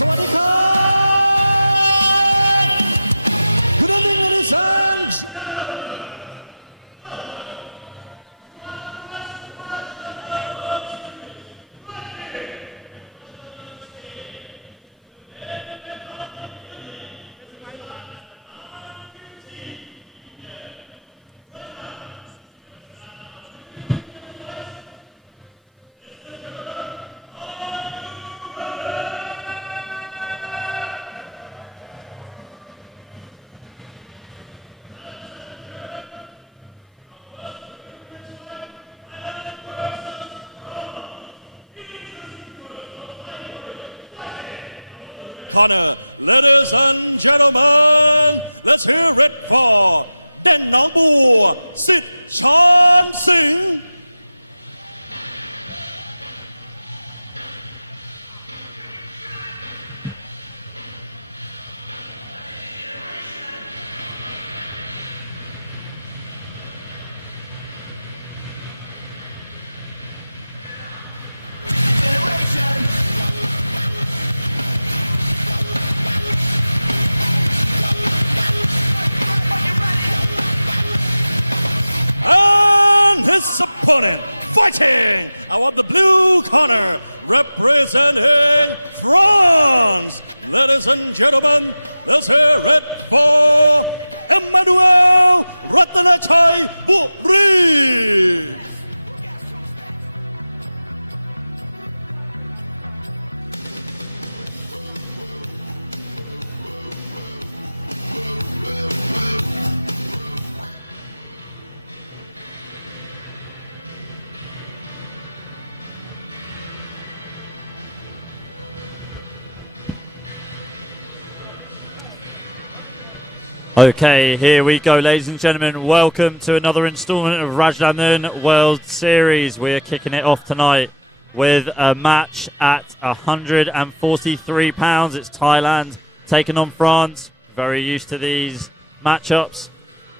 สวัสดีครับ Good evening, ladies and Corner, ladies and gentlemen, let's hear it for Den Nong Bu, Sit Chan Sing. His opponent fighting out of the blue corner, representing France. Ladies and gentlemen, let's hear it for Emmanuel Ratanachai Buri. Okay, here we go, ladies and gentlemen. Welcome to another installment of Rajadamnern World Series. We're kicking it off tonight with a match at £143. It's Thailand taking on France. Very used to these matchups.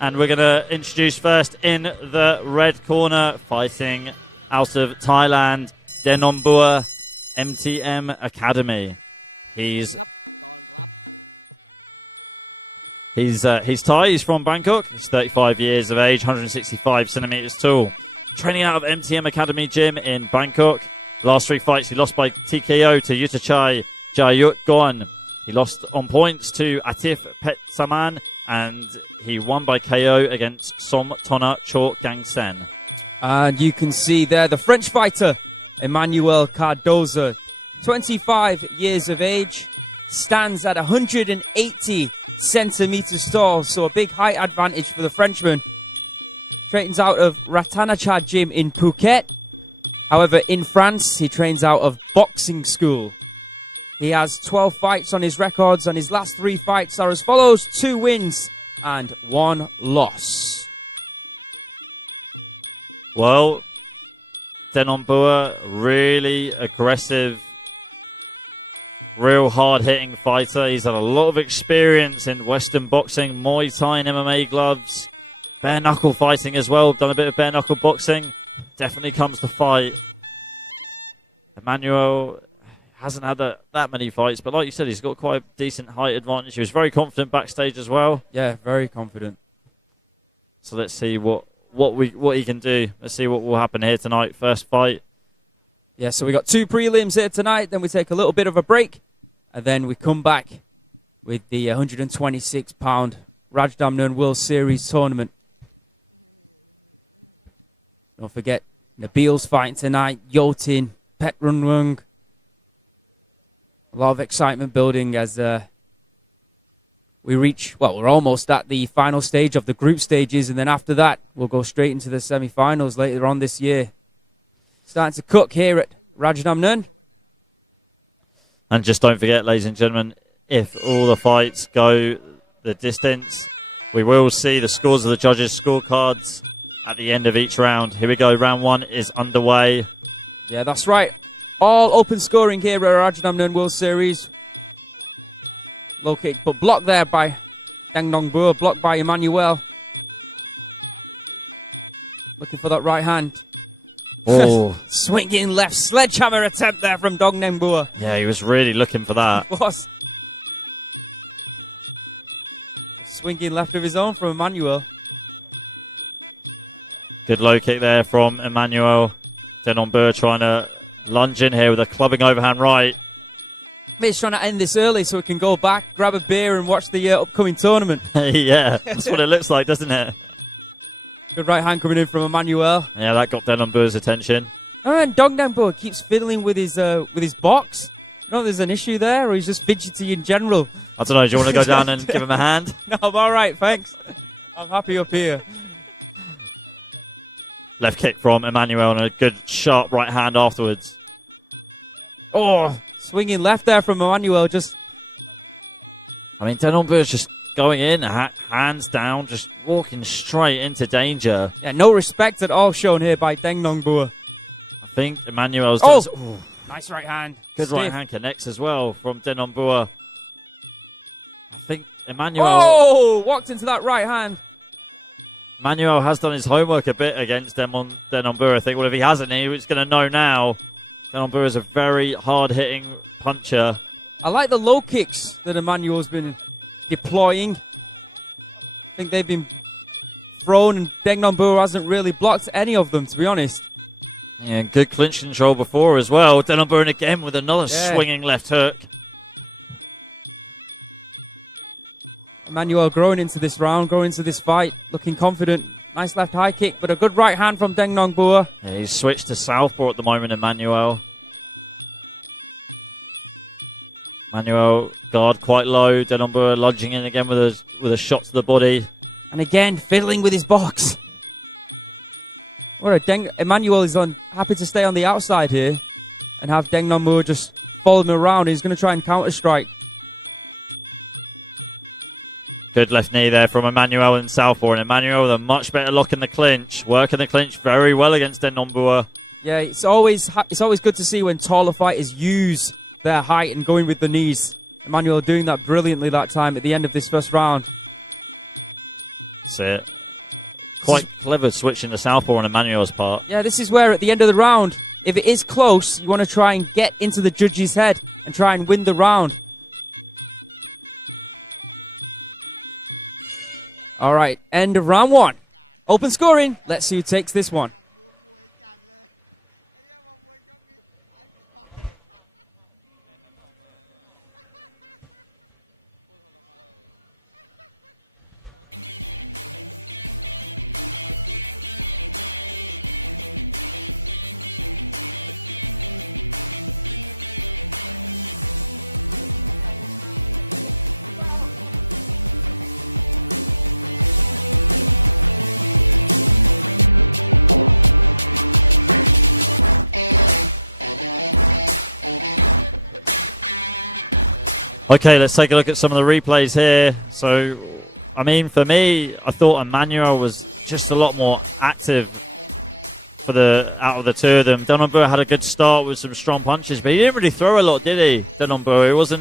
And we're going to introduce first in the red corner, fighting out of Thailand, Denombua MTM Academy. He's Thai, he's from Bangkok, he's 35 years of age, 165 centimetres tall. Training out of MTM Academy Gym in Bangkok. Last three fights he lost by TKO to Yutachai Jayut Goan. He lost on points to Atif Petsaman, and he won by KO against Som Tona Chok Gangsen. And you can see there the French fighter, Emmanuel Cardoza, 25 years of age. Stands at 180 centimetres tall, so a big height advantage for the Frenchman. Trains out of Ratanachai Gym in Phuket. However, in France, he trains out of boxing school. He has 12 fights on his records, and his last 3 fights are as follows: 2 wins and 1 loss. Well, Denombua, really aggressive, real hard-hitting fighter. He's had a lot of experience in Western boxing, Muay Thai and MMA gloves, bare-knuckle fighting as well. Done a bit of bare-knuckle boxing. Definitely comes to fight. Emmanuel hasn't had that many fights, but like you said, he's got quite a decent height advantage. He was very confident backstage as well. Yeah, very confident. So let's see what he can do. Let's see what will happen here tonight. First fight. Yeah, so we got 2 prelims here tonight, then we take a little bit of a break, and then we come back with the 126-pound Rajadamnern World Series tournament. Don't forget, Nabil's fighting tonight, Yotin, Petrunwung. A lot of excitement building as we're almost at the final stage of the group stages, and then after that, we'll go straight into the semi-finals later on this year. Starting to cook here at Rajadamnern. And just don't forget, ladies and gentlemen, if all the fights go the distance, we will see the scores of the judges' scorecards at the end of each round. Here we go, round 1 is underway. Yeah, that's right. All open scoring here at Rajadamnern World Series. Low kick, but blocked there by Deng Nong Bu, blocked by Emmanuel. Looking for that right hand. Oh, Swinging left sledgehammer attempt there from Dong Nengbua. Yeah, he was really looking for that. Was swinging left of his own from Emmanuel. Good low kick there from Emmanuel. Denonbur trying to lunge in here with a clubbing overhand right. He's trying to end this early so he can go back, grab a beer and watch the upcoming tournament. Yeah, that's what it looks like, doesn't it? Good right hand coming in from Emmanuel. Yeah, that got Denonbur's attention. And Dong Nengbua keeps fiddling with his box. I don't know if there's an issue there or he's just fidgety in general. I don't know, do you want to go down and give him a hand? No, I'm all right, thanks. I'm happy up here. Left kick from Emmanuel and a good sharp right hand afterwards. Oh, swinging left there from Emmanuel. I mean, Denonbur's just going in, hands down, just walking straight into danger. Yeah, no respect at all shown here by Deng Nongbua. I think Emmanuel's... Nice right hand. Good right hand connects as well from Denonbua. I think Emmanuel... Oh, walked into that right hand. Emmanuel has done his homework a bit against Denonbua. I think, well, if he hasn't, he's going to know now. Denonbua is a very hard-hitting puncher. I like the low kicks that Emmanuel's been deploying. I think they've been thrown and Deng Nongbua hasn't really blocked any of them, to be honest. Yeah, good clinch control before as well. Denonbua again with another swinging left hook. Emmanuel growing into this round, growing into this fight, looking confident. Nice left high kick, but a good right hand from Deng Nongbua. Yeah, he's switched to southpaw at the moment, Emmanuel. Emmanuel guard quite low. Denonbua lodging in again with a shot to the body. And again, fiddling with his box. Emmanuel is happy to stay on the outside here and have Deng Nongbua just follow him around. He's going to try and counter strike. Good left knee there from Emmanuel in southpaw, and Emmanuel with a much better lock in the clinch, working the clinch very well against Denonbua. Yeah, it's always good to see when taller fighters use their height and going with the knees. Emmanuel doing that brilliantly that time at the end of this first round. That's it. Quite clever switching to southpaw on Emmanuel's part. Yeah, this is where at the end of the round, if it is close, you want to try and get into the judge's head and try and win the round. All right, end of round one. Open scoring. Let's see who takes this one. Okay, let's take a look at some of the replays here. So, I mean, for me, I thought Emmanuel was just a lot more active out of the two of them. Denonbua had a good start with some strong punches, but he didn't really throw a lot, did he, Denonbua?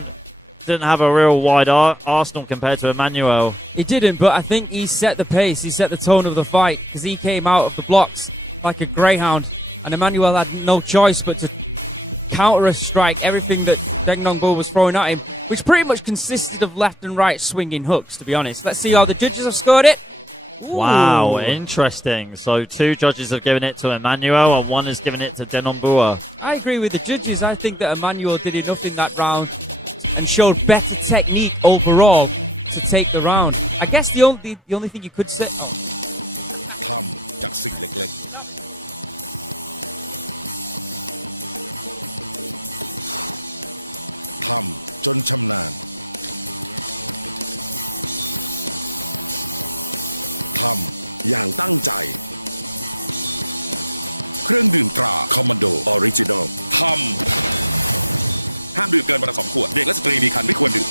Didn't have a real wide arsenal compared to Emmanuel. He didn't, but I think he set the pace. He set the tone of the fight because he came out of the blocks like a greyhound, and Emmanuel had no choice but to counter a strike everything that Deng Nongbua was throwing at him, which pretty much consisted of left and right swinging hooks, to be honest. Let's see how the judges have scored it. Ooh. Wow, interesting. So 2 judges have given it to Emmanuel and 1 has given it to Denonbua. I agree with the judges. I think that Emmanuel did enough in that round and showed better technique overall to take the round. I guess the only thing you could say... ทำจากสิ่งเล็กๆ ทำจนชำนาญ ทำอย่างตั้งใจ เครื่องดื่มตราคอมมานโดออริจินอล ทำห้ามดื่มเกินวันละ2 ขวด เด็กและสตรีมีครรภ์ไม่ควรดื่ม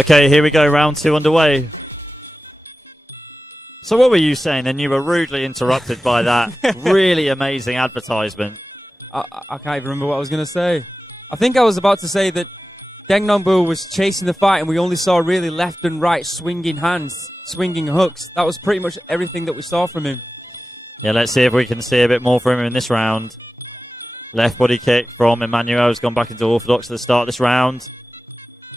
Okay, here we go, round 2 underway. So what were you saying? And you were rudely interrupted by that really amazing advertisement. I can't even remember what I was going to say. I think I was about to say that Deng Nongbua was chasing the fight, and we only saw really left and right swinging hands, swinging hooks. That was pretty much everything that we saw from him. Yeah, let's see if we can see a bit more from him in this round. Left body kick from Emmanuel has gone back into orthodox at the start of this round.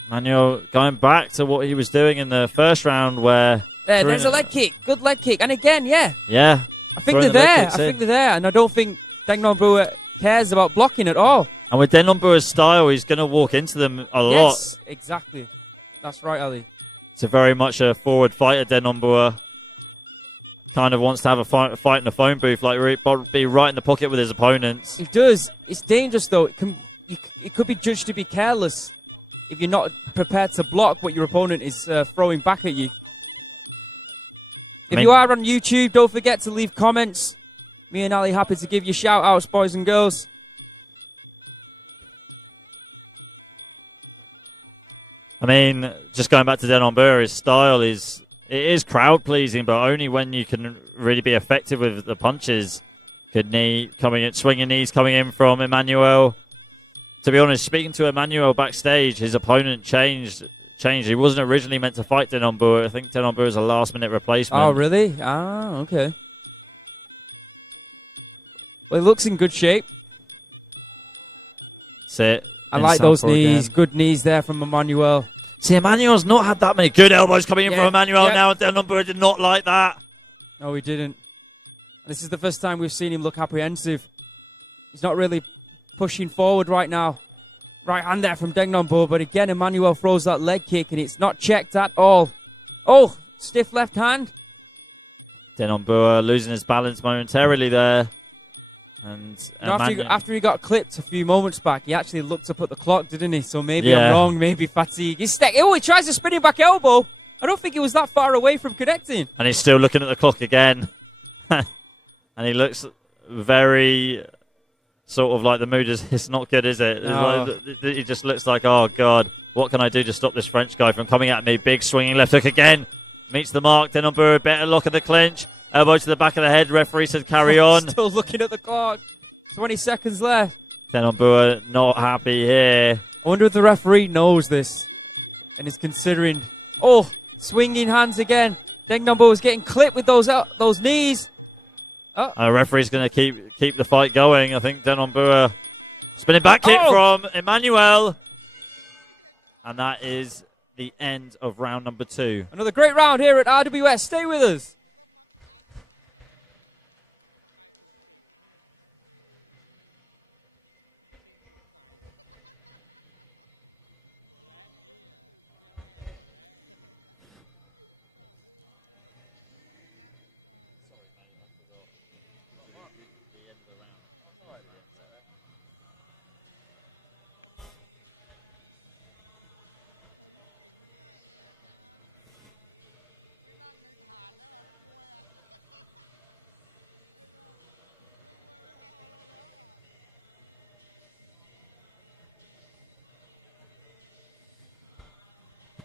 Emmanuel going back to what he was doing in the first round where... There's a leg kick. Good leg kick. And again, yeah. Yeah. I think they're there. I think they're there. And I don't think Deng Nongbua cares about blocking at all. And with Deng Nonbua's style, he's going to walk into them a lot. Yes, exactly. That's right, Ali. It's a very much a forward fighter, Deng Nongbua. Kind of wants to have a fight in the phone booth, like be right in the pocket with his opponents. He does. It's dangerous, though. It could be judged to be careless if you're not prepared to block what your opponent is throwing back at you. If you are on YouTube, don't forget to leave comments. Me and Ali happy to give you shout-outs, boys and girls. I mean, just going back to Deng Nongbua, his style is crowd pleasing, but only when you can really be effective with the punches. Good knee coming in, swinging knees coming in from Emmanuel. To be honest, speaking to Emmanuel backstage, his opponent changed. He wasn't originally meant to fight Deng Nongbua. I think Deng Nongbua is a last-minute replacement. Oh, really? Ah, okay. Well, he looks in good shape. That's it. I like those knees. Again. Good knees there from Emmanuel. See, Emmanuel's not had that many good elbows coming in from Emmanuel now. Deng Nongbua did not like that. No, he didn't. This is the first time we've seen him look apprehensive. He's not really pushing forward right now. Right hand there from Deng Nongbua, but again, Emmanuel throws that leg kick, and it's not checked at all. Oh, stiff left hand. Deng Nongbua losing his balance momentarily there. And after he got clipped a few moments back, he actually looked up at the clock, didn't he? So maybe I'm wrong, maybe fatigue. He tries a spinning back elbow. I don't think he was that far away from connecting. And he's still looking at the clock again. And he looks very... sort of like the mood is, it's not good, is it? No. Like, he just looks like, oh, God, what can I do to stop this French guy from coming at me? Big swinging left hook again. Meets the mark. Deng Nongbua, better look at the clinch. Elbow to the back of the head. Referee said carry on. Still looking at the clock. 20 seconds left. Deng Nongbua not happy here. I wonder if the referee knows this and is considering. Oh, swinging hands again. Deng Nongbua was getting clipped with those knees. Referee's going to keep the fight going. I think Deng Nongbua spinning back kick from Emmanuel. And that is the end of round number 2. Another great round here at RWS. Stay with us.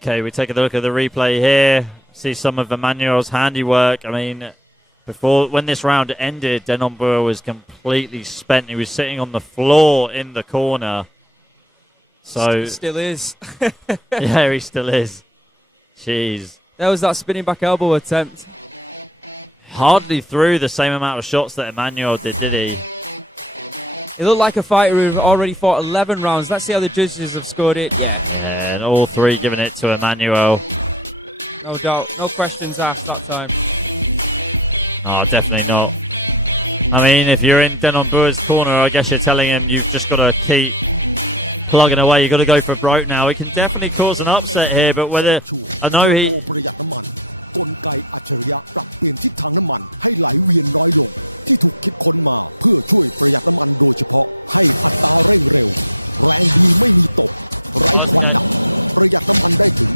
Okay, we take a look at the replay here. See some of Emmanuel's handiwork. I mean, when this round ended, Deng Nongbua was completely spent. He was sitting on the floor in the corner. So still is. Yeah, he still is. Jeez. There was that spinning back elbow attempt. Hardly threw the same amount of shots that Emmanuel did he? He looked like a fighter who already fought 11 rounds. Let's see how the judges have scored it. Yeah, and all 3 giving it to Emmanuel. No doubt. No questions asked that time. Oh, definitely not. I mean, if you're in Deng Nongbua's corner, I guess you're telling him you've just got to keep plugging away. You've got to go for broke now. It can definitely cause an upset here, but whether... I know he... กลไกอัจฉริยะปรับเปลี่ยนทิศทางน้ำมันให้ไหลเวียนน้อยลงที่ถูกคิดค้นมาเพื่อช่วยประหยัดน้ำมันโดยเฉพาะให้อัตราเร่งเร็วแรงดีไม่มีตกไร้ควันดำประหยัดน้ำมันได้ถึง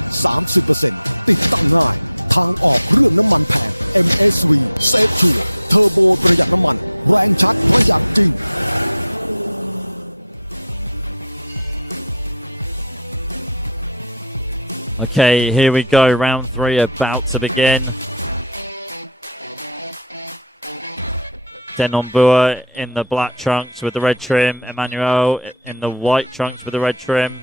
30% ติดตั้งง่ายทางออกเรื่องน้ำมันแพง MSV Safe Sure เทอร์โบประหยัดน้ำมันแรงชัดประหยัดจริง Okay, here we go. Round 3 about to begin. Deng Nongbua in the black trunks with the red trim. Emmanuel in the white trunks with the red trim.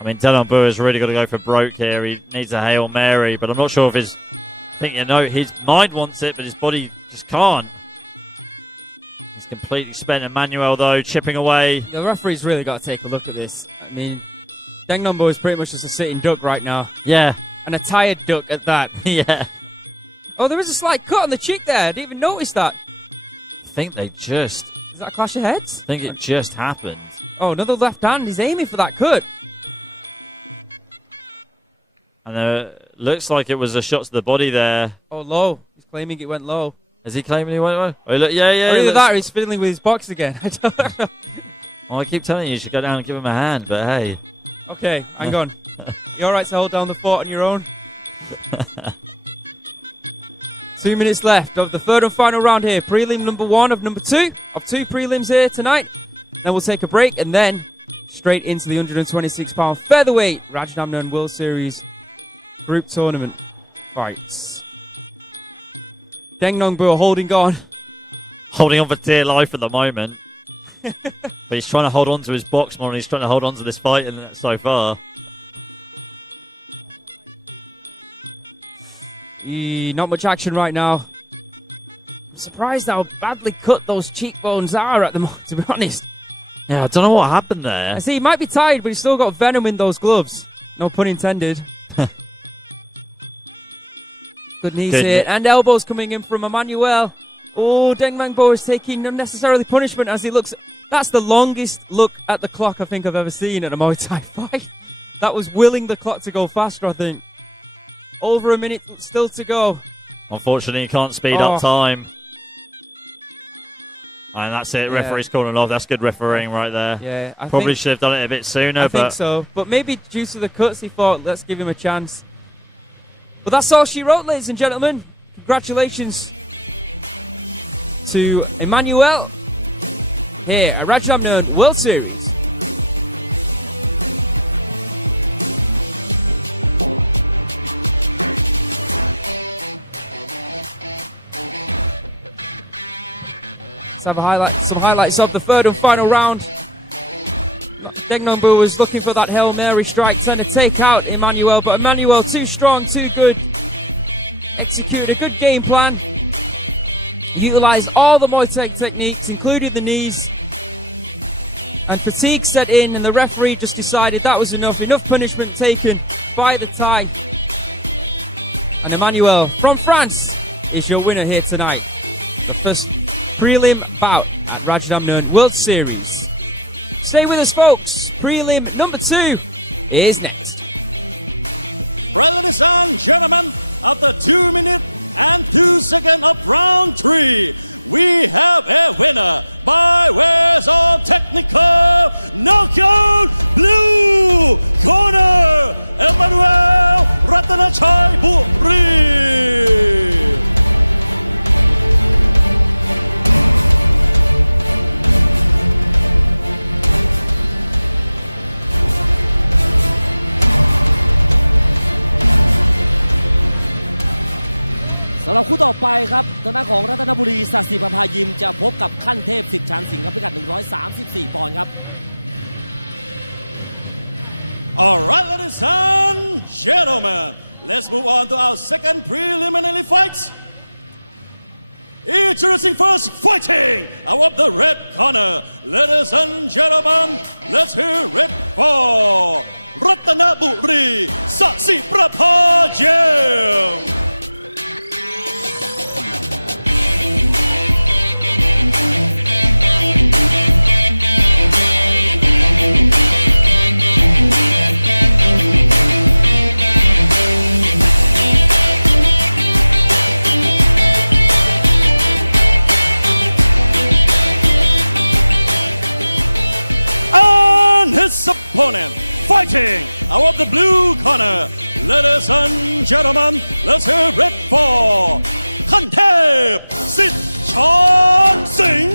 I mean, Denonbu has really got to go for broke here. He needs a Hail Mary, but I'm not sure if his... I think, his mind wants it, but his body just can't. He's completely spent. Emmanuel, though, chipping away. The referee's really got to take a look at this. I mean, Denonbu is pretty much just a sitting duck right now. Yeah. And a tired duck at that. Yeah. Oh, there is a slight cut on the cheek there. I didn't even notice that. I think they just... Is that a clash of heads? I think it just happened. Oh, another left hand. He's aiming for that cut. And looks like it was a shot to the body there. Oh, low. He's claiming it went low. Is he claiming he went low? Oh, look, yeah. Or either that or he's fiddling with his box again. I don't know. Well, I keep telling you should go down and give him a hand, but hey. Okay, hang on. You alright to hold down the fort on your own? 2 minutes left of the third and final round here. Prelim number 1 of number 2 of 2 prelims here tonight. Then we'll take a break and then straight into the 126-pound featherweight Rajadamnern World Series group tournament fights. Deng Nongbu holding on. Holding on for dear life at the moment. But he's trying to hold on to his box more than he's trying to hold on to this fight so far. Not much action right now. I'm surprised how badly cut those cheekbones are at the moment, to be honest. Yeah, I don't know what happened there. I see he might be tired, but he's still got venom in those gloves. No pun intended. Good knees here. And elbows coming in from Emmanuel. Oh, Deng Nongbu is taking unnecessarily punishment as he looks. That's the longest look at the clock I think I've ever seen at a Muay Thai fight. That was willing the clock to go faster, I think. Over a minute still to go. Unfortunately, you can't speed up time. And that's it. Referee's calling off. That's good refereeing right there. Yeah, I probably should have done it a bit sooner. I think so. But maybe due to the cuts, he thought, let's give him a chance. But that's all she wrote, ladies and gentlemen. Congratulations to Emmanuel here at Rajadamnern World Series. Let's have some highlights of the third and final round. Deng Nongbu was looking for that Hail Mary strike, trying to take out Emmanuel, but Emmanuel too strong, too good. Executed a good game plan. Utilised all the Muay Thai techniques, including the knees. And fatigue set in, and the referee just decided that was enough. Enough punishment taken by the Thai. And Emmanuel from France is your winner here tonight. The first prelim bout at Rajadamnern World Series. Stay with us, folks. Prelim number 2 is next. Right, ladies and gentlemen, after 2 minutes and 2 seconds of round 3, we have a winner by way of technical knockout, blue corner, Emmanuel Ratanachai Buri. สำหรับคู่ต่อไปครับทางด้านของรัตนบุรีศาสิประภายิมจะพบกับขั้นเทพสิทธิ์ชานสิงห์ครับพิกัด134 ปอนด์ครับ All right, ladies and gentlemen, let's move on to our second preliminary fight. Introducing first, fighting out of the red corner. Ladies and gentlemen, let's hear it for Ratanaburi Sasi Prapajim. His opponent fighting out of the blue corner. Ladies and gentlemen, let's hear it for Kantep Sit Chan Singh.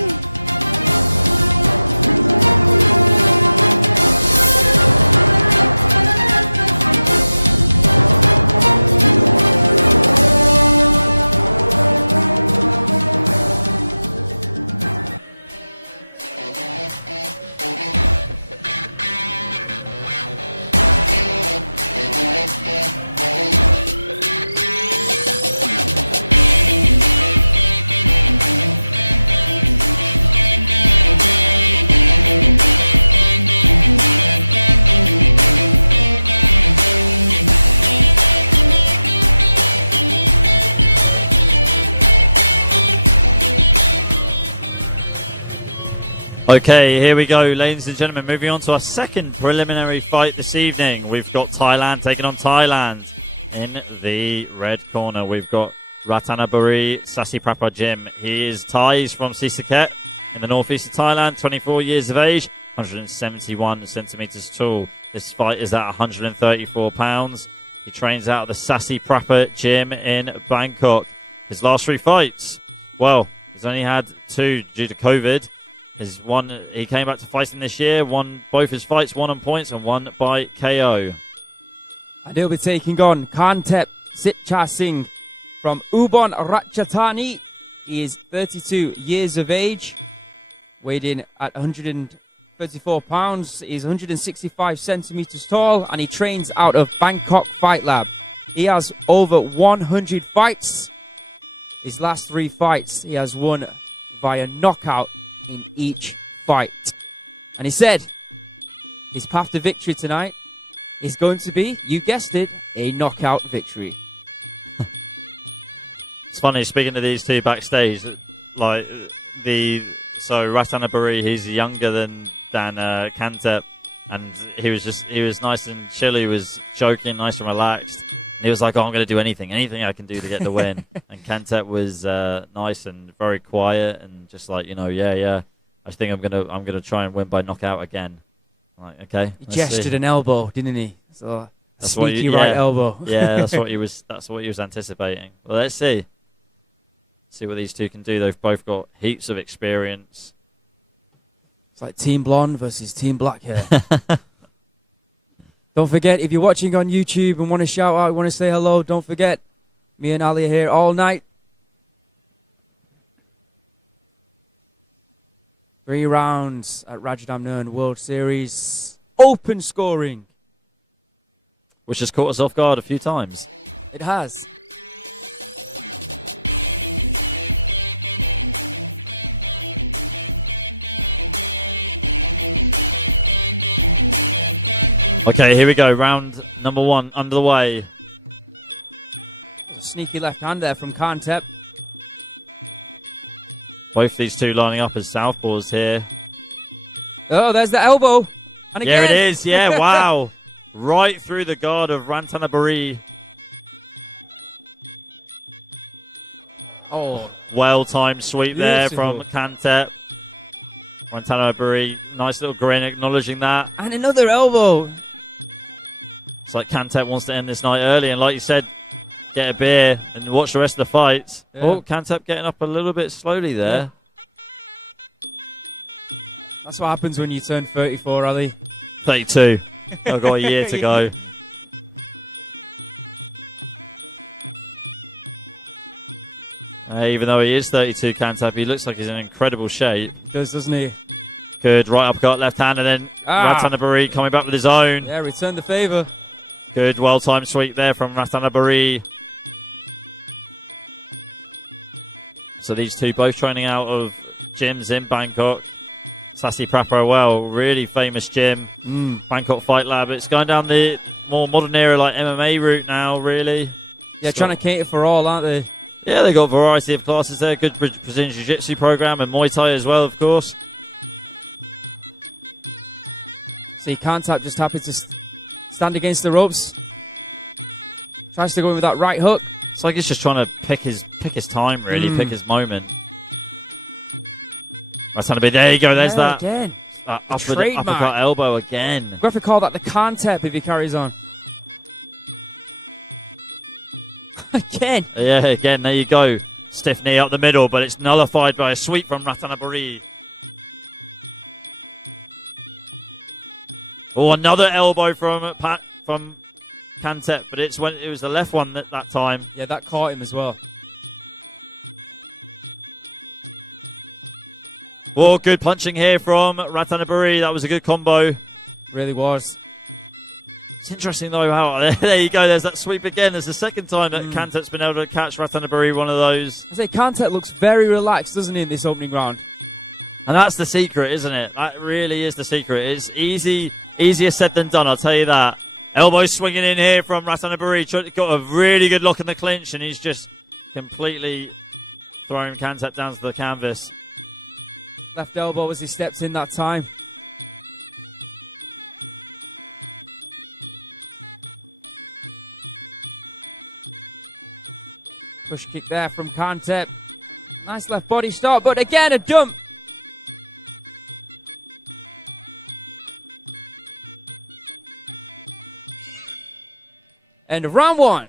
Okay, here we go, ladies and gentlemen. Moving on to our second preliminary fight this evening. We've got Thailand taking on Thailand. In the red corner, we've got Ratanaburi Sasiprapa Jim. He is Thai. He's from Sisaket in the northeast of Thailand, 24 years of age, 171 centimeters tall. This fight is at 134 pounds. He trains out of the Sasiprapa Gym in Bangkok. His last 3 fights, well, he's only had 2 due to COVID. He came back to fighting this year, won both his fights, 1 on points and 1 by KO. And he'll be taking on Kantep Sitcha Singh from Ubon Ratchathani. He is 32 years of age, weighed in at 134 pounds. He's 165 centimeters tall, and he trains out of Bangkok Fight Lab. He has over 100 fights. His last 3 fights, he has won via knockout in each fight. And he said his path to victory tonight is going to be, you guessed it, a knockout victory. It's funny, speaking to these two backstage, like so Ratanaburi, he's younger than Kantep, and he was nice and chill. He was joking, nice and relaxed. And he was like, "Oh, I'm going to do anything I can do to get the win." And Kantep was nice and very quiet and just like, yeah. I think I'm gonna try and win by knockout again. Like, okay. He gestured an elbow, didn't he? So that's sneaky right elbow. Yeah, that's what he was anticipating. Well, let's see what these two can do. They've both got heaps of experience. It's like Team Blonde versus Team Black Hair. Don't forget, if you're watching on YouTube and want to shout out, want to say hello, don't forget, me and Ali are here all night. 3 rounds at Rajadamnern World Series. Open scoring. Which has caught us off guard a few times. It has. Okay, here we go. Round number 1 under the way. Sneaky left hand there from Kantep. Both these two lining up as southpaws here. Oh, there's the elbow. And again. There it is. Yeah, wow. Right through the guard of Ratanaburi. Oh. Well-timed sweep there Beautiful. from Kantep. Ratanaburi, nice little grin acknowledging that. And another elbow. It's like Kantep wants to end this night early, and like you said, get a beer and watch the rest of the fight. Yeah. Oh, Kantep getting up a little bit slowly there. Yeah. That's what happens when you turn 34, Ali. 32. I've got a year to go. Even though he is 32, Kantep, he looks like he's in incredible shape. Does, doesn't he? Good right uppercut, left hand, and then Ratanaburi coming back with his own. Yeah, return the favour. Good, well-timed sweep there from Ratanaburi. So these two both training out of gyms in Bangkok. Sasiprapa, well, really famous gym. Bangkok Fight Lab. It's going down the more modern era, like MMA route now, really. Yeah, trying to cater for all, aren't they? Yeah, they've got a variety of classes there. Good Brazilian Jiu-Jitsu program and Muay Thai as well, of course. See, Kantep just happy to stand against the ropes. Tries to go in with that right hook. It's like he's just trying to pick his time, really, pick his moment. Ratanaburi, there you go, there's that. Again. Uppercut elbow again. We have to call that the Kantep if he carries on. Again. Yeah, again, there you go. Stiff knee up the middle, but it's nullified by a sweep from Ratanaburi. Oh, another elbow from Kantep, but it was the left one that time. Yeah, that caught him as well. Oh, good punching here from Ratanaburi. That was a good combo. Really was. It's interesting though how there you go. There's that sweep again. There's the second time that Kantep's been able to catch Ratanaburi one of those. I say Kantep looks very relaxed, doesn't he, in this opening round? And that's the secret, isn't it? That really is the secret. It's easier said than done, I'll tell you that. Elbow swinging in here from Ratanaburi. Got a really good lock in the clinch, and he's just completely thrown Kantep down to the canvas. Left elbow as he steps in that time. Push kick there from Kantep. Nice left body start, but again a dump. End of round one.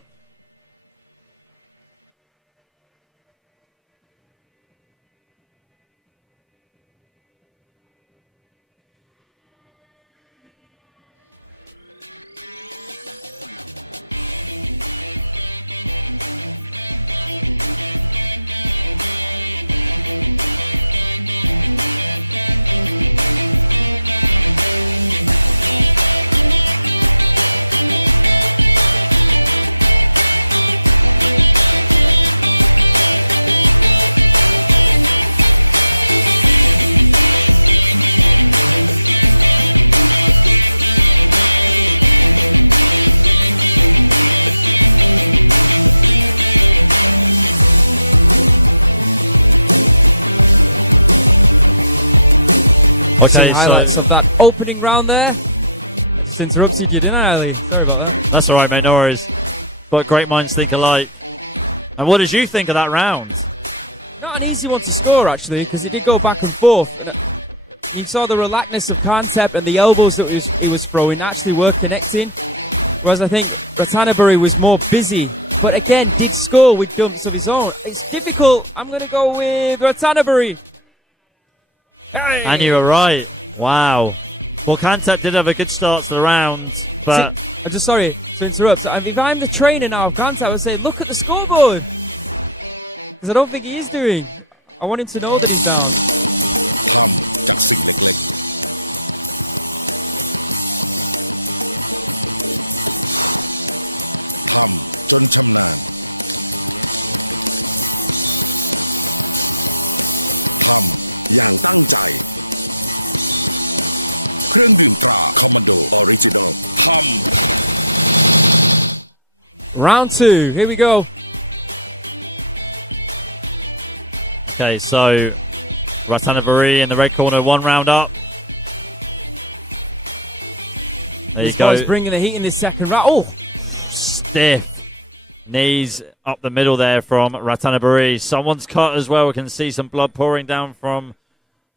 Okay, highlights of that opening round there. Just interrupted you, didn't I, Ali? Sorry about that. That's all right, mate. No worries. But great minds think alike. And what did you think of that round? Not an easy one to score, actually, because it did go back and forth. And you saw the relaxedness of Kantep and the elbows that he was throwing actually were connecting. Whereas I think Watanabe was more busy, but again did score with dumps of his own. It's difficult. I'm going to go with Watanabe. Hey. And you were right. Wow. Well, Kantep did have a good start to the round, but... I'm just sorry to interrupt. If I'm the trainer now of Kantep, I would say, look at the scoreboard. Because I don't think he is doing. I want him to know that he's down. ทำจากสิ่งเล็กๆ ทำจนชำนาญ ทำอย่างตั้งใจ เครื่องดื่มตราคอมมานโดออริจินอล ทำ Round 2, here we go. Okay, so Watanabe in the red corner, 1 round up. There you go. He's bringing the heat in this second round. Oh! Stiff. Knees up the middle there from Watanabe. Someone's cut as well. We can see some blood pouring down from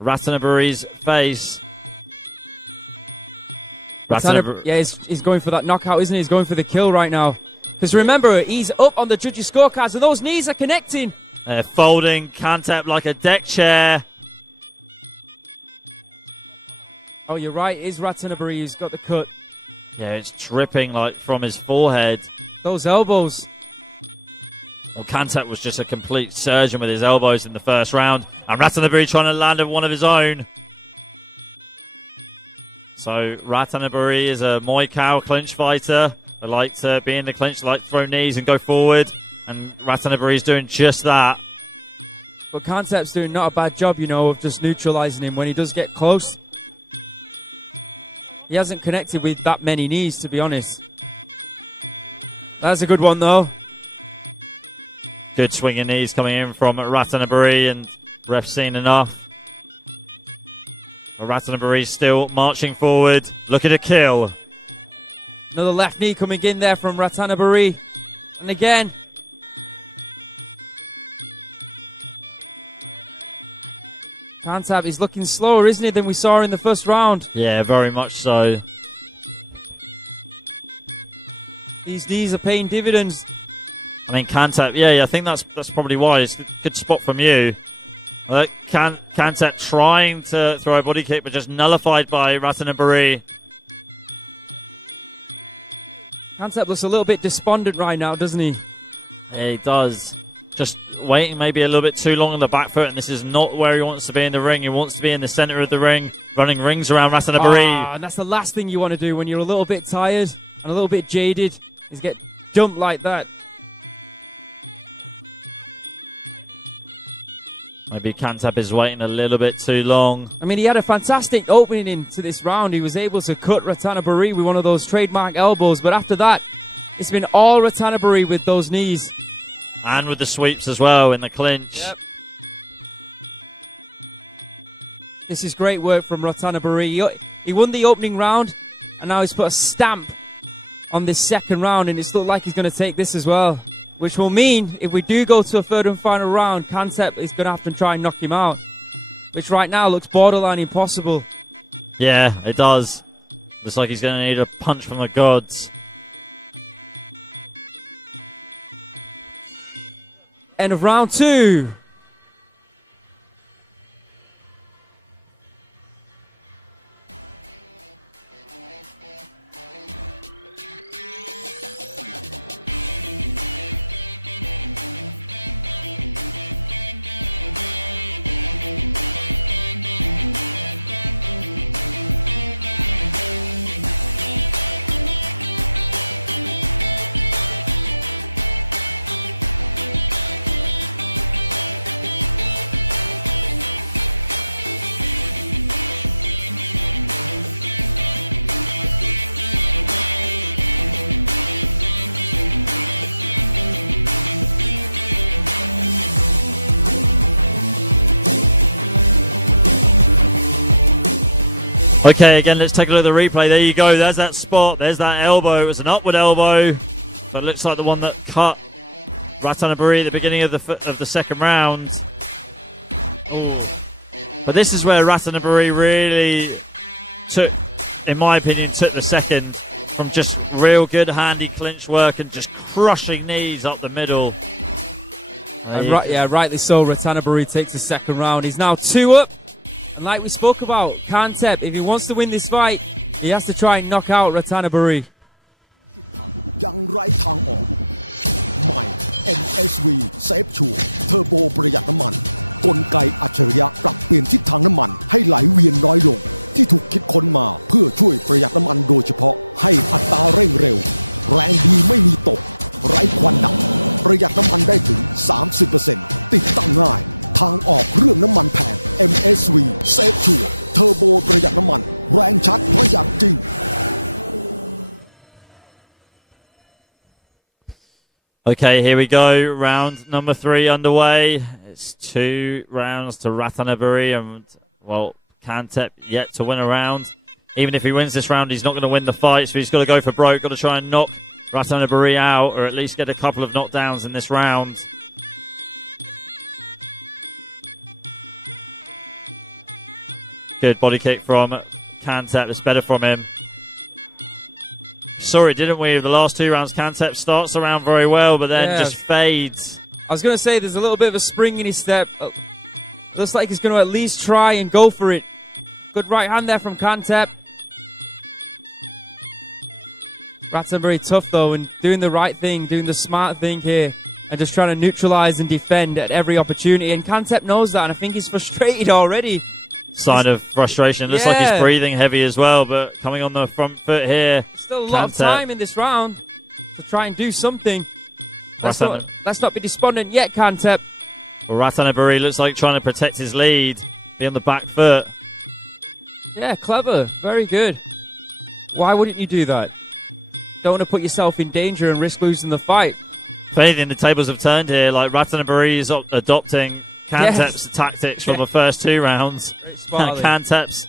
Watanabe's face. Yeah, he's going for that knockout, isn't he? He's going for the kill right now. Because remember, he's up on the judges' scorecards and those knees are connecting. Folding Kantep like a deck chair. Oh, you're right. It is Watanabe who's got the cut. Yeah, it's dripping like from his forehead. Those elbows. Well, Kantep was just a complete surgeon with his elbows in the first round. And Watanabe trying to land one of his own. So Watanabe is a Muay Thai clinch fighter. They like to be in the clinch, like to throw knees and go forward. And Watanabe is doing just that. But Kantep's doing not a bad job, you know, of just neutralizing him when he does get close. He hasn't connected with that many knees, to be honest. That's a good one, though. Good swinging knees coming in from Watanabe, and ref seen enough. Watanabe still marching forward. Look at a kill. Another left knee coming in there from Watanabe. And again. Kantep is looking slower, isn't he, than we saw in the first round? Yeah, very much so. These knees are paying dividends. I mean, Kantep, yeah, I think that's probably why. It's a good spot from you. Kantep trying to throw a body kick, but just nullified by Watanabe. Kantep looks a little bit despondent right now, doesn't he? Yeah, he does. Just waiting maybe a little bit too long on the back foot, and this is not where he wants to be in the ring. He wants to be in the center of the ring, running rings around Watanabe. And that's the last thing you want to do when you're a little bit tired and a little bit jaded, is get dumped like that. Maybe Kantep is waiting a little bit too long. I mean, he had a fantastic opening into this round. He was able to cut Watanabe with one of those trademark elbows, but after that, it's been all Watanabe with those knees. And with the sweeps as well in the clinch. Yep. This is great work from Ratanaburi. He won the opening round, and now he's put a stamp on this second round, and it's looked like he's going to take this as well, which will mean if we do go to a third and final round, Kantep is going to have to try and knock him out, which right now looks borderline impossible. Yeah, it does. Looks like he's going to need a punch from the gods. End of round 2. Okay, again, let's take a look at the replay. There you go. There's that spot. There's that elbow. It was an upward elbow. But it looks like the one that cut Ratanaburi at the beginning of the second round. Ooh. But this is where Ratanaburi really took, in my opinion, took the second from just real good handy clinch work and just crushing knees up the middle. Rightly so. Ratanaburi takes the second round. He's now 2 up. And like we spoke about, Kantep, if he wants to win this fight, he has to try and knock out Ratanaburi. ยังไร้ทางออกใหม่ MSV Safe Sure เทอร์โบประหยัดน้ำมันกลไกอัจฉริยะปรับเปลี่ยนทิศทางน้ำมันให้ไหลเวียนน้อยลงที่ถูกคิดค้นมาเพื่อช่วยประหยัดน้ำมันโดยเฉพาะให้อัตราเร่งเร็วแรงดีไม่มีตกไร้ควันดำประหยัดน้ำมันได้ถึง 30% ติดตั้งง่ายทางออกเรื่องน้ำมันแพง MSV Safe Sure เทอร์โบประหยัดน้ำมันแรงชัดประหยัดจริง Okay, here we go. Round number 3 underway. It's 2 rounds to Ratanaburi, and well, Kantep yet to win a round. Even if he wins this round, he's not going to win the fight, so he's got to go for broke. Got to try and knock Ratanaburi out, or at least get a couple of knockdowns in this round. Good body kick from Kantep. It's better from him. Saw it, didn't we? The last 2 rounds, Kantep starts the round very well, but then just fades. I was going to say there's a little bit of a spring in his step. Looks like he's going to at least try and go for it. Good right hand there from Kantep. Ratanaburi tough though, and doing the right thing, doing the smart thing here, and just trying to neutralize and defend at every opportunity. And Kantep knows that, and I think he's frustrated already. Sign of frustration. It looks like he's breathing heavy as well, but coming on the front foot here. Still a lot of time in this round to try and do something. Let's not be despondent yet, Kantep. Well, Ratanaburi looks like trying to protect his lead, be on the back foot. Yeah, clever. Very good. Why wouldn't you do that? Don't want to put yourself in danger and risk losing the fight. If anything, the tables have turned here. Like Ratanaburi is adopting Kantep's tactics from the first 2 rounds. Kantep's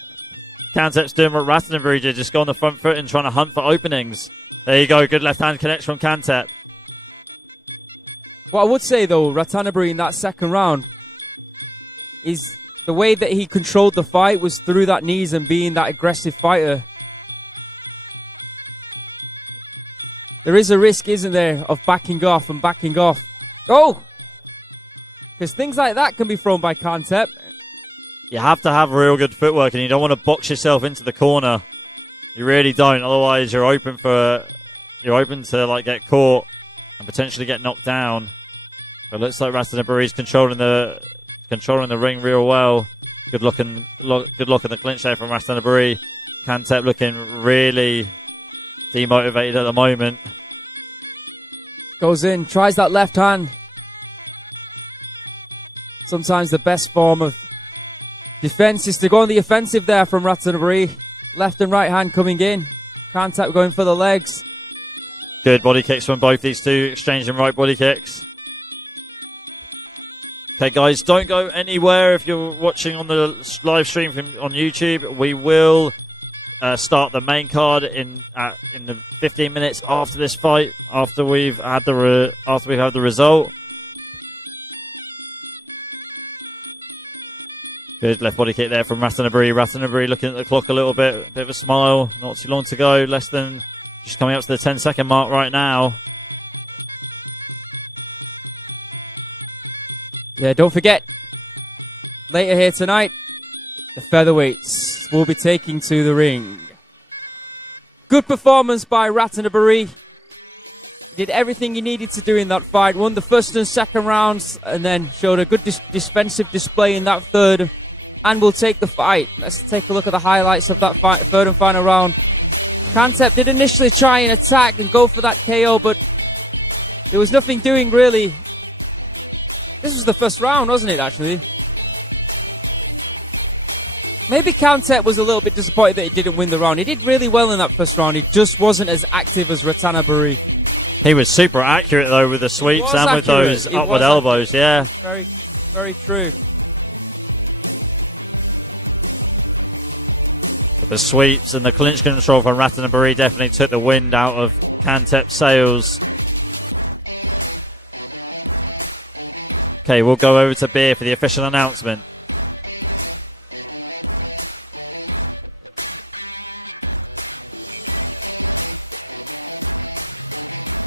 doing what Ratanaburi did, just go on the front foot and trying to hunt for openings. There you go, good left hand connects from Kantep. What I would say though, Ratanaburi in that second round, is the way that he controlled the fight was through that knees and being that aggressive fighter. There is a risk, isn't there, of backing off and backing off. Oh! Because things like that can be thrown by Kantep. You have to have real good footwork, and you don't want to box yourself into the corner. You really don't. Otherwise, you're open to like get caught and potentially get knocked down. But it looks like Ratanaburi's controlling the ring real well. Good look in the clinch there from Ratanaburi. Kantep looking really demotivated at the moment. Goes in, tries that left hand. Sometimes the best form of defense is to go on the offensive there from Ratanaburi. Left and right hand coming in. Kantep going for the legs. Good body kicks from both these two, exchanging right body kicks. Okay, guys, don't go anywhere if you're watching on the live stream on YouTube. We will start the main card in the 15 minutes after this fight, after we've had the result. Good left body kick there from Rajadamnern. Rajadamnern looking at the clock a little bit of a smile. Not too long to go. Just coming up to the 10-second mark right now. Yeah, don't forget, later here tonight, the featherweights will be taking to the ring. Good performance by Rajadamnern. Did everything he needed to do in that fight. Won the first and second rounds and then showed a good defensive display in that third and will take the fight. Let's take a look at the highlights of that fight, third and final round. Kantep did initially try and attack and go for that KO, but there was nothing doing really. This was the first round, wasn't it, actually? Maybe Kantep was a little bit disappointed that he didn't win the round. He did really well in that first round. He just wasn't as active as Rajadamnern. He was super accurate, though, with the sweeps and with those upward elbows, yeah. Very, very true. The sweeps and the clinch control from Rajadamnern definitely took the wind out of Kantep's sails. Okay, we'll go over to Beer for the official announcement.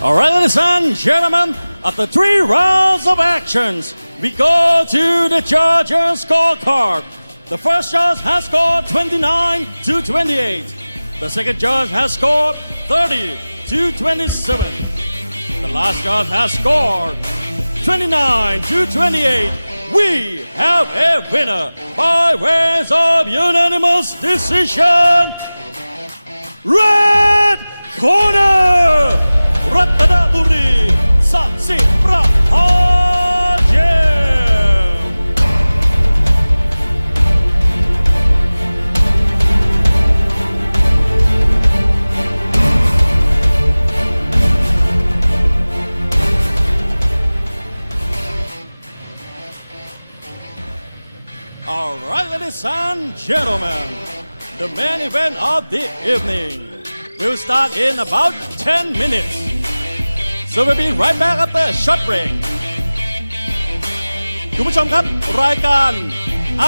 All right, ladies and gentlemen, after 3 rounds of actions, we go to the judges' scorecard. The first judge has scored 29-28. The second judge has scored 30-27. The last judge has scored 29-28. We have a winner by ways of unanimous decision. Red corner, Rajadamnern, Saksi Prahajem. All right, ladies and gentlemen, the main event of the evening will start in about 10 minutes. So we'll be right back after a short break. คุณผู้ชมครับรายการ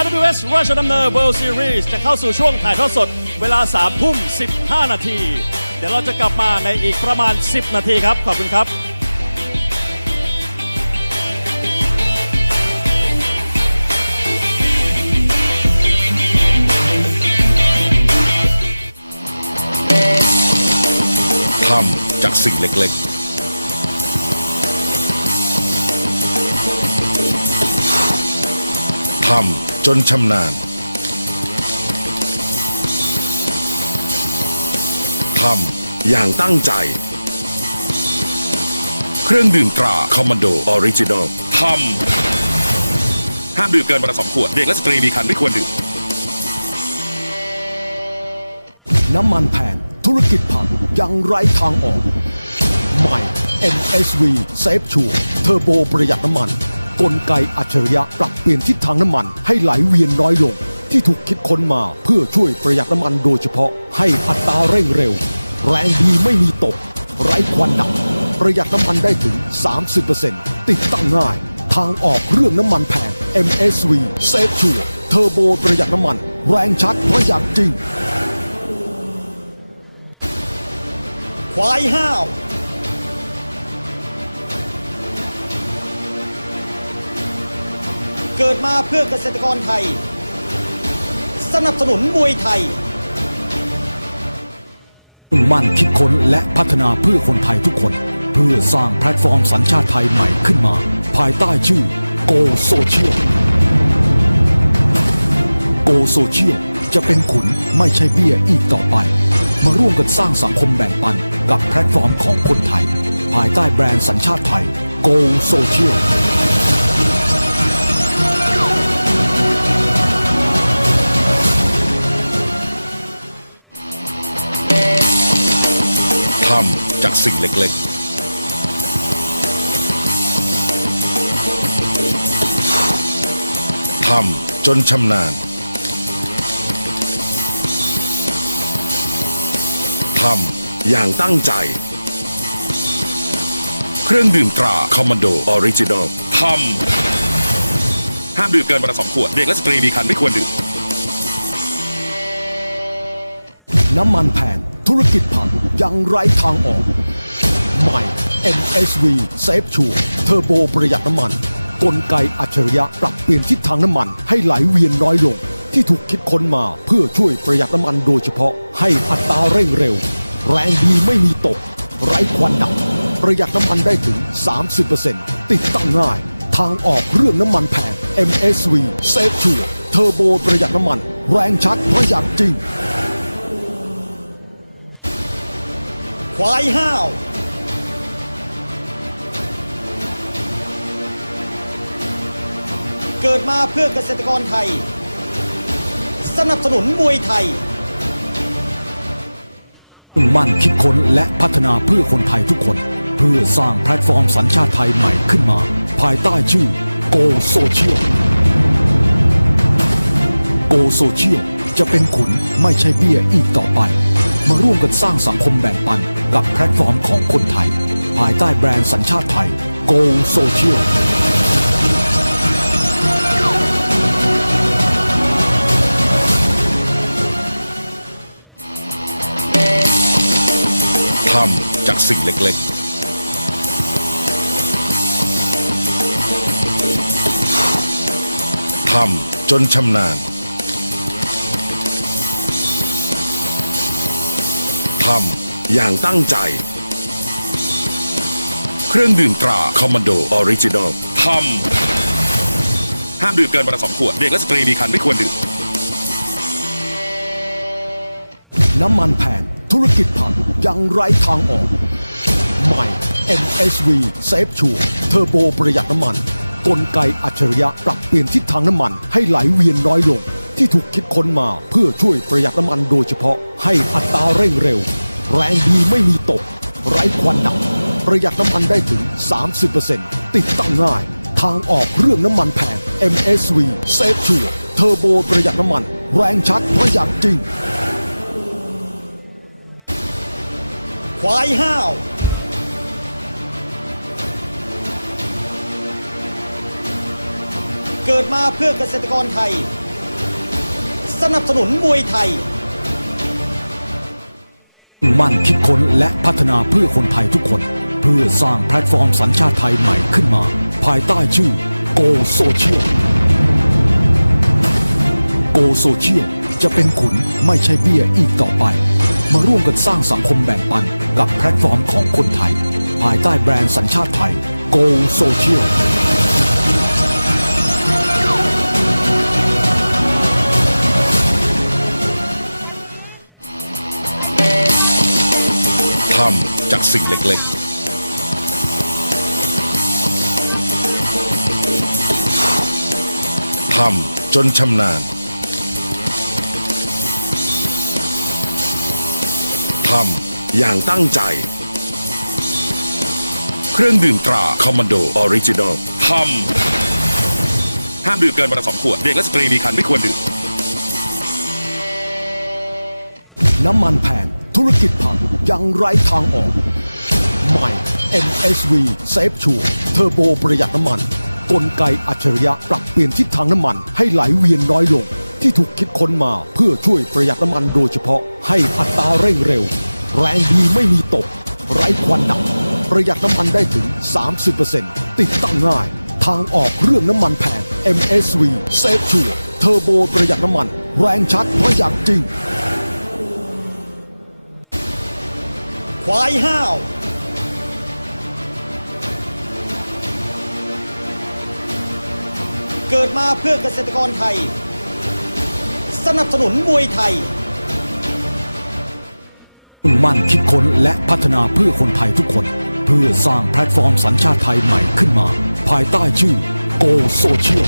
RWS Rajadamnern World Series จะเข้าสู่ช่วงถ่ายทอดสดเวลา 3:15 นาที เดี๋ยวเราจะกลับมาในอีกประมาณ 10 นาทีครับขอบคุณครับ ทำจากสิ่งเล็กๆ ทำจนชำนาญ ทำอย่างตั้งใจ เครื่องดื่มตราคอมมานโดออริจินอล ทำห้ามดื่มเกินวันละ 2 ขวด เด็กและสตรีมีครรภ์ไม่ควรดื่ม น้ำมันแพงธุรกิจพังยังไร้ทางออกใหม่ MSV Safe Sure เทอร์โบประหยัดน้ำมันกลไกอัจฉริยะปรับเปลี่ยนทิศทางน้ำมันให้ไหลเวียนน้อยลงที่ถูกคิดค้นมาเพื่อช่วยประหยัดน้ำมันโดยเฉพาะให้อัตราเร่งเร็วแรงดีไม่มีตกไร้ควันดำประหยัดน้ำมันได้ถึง 30% ติดตั้งง่ายทางออกเรื่องน้ำมันแพง MSV Safe Sure เทอร์โบประหยัดน้ำมันแรงชัดประหยัดจริงควายห้าวเกิดมาเพื่อเกษตรกรไทยสนับสนุนมวยไทยมั่นคิดค้นและพัฒนาเพื่อคนไทยทุกคนเพื่อสร้างแพลตฟอร์มสัญชาติไทยใหม่ขึ้นมาภายใต้ชื่อ Go Social Go Social จะเป็นขุนไม่ใช่เบี้ยอีกต่อไปมาร่วมกันสร้างสังคมแบ่งปันกับแพลตฟอร์มของคนไทยภายใต้แบรนด์สัญชาติไทย Go Social ทำจากสิ่งเล็กๆ ทำจนชำนาญทำอย่างตั้งใจเครื่องดื่มตราคอมมานโดออริจินอลทำห้ามดื่มเกินวันละ2 ขวดเด็กและสตรีมีครรภ์ไม่ควรดื่มน้ำมันแพงธุรกิจพังยังไร้ทางออกใหม่ MSV Safe Sure เทอร์โบประหยัดน้ำมันกลไกอัจฉริยะปรับเปลี่ยนทิศทางน้ำมันให้ไหลเวียนน้อยลงที่ถูกคิดค้นมาเพื่อช่วยประหยัดน้ำมันโดยเฉพาะให้อัตราเร่งเร็วแรงดีไม่มีตกไร้ควันดำประหยัดน้ำมันได้ถึง 30% ติดตั้งง่ายทางออกเรื่องน้ำมันแพง MSV Safe Sure เทอร์โบประหยัดน้ำมันแรงชัดประหยัดจริงควายห้าวเกิดมาเพื่อเกษตรกรไทยสนับสนุนมวยไทยมั่นคิดค้นและพัฒนาเพื่อคนไทยทุกคนเพื่อสร้างแพลตฟอร์มสัญชาติไทยใหม่ขึ้นมาภายใต้ชื่อ Go Social Go Social จะเป็นขุนไม่ใช่เบี้ยอีกต่อไปมาร่วมกันสร้างสังคมแบ่งปันกับแพลตฟอร์มของคนไทยภายใต้แบรนด์สัญชาติไทย Go Socialทำจากสิ่งเล็กๆทำจนชำนาญทำอย่างตั้งใจเครื่องดื่มตราคอมมานโดออริจินอลทำห้ามดื่มเกินวันละ2 ขวดเด็กและสตรีมีครรภ์ไม่ควรดื่มน้ำมันแพงธุรกิจพังยังไร้ทางออกใหม่ MSV Safe Sure เทอร์โบประหยัดน้ำมันกลไกอัจฉริยะปรับเปลี่ยนทิศทางน้ำมันให้ไหลเวียนน้อยลงที่ถูกคิดค้นมาเพื่อช่วยประหยัดน้ำมันโดยเฉพาะให้อัตราเร่งเร็วแรงดีไม่มีตกไร้ควันดำประหยัดน้ำมันได้ถึง 30% ติดตั้งง่ายทางออกเรื่องน้ำมันแพง MSV Safe Sure เทอร์โบประหยัดน้ำมันแรงชัดประหยัดจริงควายห้าวเกิดมาเพื่อเกษตรกรไทยสนับสนุนมวยไทยมั่นคิดค้นและพัฒนาเพื่อคนไทยทุกคนเพื่อสร้างแพลตฟอร์มสัญชาติไทยใหม่ขึ้นมาภายใต้ชื่อ Go Social Go Social จะเป็นขุนไม่ใช่เบี้ยอีกต่อไปมาร่วมกันสร้างสังคมแบ่งปันกับแพลตฟอร์มของคนไทยภายใต้แบรนด์สัญชาติไทย Go Socialทำจากสิ่งเล็กๆทำจนชำนาญทำอย่างตั้งใจเครื่องดื่มตราคอมมานโดออริจินอลทำห้ามดื่มเกินวันละ2 ขวดเด็กและสตรีมีครรภ์ไม่ควรดื่มน้ำมันแพงธุรกิจพังยังไร้ทางออกใหม่ MSV Safe Sure เทอร์โบประหยัดน้ำมันกลไกอัจฉริยะปรับเปลี่ยนทิศทางน้ำมันให้ไหลเวียนน้อยลงที่ถูกคิดค้นมาเพื่อช่วยประหยัดน้ำมันโดยเฉพาะให้อัตราเร่งเร็วแรงดีไม่มีตกไร้ควันดำประหยัดน้ำมันได้ถึง 30% ติดตั้งง่ายทางออกเรื่องน้ำมันแพง MSV Safe Sure เทอร์โบประหยัดน้ำมันแรงชัดประหยัดจริงควายห้าวเกิดมาเพื่อเกษตรกรไทยสนับสนุนมวยไทยมั่นคิดค้นและพัฒนาเพื่อคนไทยทุกคนเพื่อสร้างแพลตฟอร์มสัญชาติไทยใหม่ขึ้นมาภายใต้ชื่อ Go Social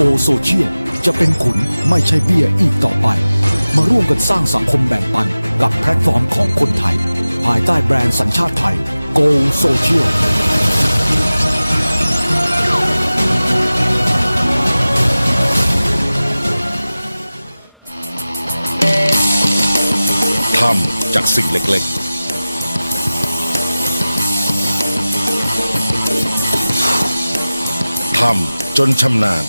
Go Social จะเป็นขุนไม่ใช่เบี้ยอีกต่อไปมาร่วมกันสร้างสังคมแบ่งปันกับแพลตฟอร์มของคนไทยภายใต้แบรนด์สัญชาติไทย Go Social ทำจากสิ่งเล็กๆทำจนชำนาญ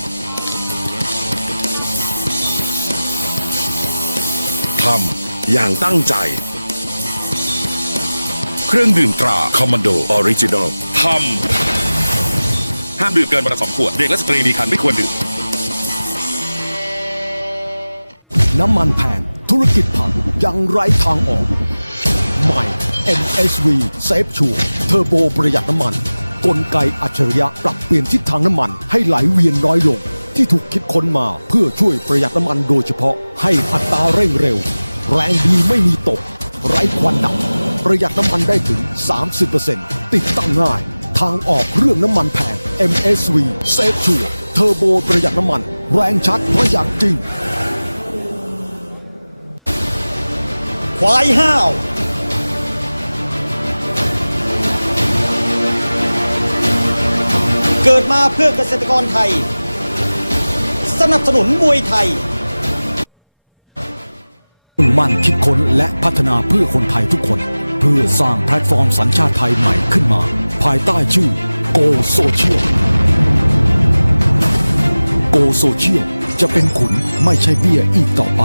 ทำอย่างตั้งใจเครื่องดื่มตราคอมมานโดออริจินอลทำห้ามดื่มเกินวันละ2 ขวดเด็กและสตรีมีครรภ์ไม่ควรดื่มน้ำมันแพงธุรกิจพังยังไร้ทางออกใหม่ MSV Safe Sure เทอร์โบประหยัดน้ำมันกลไกอัจฉริยะปรับเปลี่ยนทิศทางน้ำมันให้ไหลเวียนน้อยลงที่ถูกคิดค้นมาเพื่อช่วยประหยัดน้ำมันโดยเฉพาะให้อัตราเร่งเร็วแรงดีไม่มีตกไร้ควันดำประหยัดน้ำมันได้ถึง 30% ติดตั้งง่ายทางออกเรื่องน้ำมันแพง MSV Safe Sure เทอร์โบประหยัดน้ำมันแรงชัดประหยัดจริงควายห้าวเกิดมาเพื่อเกษตรกรไทยสนับสนุนมวยไทยมุ่งมั่นคิดค้นและพัฒนาเพื่อคนไทยทุกคนเพื่อสร้างแพลตฟอร์มสัญชาติไทยใหม่ขึ้นมาภายใต้ชื่อ Go Social Go Social จะเป็นขุนไม่ใช่เบี้ยอีกต่อไป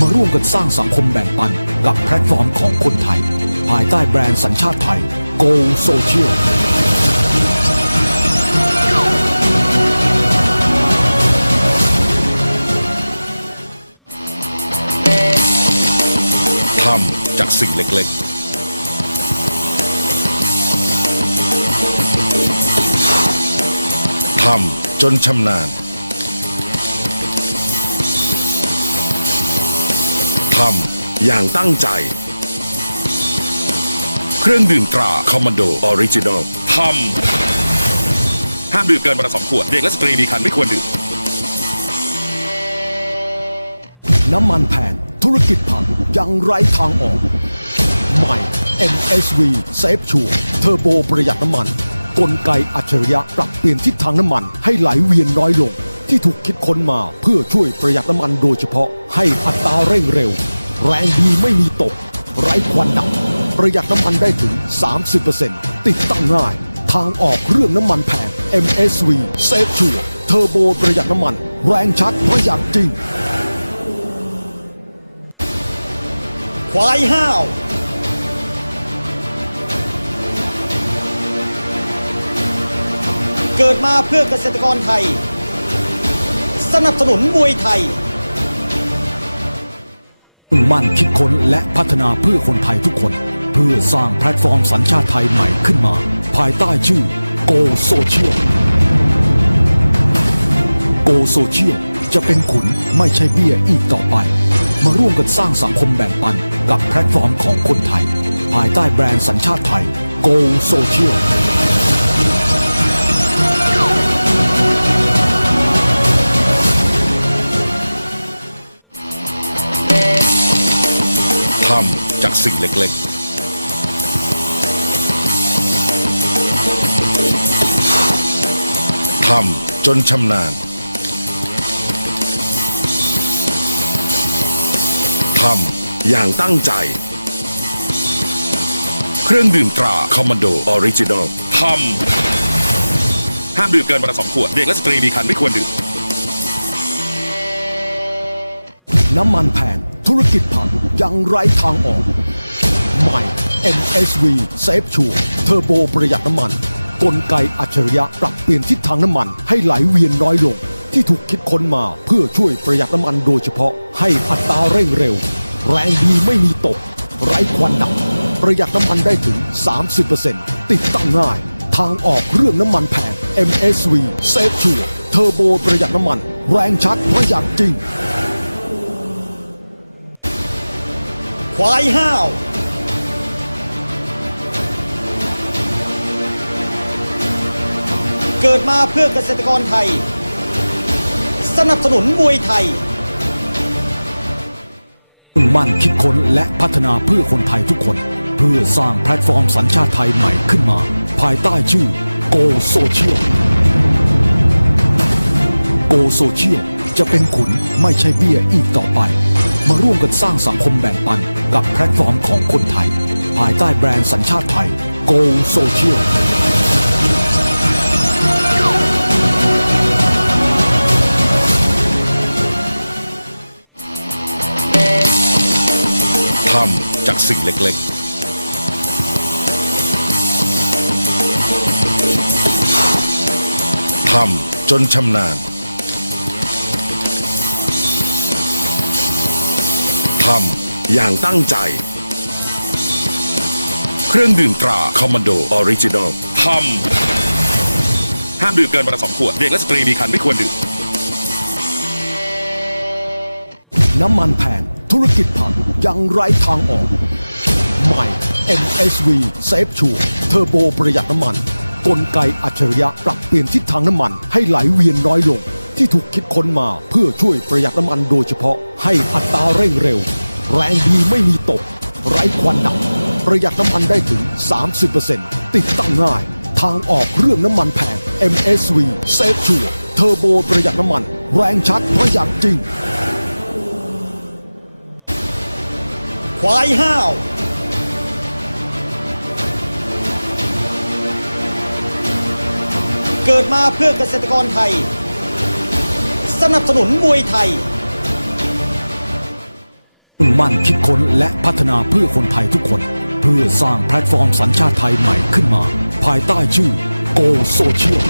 มาร่วมกันสร้างสังคมแบ่งปันกับแพลตฟอร์มของคนไทยภายใต้แบรนด์สัญชาติไทย Go Socialทำจากสิ่งเล็กๆทำจนชำนาญทำอย่างตั้งใจเครื่องดื่มตราคอมมานโดออริจินอลทำห้ามดื่มเกินวันละ2 ขวดเด็กและสตรีมีครรภ์ไม่ควรดื่มน้ำมันแพงธุรกิจพังยังไร้ทางออกใหม่ MSV Safe Sure เทอร์โบประหยัดน้ำมันกลไกอัจฉริยะปรับเปลี่ยนทิศทางน้ำมันให้ไหลเวียนน้อยลงที่ถูกคิดค้นมาเพื่อช่วยประหยัดน้ำมันโดยเฉพาะให้อัตราเร่งเร็วแรงดีไม่มีตกไร้ควันดำประหยัดน้ำมันได้ถึง 30% ติดตั้งง่ายทางออกเรื่องน้ำมันแพง MSV Safe Sure เทอร์โบประหยัดน้ำมันแรงชัดประหยัดจริงควายห้าวเกิดมาเพื่อเกษตรกรไทยสนับสนุนมวยไทยมุ่งมั่นคิดค้นและพัฒนาเพื่อคนไทยทุกคนเพื่อสร้างแพลตฟอร์มสัญชาติไทยใหม่ขึ้นมาภายใต้ชื่อ Go Social Go Social จะเป็นขุนไม่ใช่เบี้ยอีกต่อไปมาร่วมกันสร้างสังคมแบ่งปันกับแพลตฟอร์มของคนไทยภายใต้แบรนด์สัญชาติไทย Go Social ทำจากสิ่งเล็กๆทำจนชำนาญทำอย่างตั้งใจเครื่องดื่มตราคอมมานโดออริจินอลทำห้ามดื่มเกินวันละ2 ขวดเด็กและสตรีมีครรภ์ไม่ควรดื่มน้ำมันแพงธุรกิจพังยังไร้ทางออกใหม่ MSV Safe Sure เทอร์โบประหยัดน้ำมันกลไกอัจฉริยะปรับเปลี่ยนทิศทางน้ำมันให้ไหลเวียนน้อยลงที่ถูกคิดค้นมาเพื่อช่วยประหยัดน้ำมันโดยเฉพาะให้อัตราเร่งเร็วแรงดีไม่มีตกไร้ควันดำประหยัดน้ำมันได้ถึง 30% ติดตั้งง่ายทางออกเรื่องน้ำมันแพง MSV Safe Sure เทอร์โบประหยัดน้ำมันแรงชัดประหยัดจริงควายห้าวเกิดมาเพื่อเกษตรกรไทยสนับสนุนมวยไทยมุ่งมั่นคิดค้นและพัฒนาเพื่อคนไทยทุกคนเพื่อสร้างแพลตฟอร์มสัญชาติไทยใหม่ขึ้นมาภายใต้ชื่อ Go Social Go Social จะเป็นขุนไม่ใช่เบี้ยอีกต่อไปมาร่วมกันสร้างสังคมแบ่งปันกับแพลตฟอร์มของคนไทยภายใต้แบรนด์สัญชาติไทย Go Social ทำจากสิ่งเล็กๆทำจนชำนาญทำอย่างตั้งใจเครื่องดื่มตราคอมมานโดออริจินอลทำห้ามดื่มเกินวันละ2 ขวดเด็กและสตรีมีครรภ์ไม่ควรดื่มน้ำมันแพงธุรกิจพังยังไร้ทางออกใหม่ MSV Safe Sure เทอร์โบประหยัดน้ำมันกลไกอัจฉริยะปรับเปลี่ยนทิศทางน้ำมันให้ไหลเวียนน้อยลงที่ถูกคิดค้นมาเพื่อช่วยประหยัดน้ำมันโดยเฉพาะให้อัตราเร่งเร็วแรงดีไม่มีตกไร้ควันดำประหยัดน้ำมันได้ถึง 30% ติดตั้งง่ายทางออกเรื่องน้ำมันแพง MSV Safe Sure เทอร์โบประหยัดน้ำมันแรงชัดประหยัดจริงควายห้าวเกิดมาเพื่อเกษตรกรไทยสนับสนุนมวยไทยมั่นคิดค้นและพัฒนาเพื่อคนไทยทุกคนเพื่อสร้างแพลตฟอร์มสัญชาติไทยใหม่ขึ้นมาภายใต้ชื่อ Go Social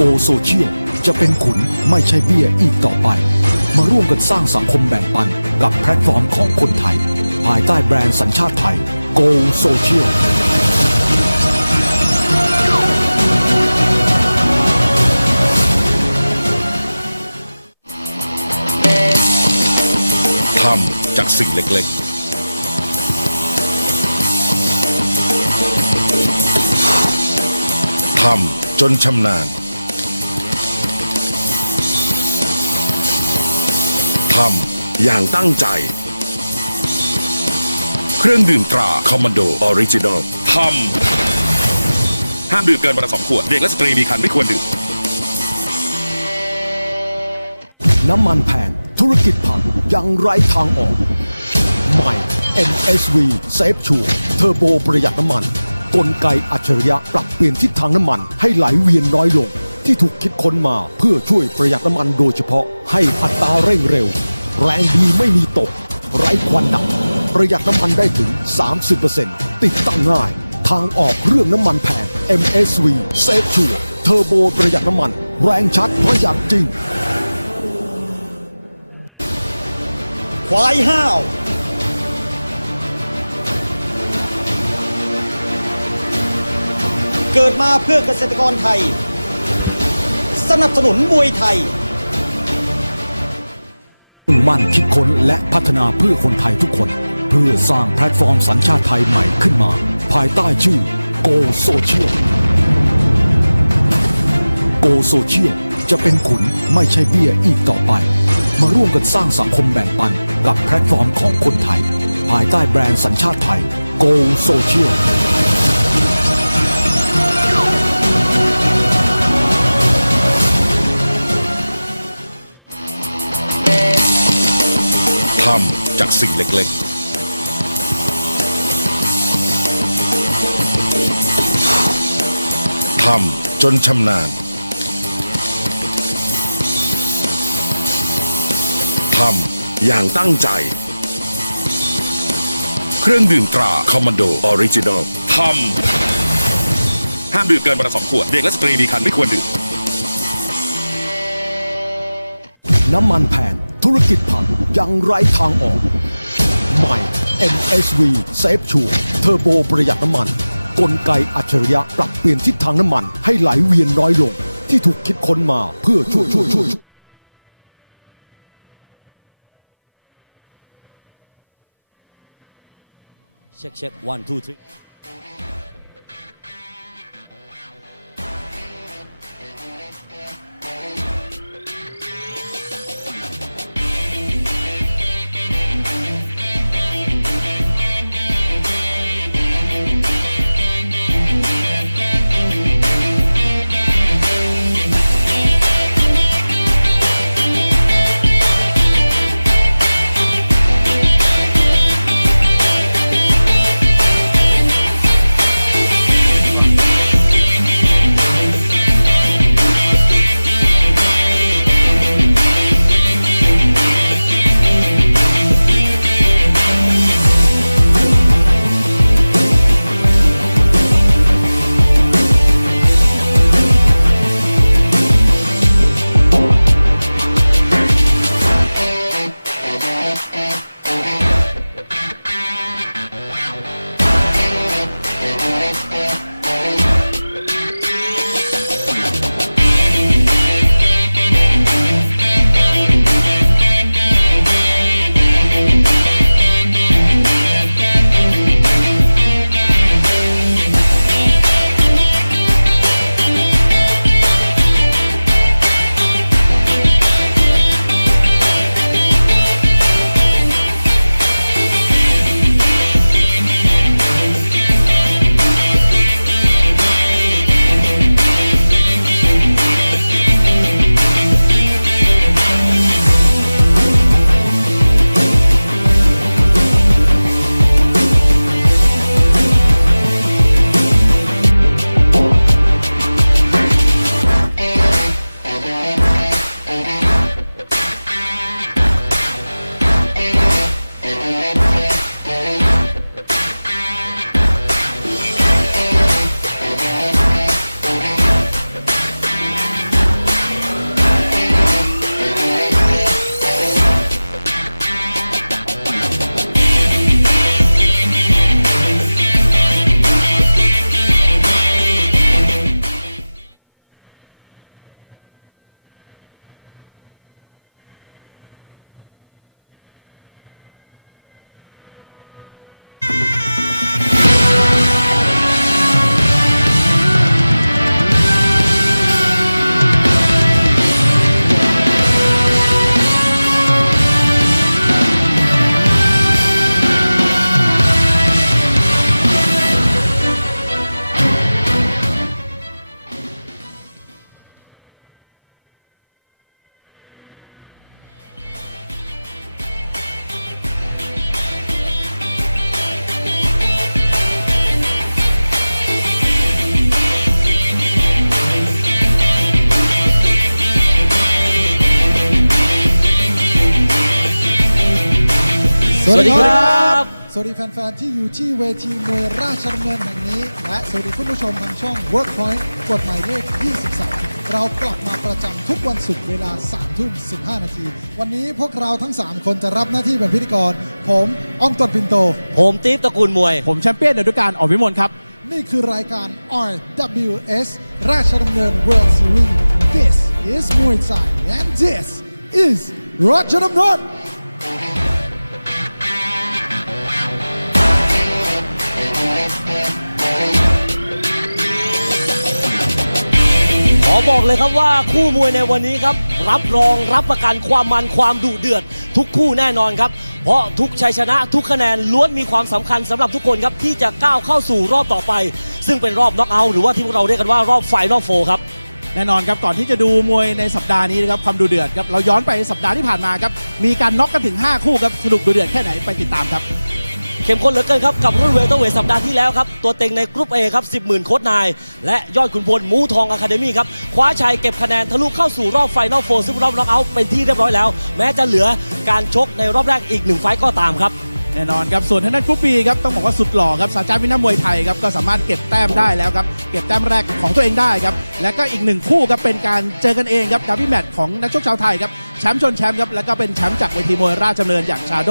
Go Social จะเป็นขุนไม่ใช่เบี้ยอีกต่อไปมาร่วมกันสร้างสังคมแบ่งปันกับแพลตฟอร์มของคนไทยภายใต้แบรนด์สัญชาติไทย Go Social ทำจากสิ่งเล็กๆทำจนชำนาญทำอย่างตั้งใจเครื่องดื่มตราคอมมานโดออริจินอลทำห้ามดื่มเกินวันละ2 ขวดเด็กและสตรีมีครรภ์ไม่ควรดื่มน้ำมันแพงธุรกิจพังยังไร้ทางออกใหม่ MSV Safe Sure เทอร์โบประหยัดน้ำมันกลไกอัจฉริยะปรับเปลี่ยนทิศทางน้ำมันให้ไหลเวียนน้อยลงที่ถูกคิดค้นมาเพื่อช่วยประหยัดน้ำมันโดยเฉพาะให้อัตราเร่งเร็วแรงดีไม่มีตกไร้ควันดำประหยัดน้ำมันได้ถึง 30% ติดตั้งง่ายทางออกเรื่องน้ำมันแพง MSV Safe Sure เทอร์โบประหยัดน้ำมันแรงชัดประหยัดจริงควายห้าวเกิดมาเพื่อเกษตรกรไทยสนับสนุนมวยไทยมั่นคิดค้นและพัฒนาเพื่อคนไทยทุกคนเพื่อสร้างแพลตฟอร์มสัญชาติไทยใหม่ขึ้นมาภายใต้ชื่อ Go Social Go Social จะเป็นขุนไม่ใช่เบี้ยอีกต่อไปมาร่วมกันสร้างสังคมแบ่งปันกับแพลตฟอร์มของคนไทยภายใต้แบรนด์สัญชาติไทย Go Social ทำจากสิ่งเล็กๆทำจนชำนาญทำอย่างตั้งใจเครื่องดื่มตราคอมมานโดออริจินอลทำห้ามดื่มเกินวันละ2 ขวดเด็กและสตรีมีครรภ์ไม่ควรดื่มน้ำมันแพงธุรกิจพังยังไร้ทางออกใหม่ MSV Safe Sure เทอร์โบประหยัดน้ำมันกลไกอัจฉริยะปรับเปลี่ยนทิศทางน้ำมันให้ไหลเวียนน้อยลงที่ถูกคิดค้นมาเพื่อช่วยเช็ค 1 2 3 สวัสดีครับ สวัสดีแฟนๆที่อยู่ที่เวทีมวยราชดำเนินแห่งนี้และสวัสดีคุณผู้ชมทางช่อง Workpoint กฎหมายเลข 23 เรากลับมาประจำทุกวันศุกร์เวลา 3:15 นาทีวันนี้พวกเราทั้ง 3 คนจะรับหน้าที่เป็นพิธีกรผมอ้องตวนปินโตผมติ๊บตระกูลมวยผมแชมเปี้ยนฤดูกาลออกวิมลครับนี่คือรายการ RWS ราชดำเนิน World Series This is Muay Thai and this is ราชดำเนินขอบอกเลยครับว่าคู่มวยในวันนี้ครับรับรองรับประกันความมันความดุเดือดทุกคู่แน่นอนครับเพราะทุกชัยชนะทุกคะแนนล้วนมีความสำคัญสำหรับทุกคนครับที่จะก้าวเข้าสู่รอบต่อไปซึ่งเป็นรอบน็อกเอาท์หรือว่าที่พวกเราเรียกกันว่ารอบไฟนอลโฟร์ครับแน่นอนครับก่อนที่จะดูมวยในสัปดาห์นี้นะครับความดุเดือดครับเราย้อนไปสัปดาห์ที่ผ่านมาครับมีการน็อกกันถึง5คู่ครับสนุกดุเดือดแค่ไหนไปติดตามครับเข้มข้นเหลือเกินครับกับรุ่นเวเตอร์เวทสัปดาห์ที่แล้วครับตัวเต็งในกรุ๊ป A ครับ 10,000 โค้ชนายและยอดขุนพลมูทองอะคาเดมี่ครับคว้าชัยเก็บคะแนนทะลุเข้าสู่รอบไฟนอลโฟร์ซึ่งรอบน็อกเอาท์เป็นที่เรียบร้อยแล้วแม้จะเหลือการชกในรอบแรกอีก1ไฟต์ก็ตามครับแน่นอนครับส่วนทางด้านกรุ๊ป B ครับต้องบอกว่าสุดหล่อครับสาจารย์วินามวยไทยครับก็สามารถเก็บแต้มได้แล้วครับเก็บแต้มแรกของตัวเองได้ครับและก็อีก1คู่ครับเป็นการเจอกันเองครับดาร์บี้แมตช์ของนักชกชาวไทยครับแชมป์ชนแชมป์ครับแล้วก็เป็นแชมป์จากเวทีมวยราชดำเนินอย่างชาโด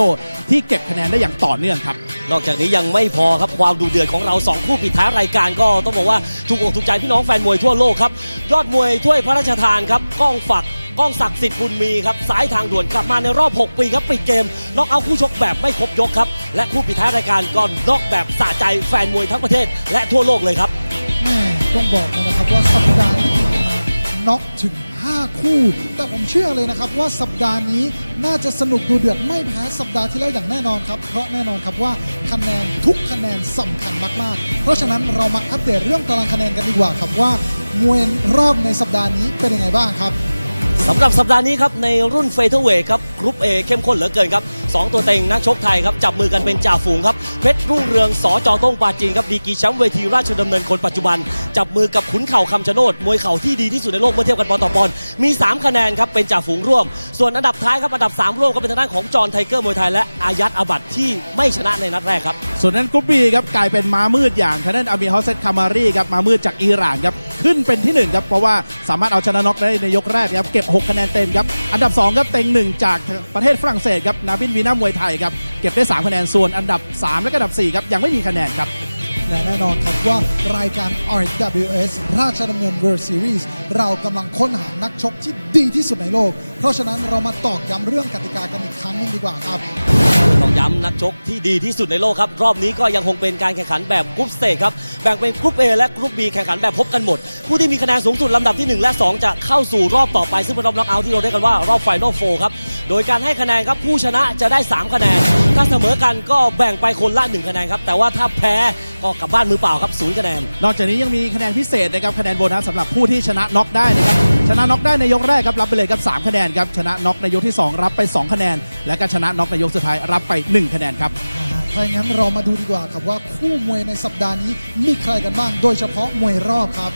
ที่เก็บคะแนนได้อย่างต่อเนื่องครับนอกจากนี้ยังไม่พอครับความดุเดือดของเรา2คู่ปิดท้ายรายการก็ต้องบอกว่าถูกอกถูกใจพี่น้องแฟนมวยทั่วโลกครับยอดมวยถ้วยพระราชทานครับก้องศักดิ์สิทธิ์บุญมีครับสายทางด่วนกลับมาในรอบ6ปีครับปิดเกมน็อกเอาคู่ชกแบบไม่ครบยกครับและคู่ปิดท้ายรายการก็น็อกแบบสะใจแฟนมวยทั้งประเทศและทั่วโลกเลยครับแม่ต้องบอกเลยนะครับว่าสัปดาห์ที่ผ่านมาน็อกถึง5คู่แต่ผมเชื่อเลยนะครับว่าสัปดาห์นี้น่าจะสนุกดูเดือดไม่แพ้สัปดาห์ที่แล้วอย่างแน่นอนครับเพราะแน่นอนครับว่าคะแนนทุกคะแนนสำคัญมากๆเพราะฉะนั้นเรามาอัปเดตเรื่องตารางคะแนนกันดีกว่าครับว่ามวยรอบในสัปดาห์นี้เป็นยังไงบ้างครับสำหรับสัปดาห์นี้ครับในรุ่นเฟเธอร์เวทครับกรุ๊ป A เข้มข้นเหลือเกินครับ2ตัวเต็งนักชกไทยครับจับมือกันเป็นจ่าฝูงครับเพชรรุ่งเรืองสจต้งปาจีนครับดีกรีแชมป์เวทีราชดำเนินคนปัจจุบันจับมือกับขุนเข่าคำชะโนดมวยเข่าที่ดีที่สุดในโลกเมื่อเทียบกันปอนต่อปอนมี3คะแนนครับเป็นจ่าฝูงร่วมส่วนอันดับท้ายครับอันดับ3ร่วมก็เป็นทางด้านของจอห์นไทเกอร์มวยไทยและอายัดอาบัตที่ไม่ชนะในนัดแรกครับส่วนนั้นกรุ๊ป B ครับกลายเป็นม้ามืดอย่างทางด้านอามีฮอสเซตคามารีครับม้ามืดจากอิหร่านครับขึ้นเป็นที่1ครับเพราะว่าสามารถเอาชนะน็อกได้ในยกแรกครับเก็บ6คะแนนเต็มครับอันดับ2ครับเต็ง1จากประเทศฝรั่งเศสครับนาบินวีนามวยไทยครับเก็บได้3คะแนนส่วนอันดับ3และอันดับ4ครับยังไม่มีคะแนนครับและแน่นอนครับว่ารายการ RWS ราชดำเนิน World Series เรากำลังค้นหานักชกที่ดีที่สุดในโลกเพราะฉะนั้นเรามาตอกย้ำเรื่องกติกากันอีกครั้งนึงดีกว่าครับต้องย้ำนักชกที่ดีที่สุดในโลกครับรอบนี้ก็ยังคงเป็นการแข่งขันแบบกรุ๊ปสเตจครับแบ่งเป็นกรุ๊ป A และกรุ๊ป B แข่งขันแบบพบกันหมดผู้ที่มีคะแนนสูงสุดลำดับที่1และ2จะเข้าสู่รอบต่อไปซึ่งเป็นรอบน็อกเอาท์ที่เราเรียกกันว่ารอบไฟนอลโฟร์ครับโดยการให้คะแนนครับผู้ชนะจะได้3คะแนนถ้าเสมอกันก็แบ่งไปคนละ1คะแนนครับแต่ว่าถ้าแพ้ก็กลับบ้านมือเปล่าครับ0คะแนนนอกจากนี้ยังมีคะแนนพิเศษนะครับคะแนนโบนัสสำหรับผู้ที่ชนะน็อกได้นะครับชนะน็อกได้ในยกแรกครับรับไปเลยครับ3คะแนนครับชนะน็อกในยกที่2รับไป2คะแนนและก็ชนะน็อกในยกสุดท้ายรับไป1คะแนนครับถ้าอย่างนั้นเรามาดูดีกว่าครับว่าคู่มวยในสัปดาห์นี้มีใครกันบ้างโดยเฉพาะมวยรอบครับ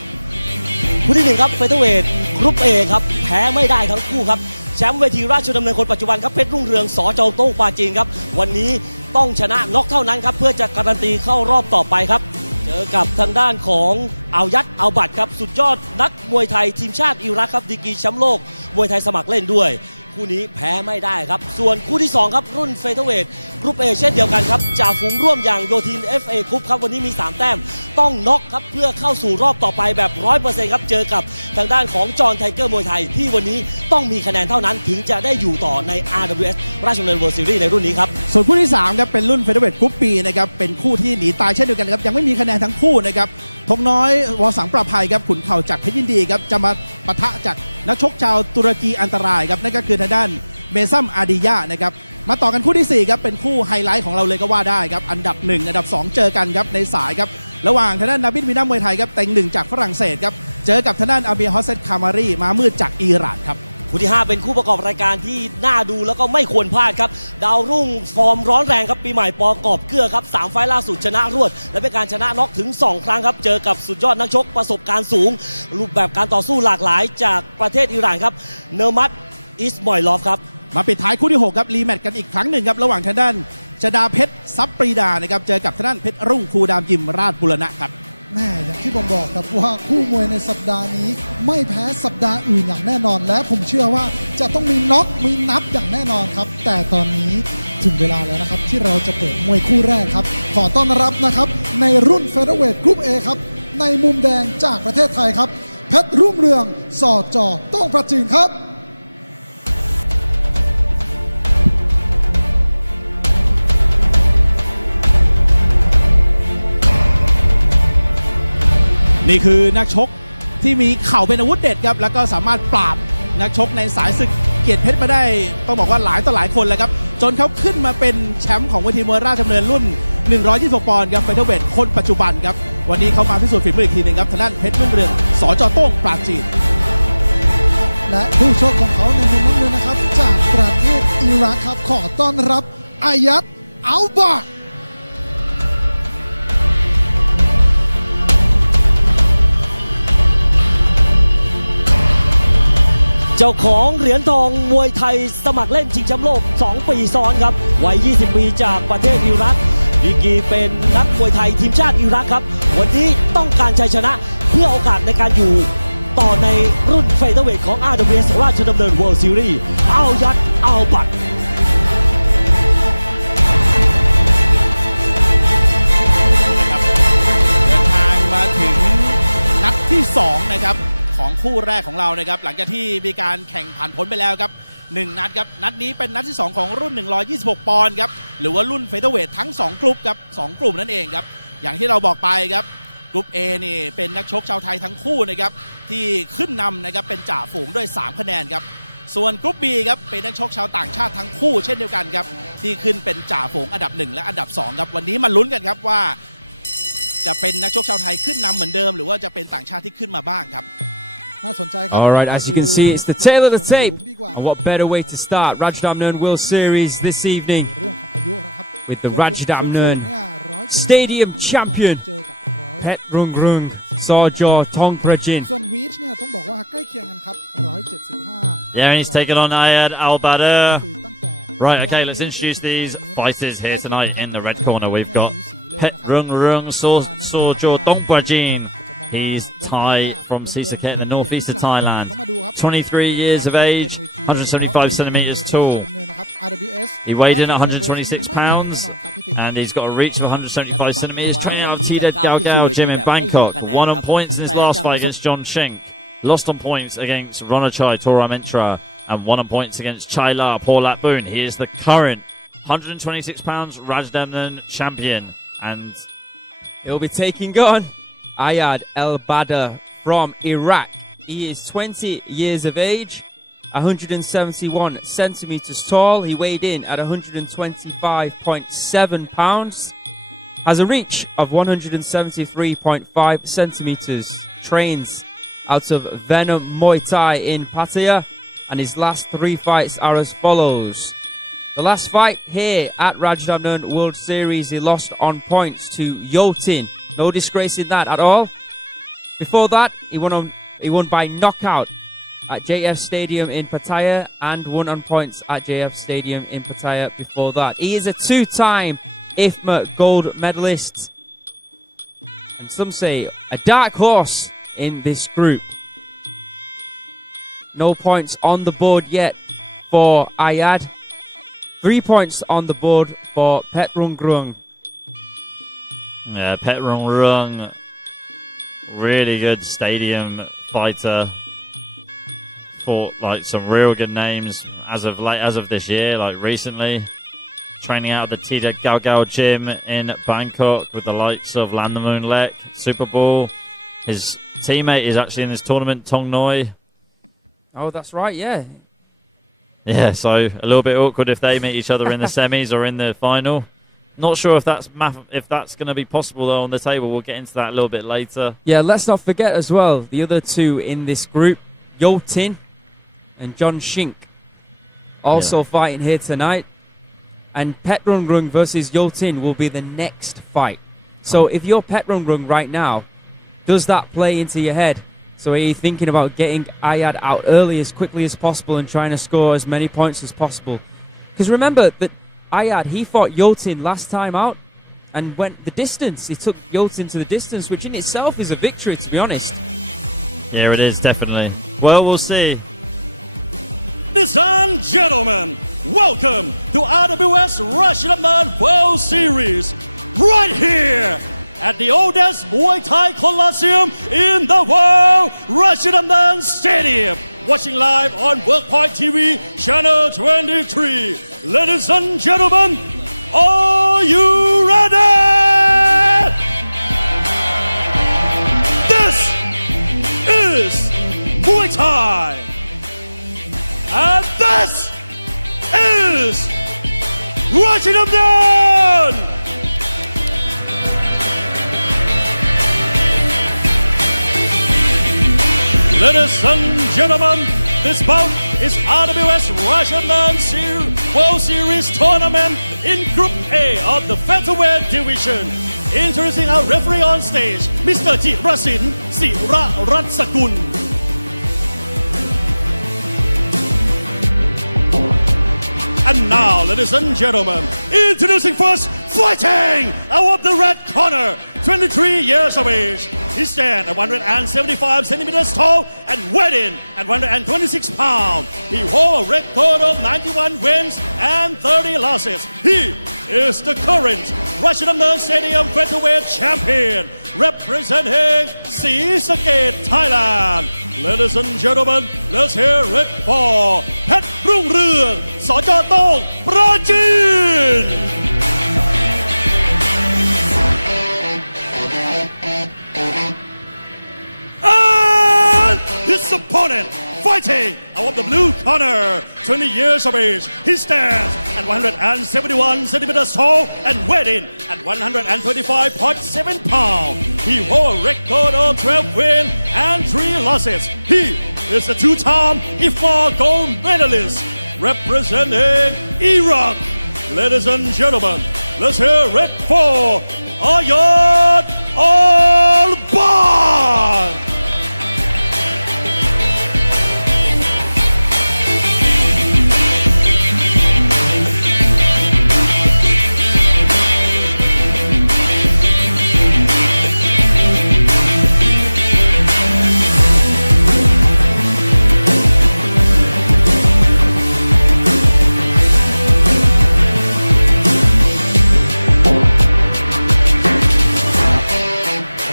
คู่ที่1ครับเฟเธอร์เวทกรุ๊ป A ครับแพ้ไม่ได้ทั้งคู่ครับแชมป์เวทีราชดำเนินคนปัจจุบันครับเพชรรุ่งเรืองสจโต้งปาจีนครับวันนี้ต้องชนะน็อกเท่านั้นครับเพื่อจะการันตีเข้ารอบต่อไปครับเจอกับทางด้านของเอายัดเอาบัตรครับสุดยอดนักมวยไทยทีมชาติอิรักครับดีกรีแชมป์โลกมวยไทยสมัครเล่นด้วยคู่นี้แพ้ไม่ได้ครับส่วนคู่ที่2ครับรุ่นเฟเธอร์เวทกรุ๊ป A เช่นเดียวกันครับจ่าฝูงร่วมอย่างโยธิน FA กรุ๊ปครับวันนี้มี3แต้มต้องน็อกครับเพื่อเข้าสู่รอบต่อไปแบบ 100% ครับเจอกับทางด้านของจอห์นไทเกอร์มวยไทยที่วันนี้ต้องมีคะแนนเท่านั้นถึงจะได้อยู่ต่อใน RWS ราชดำเนิน World Series ในรุ่นนี้ครับส่วนคู่ที่3ครับเป็นรุ่นเฟเธอร์เวทกรุ๊ป B นะครับเป็นคู่ที่หนีตายเช่นเดียวกันครับยังไม่มีคะแนนทั้งคู่นะครับธงน้อยวสังประภัยครับขุนเข่าจากเพชรยินดีครับจะมาปะทะจากนักชกชาวตุรกีอันตรายครับนั่นก็คือทางด้านเมซัมอาดิยานะครับมาต่อกันคู่ที่4ครับเป็นคู่ไฮไลท์ของเราเลยก็ว่าได้ครับอันดับ1อันดับ2เจอกันครับในสายครับระหว่างทางด้านนาบินวีนามวยไทยครับเต็ง1จากฝรั่งเศสครับเจอกับทางด้านอาบีฮอสเซตคามารีมามืดจากอิหร่านครับคู่ที่5เป็นคู่ประกอบรายการที่น่าดูแล้วก็ไม่ควรพลาดครับดาวรุ่งฟอร์มร้อนแรงครับปีใหม่ปอกอบเกลือครับ3ไฟล์ล่าสุดชนะรวดและเป็นการชนะน็อกถึง2ครั้งครับเจอกับสุดยอดนักชกประสบการณ์สูงรูปแบบการต่อสู้หลากหลายจากประเทศอิหร่านครับเนอร์มัตอิสมอยลอฟครับมาปิดท้ายคู่ที่6ครับรีแมตช์กันอีกครั้งหนึ่งครับระหว่างทางด้าน ชดาเพชรซับปรีดานะครับเจอกับทางด้านเพชรรุ่งครูดามยิมราชบุรณะครับ แม่อย่างที่ผมบอกครับว่าคู่มวยในสัปดาห์นี้ไม่แพ้สัปดาห์อื่นอย่างแน่นอนและผมเชื่อว่าจะต้องมีน็อกมีนับอย่างแน่นอนครับแต่ตอนนี้ถึงเวลาแล้วนะครับที่เราจะเปิดมวยคู่แรกครับขอต้อนรับนะครับในรุ่นเฟเธอร์เวทกรุ๊ป A ครับในมุมแดงจากประเทศไทยครับเพชรรุ่งเรืองสจ.ต้องประจีนครับ นี่คือนักชกที่มีเข่าเป็นอาวุธเด็ดครับแล้วก็สามารถปราบนักชกในสายศึกเกียรติเพชรมาได้ต้องบอกว่าหลายต่อหลายคนเลยครับจนเขาขึ้นมาเป็นแชมป์ของเวทีมวยราชดำเนินรุ่น126ปอนด์ครับเฟเธอร์เวทคนปัจจุบันครับวันนี้เขามาพิสูจน์ฝีมืออีกทีหนึ่งครับทางด้านเพชรรุ่งเรืองสจ.โต้งปราจีนและผู้ชกของเขาในมุมน้ำเงินนะครับจากประเทศอิรักครับขอต้อนรับอายัดอัลบาเจ้าของเหรียญทองมวยไทยสมัครเล่นชิงแชมป์โลก 2 ปีซ้อนครับวัย 20 ปีจากประเทศอิรักดีกรีเป็นนักมวยไทยทีมชาติอิรักครับวันนี้ต้องการชัยชนะเพื่อโอกาสในการอยู่ต่อในรุ่นเฟเธอร์เวทของ RWS ราชดำเนิน World Series เอายัดเอาบัตรเดินทางมาถึงนัดที่2นะครับของคู่แรกของเรานะครับหลังจากที่มีการแข่งผ่านพ้นไปแล้วครับ1นัดครับนัดนี้เป็นนัดที่2ของรุ่น126ปอนด์ครับหรือว่ารุ่นเฟเธอร์เวททั้ง2กลุ่มครับ2กลุ่มนั่นเองครับอย่างที่เราบอกไปครับกลุ่ม A นี่เป็นนักชกชาวไทยทั้งคู่นะครับที่ขึ้นนำนะครับเป็นจ่าฝูงด้วย3คะแนนครับส่วนกลุ่ม B ครับเป็นนักชกชาวต่างชาติทั้งคู่เช่นเดียวกันครับที่ขึ้นเป็นจ่าฝูงอันดับ1และอันดับ2ครับวันนี้มาลุ้นกันครับว่าจะเป็นนักชกชาวไทยขึ้นนำเหมือนเดิมหรือว่าจะเป็นต่างชาติที่ขึ้นมาบ้างครับAlright, as you can see, it's the tail of the tape. And what better way to start Rajadamnern World Series this evening with the Rajadamnern Stadium champion, Pet Rung Rung, Sojo Tongprajin. ส่วนวีชเนี่ยต้องบอกว่าใกล้เคียงกันครับ175 Yeah, and he's taken on Ayad Al-Badr. Right, okay, let's introduce these fighters here tonight. In the red corner, we've got Pet Rung Rung Sojo Tongprajin. He's Thai from Sisaket, the northeast of Thailand. 23 years of age, 175 centimeters tall. He weighed in at 126 pounds, and he's got a reach of 175 centimeters. Training out of Tida Galgao Gym in Bangkok. Won on points in his last fight against John Shink. Lost on points against Ronachai Toramintra, and won on points against Chaila Porlat Boon. He is the current 126 pounds Rajadamnern champion, and he'll be taking on Ayad Al-Badr from Iraq. He is 20 years of age, 171 centimeters tall. He weighed in at 125.7 pounds. Has a reach of 173.5 centimeters. Trains out of Venom Muay Thai in Pattaya. And his last 3 fights are as follows. The last fight here at Rajadamnern World Series, he lost on points to Yotin. No disgrace in that at all. Before that, he won by knockout at JF Stadium in Pattaya and won on points at JF Stadium in Pattaya before that. He is a 2-time IFMA gold medalist. And some say a dark horse in this group. No points on the board yet for Ayad. 3 points on the board for Pet Rung Rung. yeah, Pet Rung Rung, really good stadium fighter. Fought like some real good names as of this year, like recently. Training out of the Tida Galgao Gym in Bangkok with the likes of Landamoon Lek, Super Ball. His teammate is actually in this tournament, Tong Noi. Oh, that's right, yeah. Yeah, so a little bit awkward if they meet each other in the semis or in the final. Not sure if that's going to be possible though on the table. We'll get into that a little bit later. Yeah, let's not forget as well the other two in this group, Yotin and John Shink, also fighting here tonight. And Pet Rung Rung versus Yotin will be the next fight. So if you're Pet Rung Rung right now, does that play into your head? So are you thinking about getting Ayad out early as quickly as possible and trying to score as many points as possible? Because remember that Ayad, he fought Yotin last time out and went the distance. He took Yotin to the distance, which in itself is a victory, to be honest. Yeah, it is, definitely. Well, we'll see. Ladies and gentlemen, welcome to RWS Rajadamnern World Series, right here at the oldest Muay Thai Coliseum in the world, Rajadamnern Stadium. Watching live on Workpoint TV, Channel 23. Ladies and gentlemen, are you ready? This is Muay Thai. And this is Rajadamnern! Ladies and gentlemen, this bout is RWS Rajadamnern World Series Tournament in Group A of the Featherweight Division. Introducing our referee on stage, Mr. Jirasin Siraratsagun. And now, ladies and gentlemen, introducing first, fighting out of the red corner, 23 years of age. He stands at 175 centimeters tall and weighed in at 126 pounds. He holds a record of 91 wins and 30 losses. He is the current Rajadamnern Stadium Featherweight Champion, representing Srisaket, Thailand. Ladies and gentlemen, let's hear it for เพชรรุ่งเรือง สจ.โต้ง ปราจีน And his opponent, fighting out of the blue corner, 20 years of age. He stands at 171 centimeters tall and weighed in at 125.7 pounds. He holds a record of 12 wins and 3 losses. He is a two-time IFMA gold medalist representing Iraq. Ladies and gentlemen, let's hear it for Ayad Alban.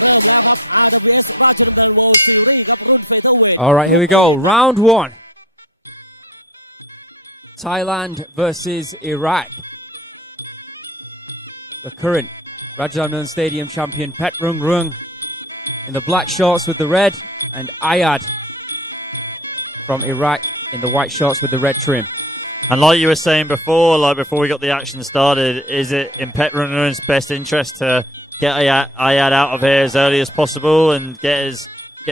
เริ่มแล้วครับ RWS Rajadamnern World Series ครับรุ่น Featherweight. All right, here we go. Round 1. Thailand versus Iraq. The current Rajadamnern Stadium champion Phet Rung Rung in the black shorts with the red, and Ayad from Iraq in the white shorts with the red trim. And like you were saying before, before we got the action started, is it in Phet Rung Rung's best interest to get Ayad out of here as early as possible and get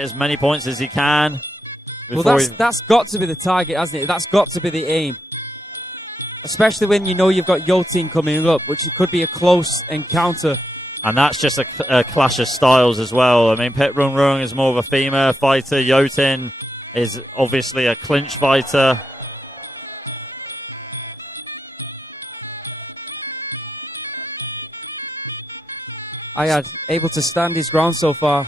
as many points as he can? Well, that's got to be the target, hasn't it? That's got to be the aim. Especially when you know you've got Yotin coming up, which could be a close encounter. And that's just a clash of styles as well. I mean, Phet Rung Rung is more of a female fighter. Yotin is obviously a clinch fighter. Ayad able to stand his ground so far.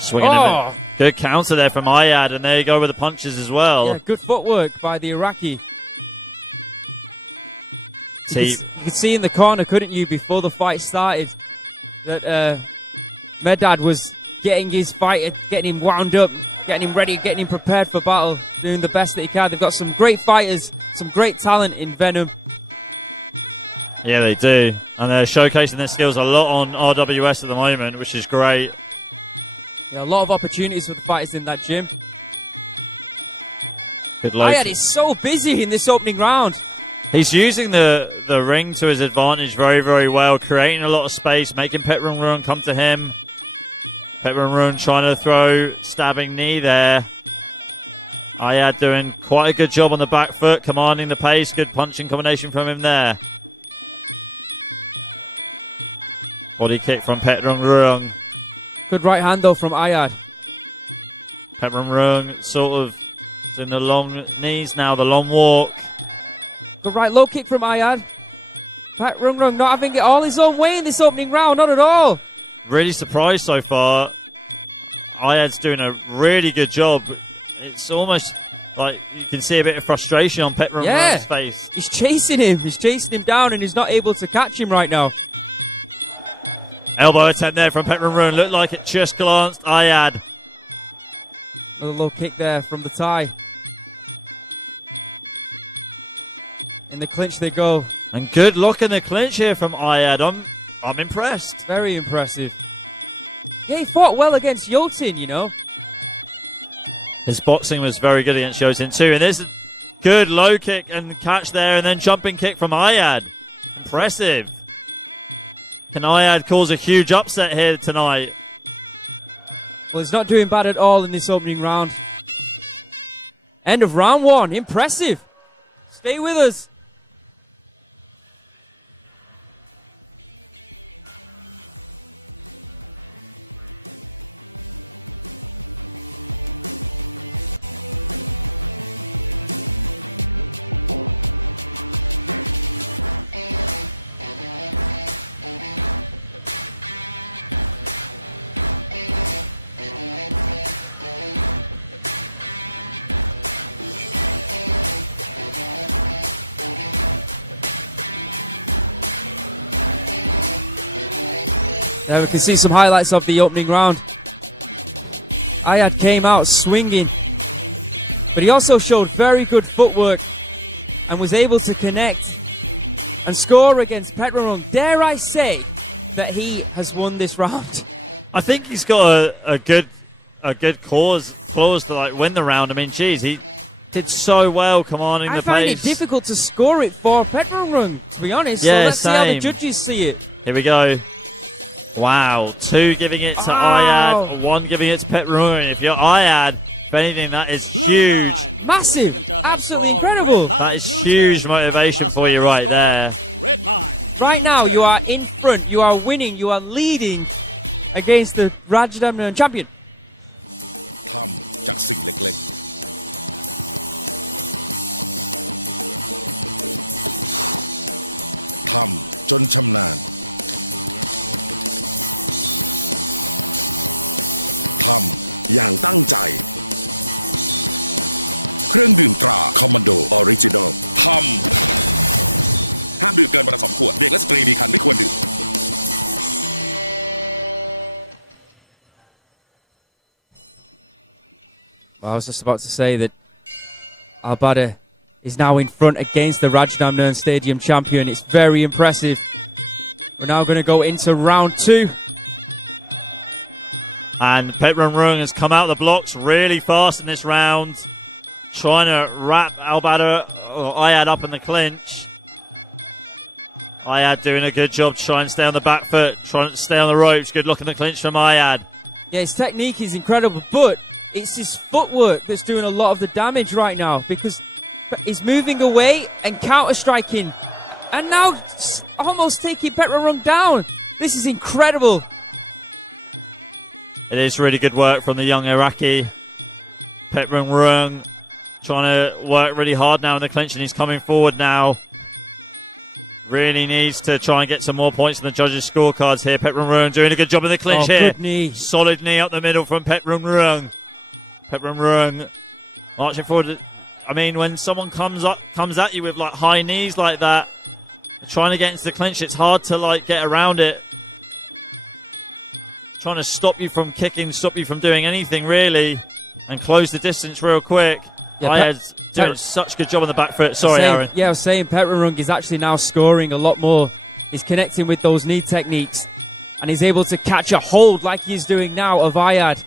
Swinging a good counter there from Ayad, and there you go with the punches as well. Yeah, good footwork by the Iraqi. You could see in the corner, couldn't you, before the fight started, that Medad was getting his fighter, getting him wound up, getting him ready, getting him prepared for battle, doing the best that he can. They've got some great fighters, some great talent in Venom. Yeah, they do. And they're showcasing their skills a lot on RWS at the moment, which is great. Yeah, a lot of opportunities for the fighters in that gym. Good low. Ayad is so busy in this opening round. He's using the ring to his advantage very, very well, creating a lot of space, making Phet Rung Rung come to him. Phet Rung Rung trying to throw stabbing knee there. Ayad doing quite a good job on the back foot, commanding the pace. Good punching combination from him there. Body kick from Phet Rung Rung. Good right hand though from Ayad. Phet Rung Rung sort of doing the long knees now, the long walk. Good right low kick from Ayad. Pat Rung Rung not having it all his own way in this opening round, not at all. Really surprised so far. Ayad's doing a really good job. It's almost like you can see a bit of frustration on Pet Rung Rung's face. He's chasing him down, and he's not able to catch him right now. Elbow attempt there from Pet Rung Rung. Looked like it just glanced Ayad. A low kick there from the tie. In the clinch they go. And good luck in the clinch here from Ayad. I'm impressed. Very impressive. Yeah, he fought well against Yotin, you know. His boxing was very good against Yotin too. And there's a good low kick and catch there, and then jumping kick from Ayad. Impressive. Can Ayad cause a huge upset here tonight? Well, he's not doing bad at all in this opening round. End of round one. Impressive. Stay with us. There we can see some highlights of the opening round. Ayad came out swinging, but he also showed very good footwork and was able to connect and score against Pet Rung Rung. Dare I say that he has won this round? I think he's got a good clause to like win the round. I mean, geez, he did so well commanding the pace. I find it difficult to score it for Pet Rung Rung, to be honest. Yeah, so let's same. see how the judges see it. Here we go. Wow, 2 giving it to Ayad, 1 giving it to Pet Rung Rung. If you're Ayad, if anything, that is huge. Massive, absolutely incredible. That is huge motivation for you right there. Red 9. Right now, you are in front, you are winning, you are leading against the Rajadamnern champion. ทำจากสิ่งเล็กๆ ทำจนชำนาญ ทำอย่างตั้งใจ เครื่องดื่มตราคอมมานโดออริจินอล ทำห้ามดื่มเกินวันละ2 ขวด เด็กและสตรีมีครรภ์ไม่ควรดื่ม Well, I was just about to say that Albada is now in front against the Rajadamnern Stadium champion. It's very impressive. We're now going to go into round 2. And Pet Rung Rung has come out of the blocks really fast in this round, trying to wrap Albada or Ayad up in the clinch. Ayad doing a good job trying to stay on the back foot, trying to stay on the ropes. Good luck in the clinch from Ayad. Yeah, his technique is incredible, but it's his footwork that's doing a lot of the damage right now because he's moving away and counter-striking and now almost taking Pet Rung Rung down. This is incredible. It is really good work from the young Iraqi. Pet Rung Rung trying to work really hard now in the clinch, and he's coming forward now. Really needs to try and get some more points in the judges' scorecards here. Pet Rung Rung doing a good job in the clinch here. Good knee. Solid knee up the middle from Pet Rung Rung. Pet Rung Rung marching forward. I mean, when someone comes at you with like high knees like that, trying to get into the clinch, it's hard to like get around it. Trying to stop you from kicking, stop you from doing anything really, and close the distance real quick. Yeah, Ayad's doing such a good job on the back foot. Sorry, Aaron. Yeah, I was saying Pet Rung Rung is actually now scoring a lot more. He's connecting with those knee techniques, and he's able to catch a hold like he's doing now of Ayad.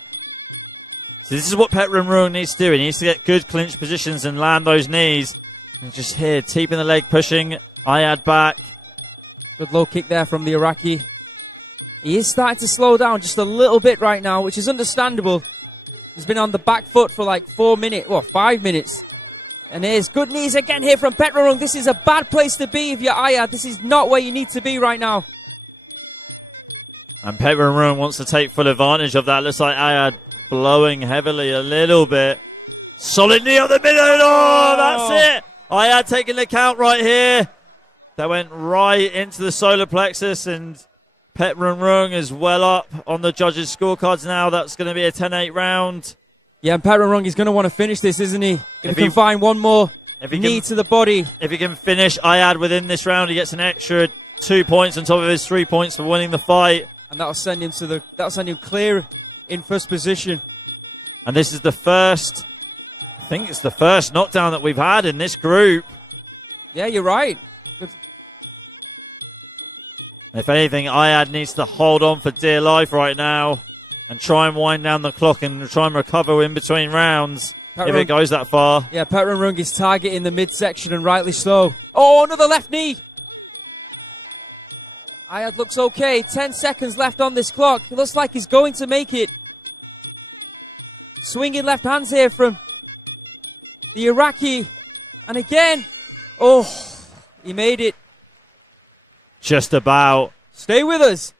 So this is what Pet Rung Rung needs to do. He needs to get good clinch positions and land those knees. And just here, keeping the leg pushing. Ayad back. Good low kick there from the Iraqi. He is starting to slow down just a little bit right now, which is understandable. He's been on the back foot for like 5 minutes. And there's good knees again here from Pet Rung Rung. This is a bad place to be if you're Ayad. This is not where you need to be right now. And Pet Rung Rung wants to take full advantage of that. Looks like Ayad blowing heavily a little bit. Solid knee on the middle. Oh, that's it. Ayad taking the count right here. that went right into the solar plexus, and Pet Rung Rung is well up on the judges' scorecards now. That's going to be a 10-8 round. Yeah, and Pet Rung Rung is going to want to finish this, isn't he? If he can find one more knee to the body. If he can finish Ayad within this round, he gets an extra 2 points on top of his 3 points for winning the fight. And that'll send him clear in first position. And this is the first, I think it's the first knockdown that we've had in this group. Yeah, you're right. If anything, Ayad needs to hold on for dear life right now and try and wind down the clock and try and recover in between rounds if it goes that far. Yeah, Pet Rung Rung is targeting the midsection, and rightly so. Oh, another left knee. Ayad looks okay. 10 seconds left on this clock. It looks like he's going to make it. Swinging left hands here from the Iraqi. And again, oh, he made it. Just about. Stay with us.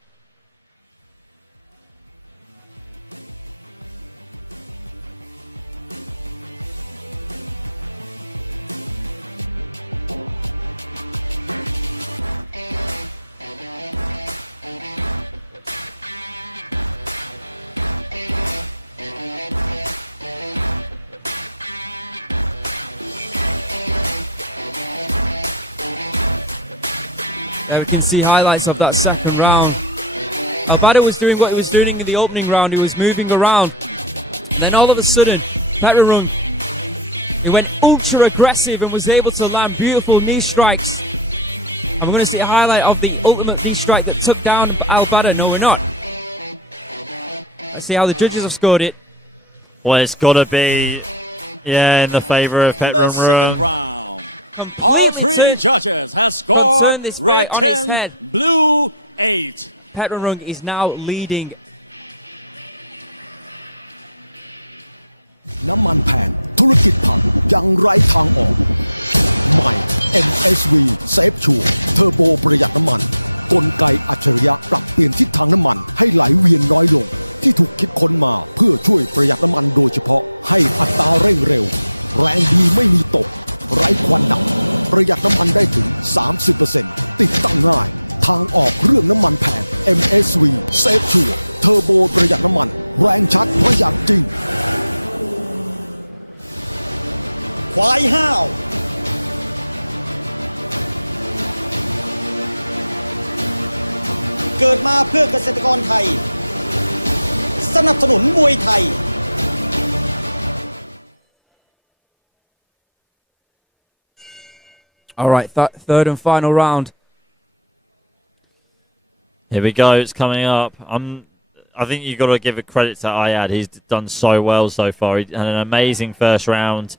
We can see highlights of that second round. Albada was doing what he was doing in the opening round. He was moving around. Then all of a sudden, Pet Rung Rung, he went ultra aggressive and was able to land beautiful knee strikes. And we're going to see a highlight of the ultimate knee strike that took down Albada. No, we're not. Let's see how the judges have scored it. Well, it's got to be, in the favour of Pet Rung Rung. Second round. All three judges have scored red 10, blue 8. Pet Rung Rung is now leading. น้ำมันแพงธุรกิจพังยังไร้ทางออกใหม่ MSV Safe Sure เทอร์โบประหยัดน้ำมันกลไกอัจฉริยะปรับเปลี่ยนทิศทางน้ำมันให้ไหลเวียนน้อยลงที่ถูกคิดค้นมาเพื่อช่วยประหยัดน้ำมันโดยเฉพาะให้อัตราเร่งเร็วแรงดีไม่มีตกไร้ควันดำประหยัดน้ำมันได้ถึง 30% ติดตั้งง่ายทางออกเรื่องน้ำมันแพง MSV Safe Sure เทอร์โบประหยัดน้ำมันแรงชัดประหยัดจริงควายห้าวเกิดมาเพื่อเกษตรกรไทยสนับสนุนมวยไทย All right, third and final round. Here we go. It's coming up. I think you've got to give a credit to Ayad. He's done so well so far. He had an amazing first round,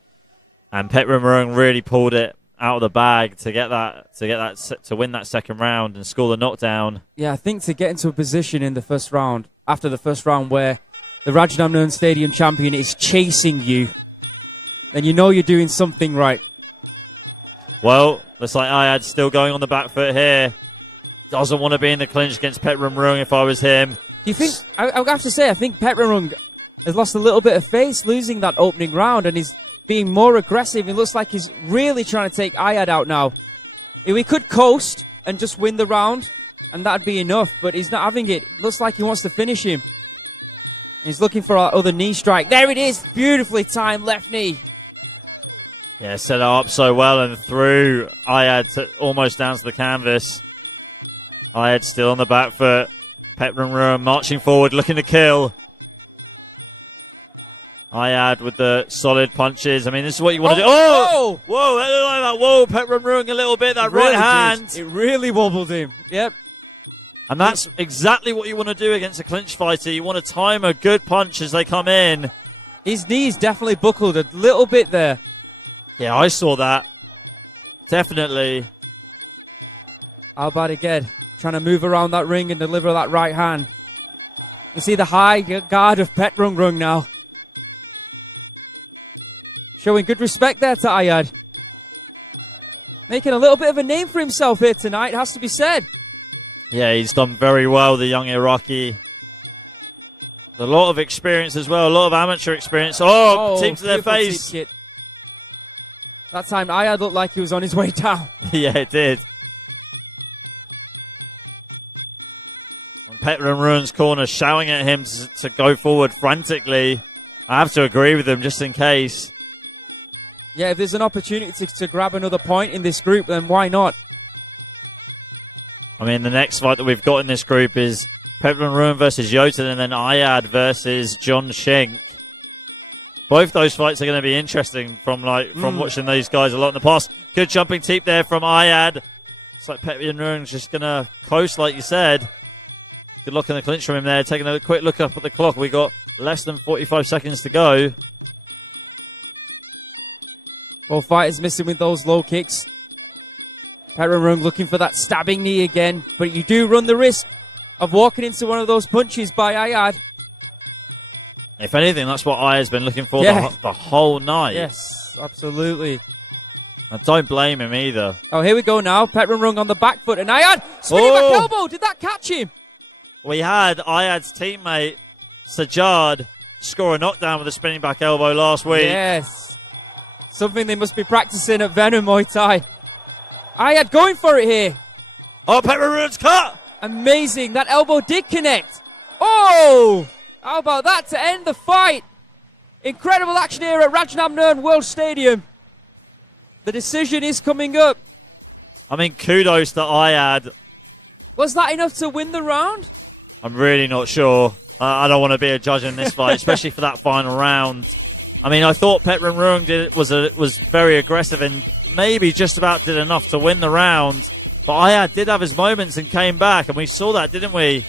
and Pet Rung Rung really pulled it out of the bag to win that second round and score the knockdown. Yeah, I think to get into a position in the first round, after the first round, where the Rajadamnern Stadium champion is chasing you, then you know you're doing something right. Well, looks like Ayad's still going on the back foot here. Doesn't want to be in the clinch against Pet Rung Rung if I was him. Do you think, I have to say, I think Pet Rung Rung has lost a little bit of face losing that opening round, and he's being more aggressive. It looks like he's really trying to take Ayad out now. If he could coast and just win the round, and that'd be enough, but he's not having it. Looks like he wants to finish him. He's looking for our other knee strike. There it is, beautifully timed left knee. Yeah, set it up so well and through Ayad almost down to the canvas. Ayad still on the back foot. Pet Rung Rung marching forward, looking to kill. Ayad with the solid punches. I mean, this is what you want to do. Oh! Whoa, that looked like that. Whoa, Pet Rung Rung a little bit. That right hand. It really wobbled him. Yep. And that's exactly what you want to do against a clinch fighter. You want to time a good punch as they come in. His knees definitely buckled a little bit there. Yeah, I saw that. Definitely. Albad again, trying to move around that ring and deliver that right hand. You see the high guard of Pet Rung Rung now. Showing good respect there to Ayad. Making a little bit of a name for himself here tonight, has to be said. Yeah, he's done very well, the young Iraqi. A lot of experience as well, a lot of amateur experience. Oh, team to their face. That time Ayad looked like he was on his way down. Yeah, it did. Petr Ruhn's corner shouting at him to go forward frantically. I have to agree with them just in case. Yeah, if there's an opportunity to grab another point in this group, then why not? I mean, the next fight that we've got in this group is Petr Ruhn versus Jotun, and then Ayad versus John Schenk. Both those fights are going to be interesting from watching these guys a lot in the past. Good jumping teep there from Ayad. It's like Petr Ruhn's just going to coast, like you said. Good luck in the clinch from him there. Taking a quick look up at the clock. We got less than 45 seconds to go. Both fighters missing with those low kicks. Petr Ruhn looking for that stabbing knee again, but you do run the risk of walking into one of those punches by Ayad. If anything, that's what Ayad's been looking for the whole night. Yes, absolutely. I don't blame him either. Oh, here we go now. Petr Ruhn on the back foot, and Ayad spinning back elbow. Did that catch him? We had Ayad's teammate Sajjad score a knockdown with a spinning back elbow last week. Yes. Something they must be practicing at Venom Muay Thai. Ayad going for it here. Oh, Petr Ruhn's cut! Amazing. That elbow did connect. Oh! How about that to end the fight? Incredible action here at Rajadamnern World Stadium. The decision is coming up. I mean, kudos to Ayad. Was that enough to win the round? I'm really not sure. I don't want to be a judge in this fight, especially for that final round. I mean, I thought Petr Ruhn was very aggressive and maybe just about did enough to win the round. But Ayad did have his moments and came back, and we saw that, didn't we?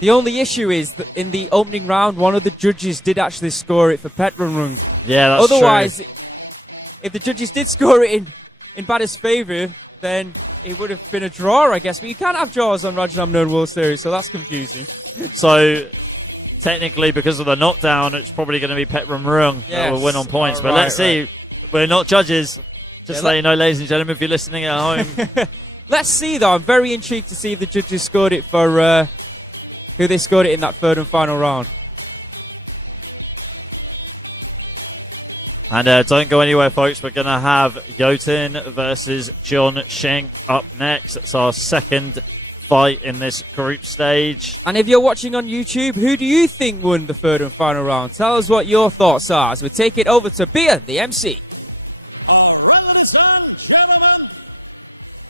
The only issue is that in the opening round, one of the judges did actually score it for Petr Ruhn. Yeah, that's Otherwise, true. If the judges did score it in Badr's favour, then it would have been a draw, I guess. But you can't have draws on Rajadamnern World Series, so that's confusing. So, technically, because of the knockdown, it's probably going to be Petr Ruhn that will win on points. But let's see. We're not judges. Just to let you know, ladies and gentlemen, if you're listening at home. Let's see, though. I'm very intrigued to see if the judges scored it for who they scored it in that third and final round. And don't go anywhere, folks. We're going to have Jotun versus John Schenk up next. It's our second fight in this group stage. And if you're watching on YouTube, who do you think won the third and final round? Tell us what your thoughts are as we take it over to Bia, the MC. All right, ladies and gentlemen,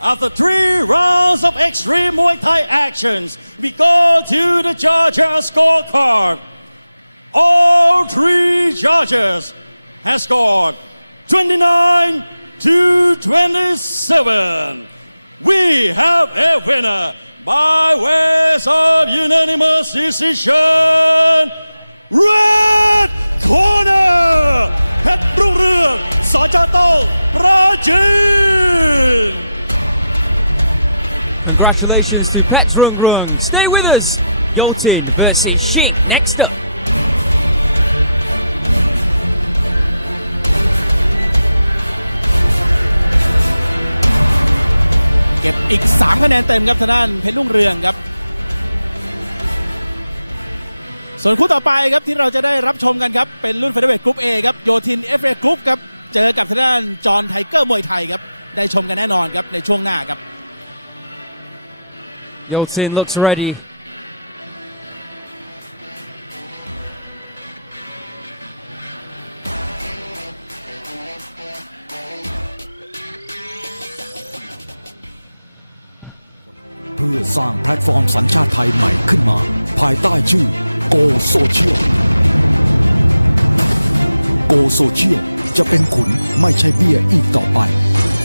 after 3 rounds of extreme Muay Thai actions, we go to the judges' scorecard. All 3 judges have scored 29 to 27. We have a winner by way of unanimous decision. Red corner, Petr Ruhn, สจโต้งปราจีน Congratulations to Petr Ruhn. Stay with us. Jotun versus Schenk next up. เก็บอีก3คะแนนเต็มครับทางด้านเพชรรุ่งเรืองครับส่วนคู่ต่อไปครับที่เราจะได้รับชมกันครับเป็นรุ่นเฟเธอร์เวทกรุ๊ป A ครับโยธิน FA กรุ๊ปครับเจอกับทางด้านจอห์นไทเกอร์มวยไทยครับได้ชมกันแน่นอนครับในช่วงหน้าครับ Jotun looks ready. Pu เพื่อสร้างแพลตฟอร์มสัญชาติไทยใหม่ขึ้นมาภายใต้ชื่อ Go Social Go Social จะเป็นขุนไม่ใช่เบี้ยอีกต่อไป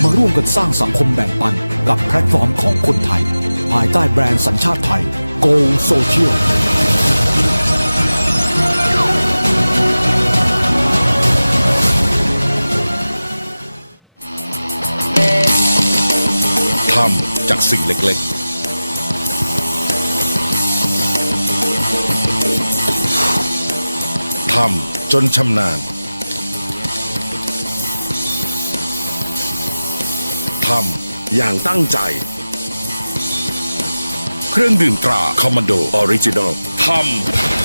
มาร่วมกันสร้างสังคมแบ่งปันกับแพลตฟอร์มของคนไทยภายใต้แบรนด์สัญชาติไทย Go Social ทำจากสิ่งเล็กๆ ทำจนชำนาญ ทำอย่างตั้งใจ เครื่องดื่มตราคอมมานโดออริจินอล ท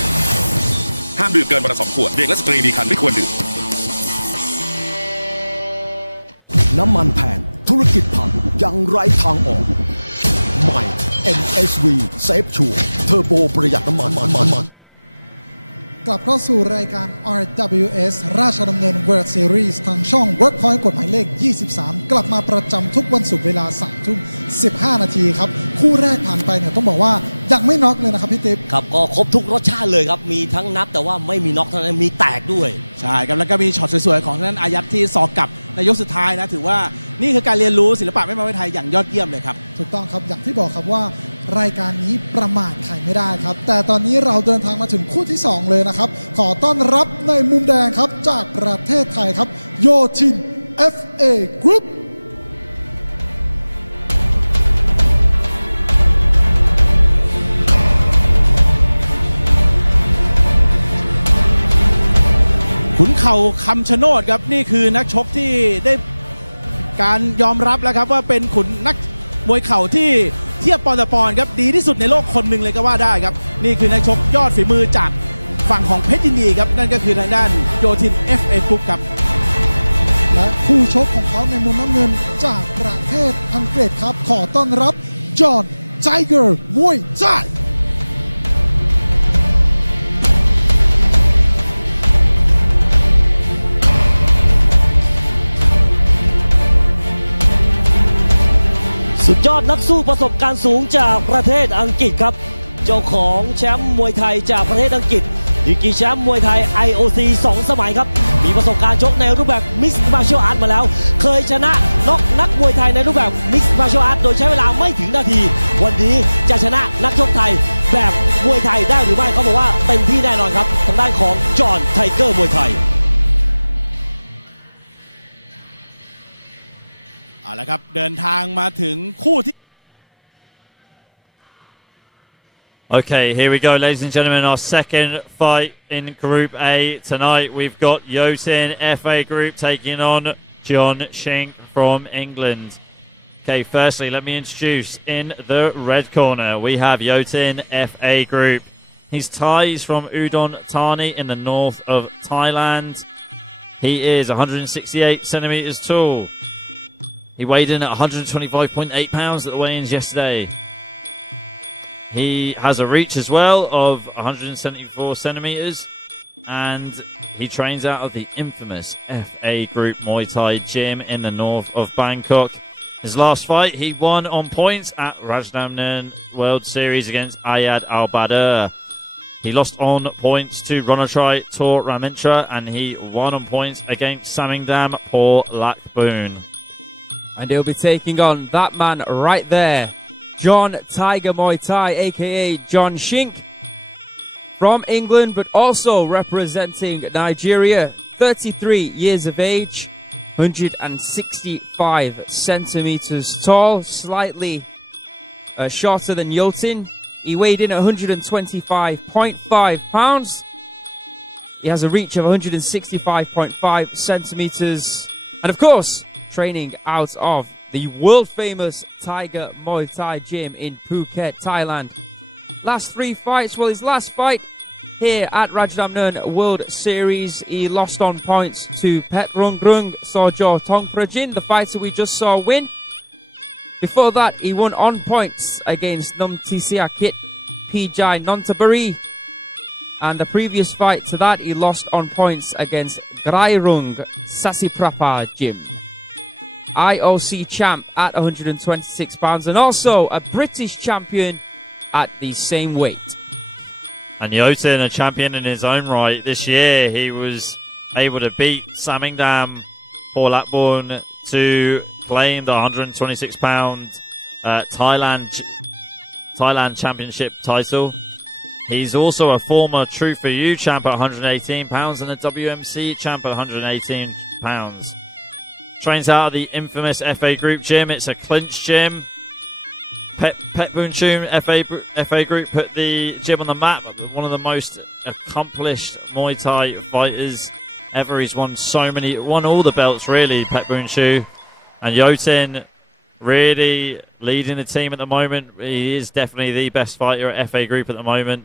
ำห้ามดื่มเกินวันละ2 ขวด เด็กและสตรีมีครรภ์ไม่ควรดื่ม น้ำมันแพงธุรกิจพังยังไร้ทางออกใหม่ MSV Safe Sure เทอร์โบประหยัดน้ำมัน กลับเข้าสู่รายการ RWS ราชดำเนิน World Series ทางช่อง Workpoint กฎหมายเลข 23 กลับมาประจำทุกวันศุกร์เวลา 3:15 นาทีครับ คู่แรกผ่านไปเนี่ยต้องบอกว่ายังไม่น็อกเลยนะครับพี่ติ๊บ ครับก็ครบทุกรสชาติเลยครับมีทั้งนับแต่ว่าไม่มีน็อกเท่านั้นมีแตกด้วย ใช่ครับแล้วก็มีช็อตสวยๆของนั้นอายัดที่สอกกลับในยกสุดท้ายนะถือว่านี่คือการเรียนรู้ศิลปะแม่ไม้มวยไทยอย่างยอดเยี่ยมเลยครับ ถูกต้องครับอย่างที่บอกครับว่ารายการนี้ประมาทใครไม่ได้ครับ แต่ตอนนี้เราเดินทางมาถึงคู่ที่ 2 เลยนะครับ ขอต้อนรับในมุมแดงครับจากประเทศไทยครับโยทิน FA Group ขุนเข่าคำชะโนดครับนี่คือนักชกที่ได้การยอมรับแล้วครับว่าเป็นขุนนักมวยเข่าที่เทียบปอนด์ต่อปอนด์ครับดีที่สุดในโลกคนหนึ่งเลยก็ว่าได้ครับนี่คือนักชกยอดฝีมือจากฝั่งของเพชรยินดีครับนั่นก็คือทางด้านโยทิน FA Group ครับ และคู่ชกของเขาในมุมน้ำเงินจากประเทศอังกฤษครับขอต้อนรับจอห์นไทเกอร์มวยไทยสุดยอดนักสู้ประสบการณ์สูงจากประเทศอังกฤษครับเจ้าของแชมป์มวยไทยจากประเทศอังกฤษดีกรีแชมป์มวยไทย IOC 2 สมัยครับมีประสบการณ์ชกในรูปแบบ Mixed Martial Arts มาแล้วเคยชนะน็อกนักมวยไทยในรูปแบบ Mixed Martial Arts โดยใช้เวลาไม่ถึงนาทีวันนี้จะชนะนักชกไทยแบบมวยไทยได้หรือไม่เขาบอกว่าเต็มที่แน่นอนครับทางด้านของจอห์นไทเกอร์มวยไทยเอาละครับเดินทางมาถึงคู่ที่ Okay, here we go, ladies and gentlemen. Our second fight in Group A tonight. We've got Yotin FA Group taking on John Shink from England. Okay, firstly, let me introduce in the red corner, we have Yotin FA Group. He's Thai, he's from Udon Thani in the north of Thailand. He is 168 centimeters tall. He weighed in at 125.8 pounds at the weigh-ins yesterday. He has a reach as well of 174 centimeters, and he trains out of the infamous FA Group Muay Thai gym in the north of Bangkok. His last fight, he won on points at Rajadamnern World Series against Ayad Al-Badr. He lost on points to Ronachai Tor Ramintra, and he won on points against Samingdam Paul Lakboon. And he'll be taking on that man right there, John Tiger Muay Thai, aka John Shink, from England, but also representing Nigeria. 33 years of age, 165 centimeters tall, slightly shorter than Yotin. He weighed in at 125.5 pounds. He has a reach of 165.5 centimeters, and of course, training out of the world famous Tiger Muay Thai gym in Phuket, Thailand. Last 3 fights, well, his last fight here at Rajadamnern World Series, he lost on points to Pet Rung Rung Sojo Tongprajin, the fighter we just saw win. Before that, he won on points against Numtisiakit Pijai Nontaburi. And the previous fight to that, he lost on points against Grairung Sasiprapa Gym. IOC champ at 126 pounds, and also a British champion at the same weight. And Yotin, a champion in his own right. This year, he was able to beat Samingdam Paul Lakboon to claim the 126-pound Thailand Championship title. He's also a former True For You champ at 118 pounds and a WMC champ at 118 pounds. Trains out of the infamous FA Group gym. It's a clinch gym. Pet Boonchum FA Group put the gym on the map. One of the most accomplished Muay Thai fighters ever. He's won all the belts really, Pet Boonchum. And Yotin really leading the team at the moment. He is definitely the best fighter at FA Group at the moment.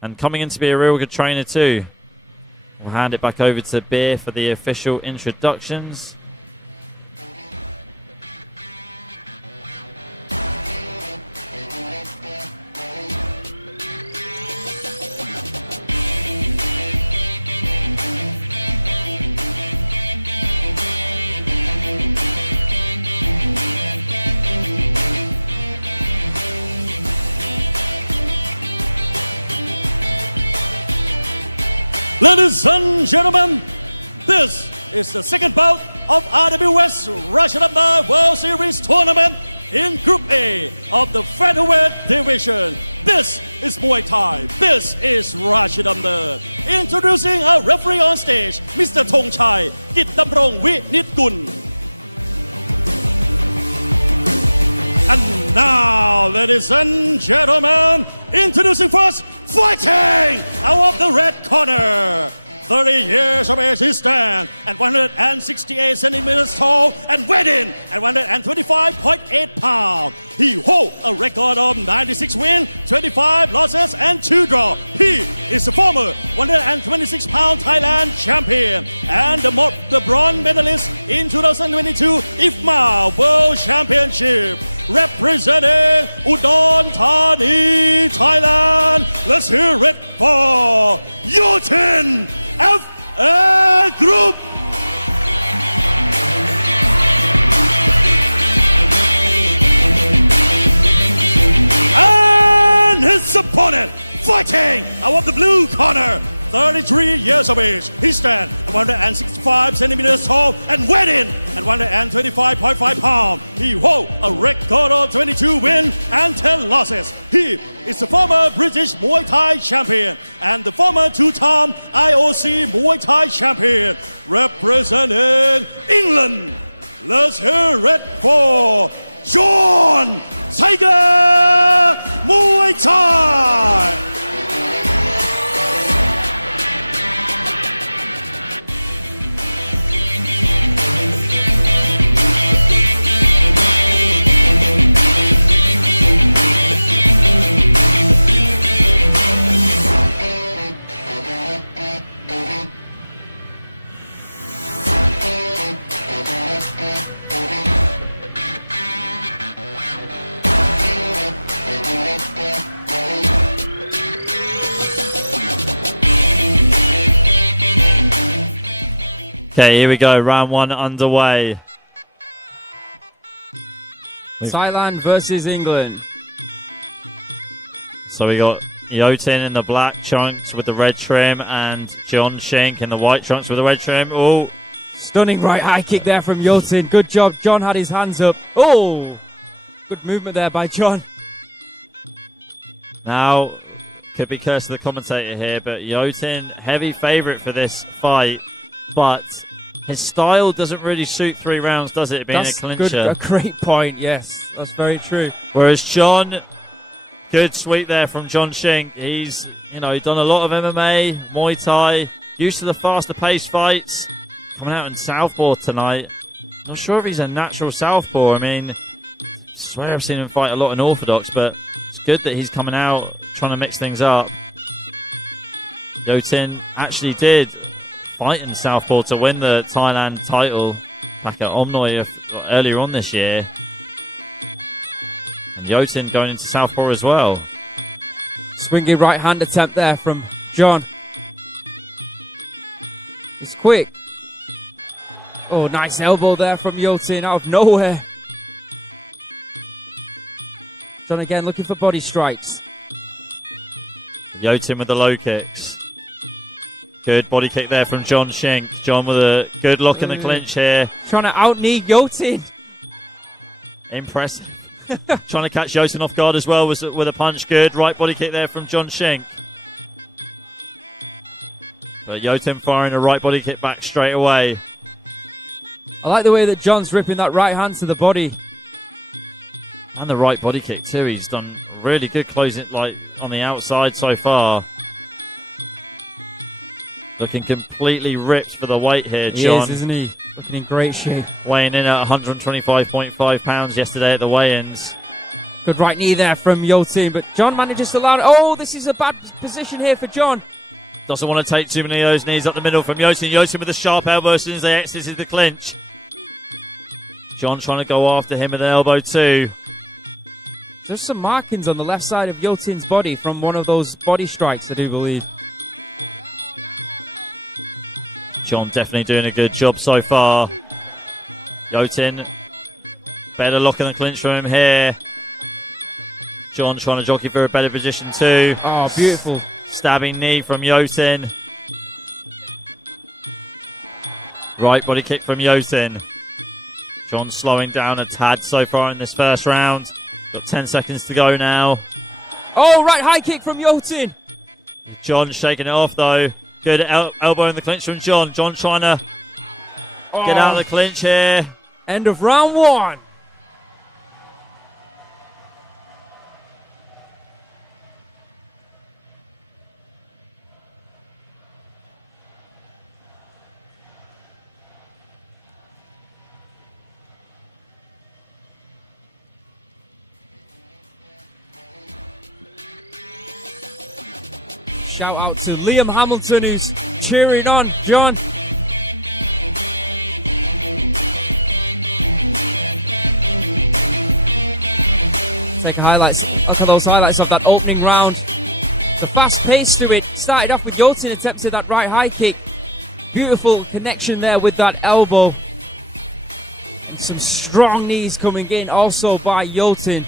And coming in to be a real good trainer too. We'll hand it back over to Beer for the official introductions. Ladies and gentlemen, this is the second bout of RWS Rajadamnern World Series Tournament in Group A of the featherweight division. This is Muay Thai. This is Rajadamnern. Introducing our referee on stage, Mr. Thongchai Kittamrong Winitgun. And now, ladies and gentlemen, introducing first, fighting out of the red corner. 30 years of age he stands and 168 centimeters tall and weighing at 125.8 pounds. He holds a record of 96 wins, 25 losses and 2 draws. He is the former 126-pound Thailand champion and the bronze medalist in 2022 IFMA World Championship. Representing Udon Thani, Thailand. Let's hear it for Yotin FA Group. And his opponent, fighting out of the blue corner, 33 years of age. He stands at 165 centimeters tall and weighing at 125.5 pounds. He holds a record of 22 wins and 10 losses. He is the former British Muay Thai champion and the former two-time IOC Muay Thai champion. Representing England, let's hear it for John Tiger Muay Thai. Okay, here we go. Round 1 underway. Thailand versus England. So we got Yotin in the black trunks with the red trim and John Shink in the white trunks with the red trim. Oh, Stunning right high kick there from Yotin. Good job. John had his hands up. Oh, good movement there by John. now could be cursed to the commentator here, but Yotin, heavy favourite for this fight, but his style doesn't really suit 3 rounds, does it, being That's a clincher? good, a great point, yes. That's very true. Whereas John, good sweep there from John Shink. He's, done a lot of MMA, Muay Thai, used to the faster paced fights. Coming out in southpaw tonight. Not sure if he's a natural southpaw. I swear I've seen him fight a lot in orthodox, but it's good that he's coming out trying to mix things up. Yotin actually did fight in southpaw to win the Thailand title back at Omnoi earlier on this year. And Yotin going into southpaw as well. Swinging right hand attempt there from John. It's quick. Oh, nice elbow there from Yotin out of nowhere. John again looking for body strikes. Yotin with the low kicks. Good body kick there from John Shink. John with a good lock in the clinch here. Trying to out-knee Yotin. Impressive. Trying to catch Yotin off guard as well with a punch. Good right body kick there from John Shink. But Yotin firing a right body kick back straight away. I like the way that John's ripping that right hand to the body. And the right body kick too. He's done really good closing on the outside so far. Looking completely ripped for the weight here, John. He is, isn't he? Looking in great shape. Weighing in at 125.5 pounds yesterday at the weigh-ins. Good right knee there from Yotin, but John manages to land. Oh, this is a bad position here for John. Doesn't want to take too many of those knees up the middle from Yotin. Yotin with a sharp elbow as soon as they exited the clinch. John trying to go after him with an elbow too. Just some markings on the left side of Yotin's body from one of those body strikes, I do believe. John definitely doing a good job so far. Yotin, better lock in the clinch from him here. John trying to jockey for a better position too. Oh, beautiful. Stabbing knee from Yotin. Right body kick from Jotun. John slowing down a tad so far in this first round. Got 10 seconds to go now. Oh, right high kick from Jotun. John shaking it off though. Good elbow in the clinch from John. John trying to get out of the clinch here. End of round 1. Shout out to Liam Hamilton who's cheering on John. Take a highlights. Look at those highlights of that opening round. The fast pace to it. Started off with Jotun attempted that right high kick. Beautiful connection there with that elbow. And some strong knees coming in also by Jotun.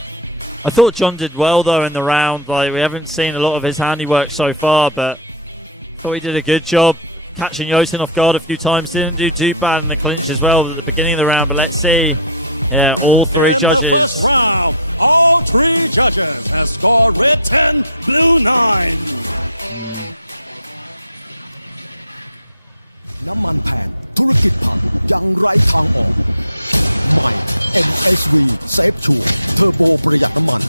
I thought John did well though in the round. Like, we haven't seen a lot of his handiwork so far, but I thought he did a good job catching Jotun off guard a few times. Didn't do too bad in the clinch as well at the beginning of the round, but let's see. Yeah, all three judges. In the first round, all 3 judges have scored red 10, blue 9. น้ำมันแพงธุรกิจพังยังไร้ทางออกใหม่ MSV Safe Sure เทอร์โบประหยัดน้ำมัน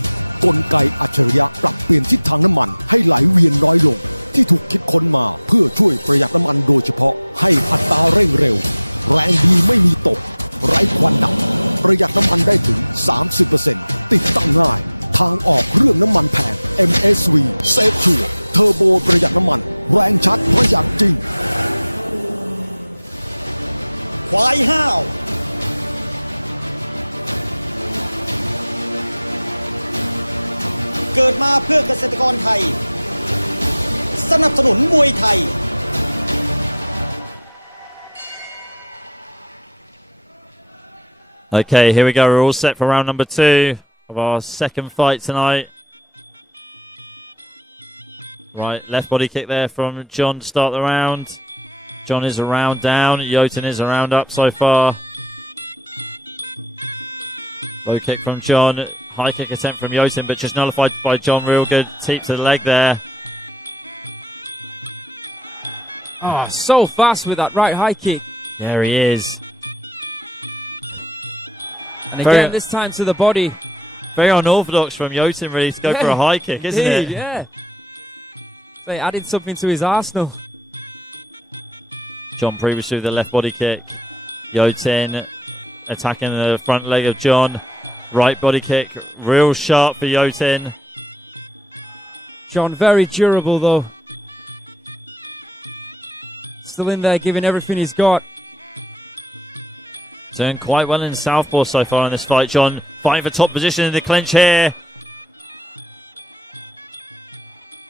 กลไกอัจฉริยะปรับเปลี่ยนทิศทางน้ำมันให้ไหลเวียนน้อยลงที่ถูกคิดค้นมาเพื่อช่วยประหยัดน้ำมันโดยเฉพาะให้อัตราเร่งเร็วแรงดีไม่มีตกไร้ควันดำประหยัดน้ำมันได้ถึง 30% ติดตั้งง่ายทางออกเรื่องน้ำมันแพง MSV Safe Sure เทอร์โบประหยัดน้ำมันแรงชัดประหยัดจริงควายห้าวเกิดมาเพื่อเกษตรกรไทยสนับสนุนมวยไทย Okay, here we go. We're all set for round number 2 of our second fight tonight. Right, left body kick there from John to start the round. John is a round down. Jotun is a round up so far. Low kick from John. High kick attempt from Jotun, but just nullified by John. Real good teep to the leg there. Oh, so fast with that right high kick. There he is. And again, this time to the body. Very unorthodox from Jotun, really, to go for a high kick, isn't it? Yeah. They added something to his arsenal. John previously with the left body kick. Jotun attacking the front leg of John. Right body kick, real sharp for Jotun. John very durable though. Still in there giving everything he's got. Doing quite well in southpaw so far in this fight. John fighting for top position in the clinch here.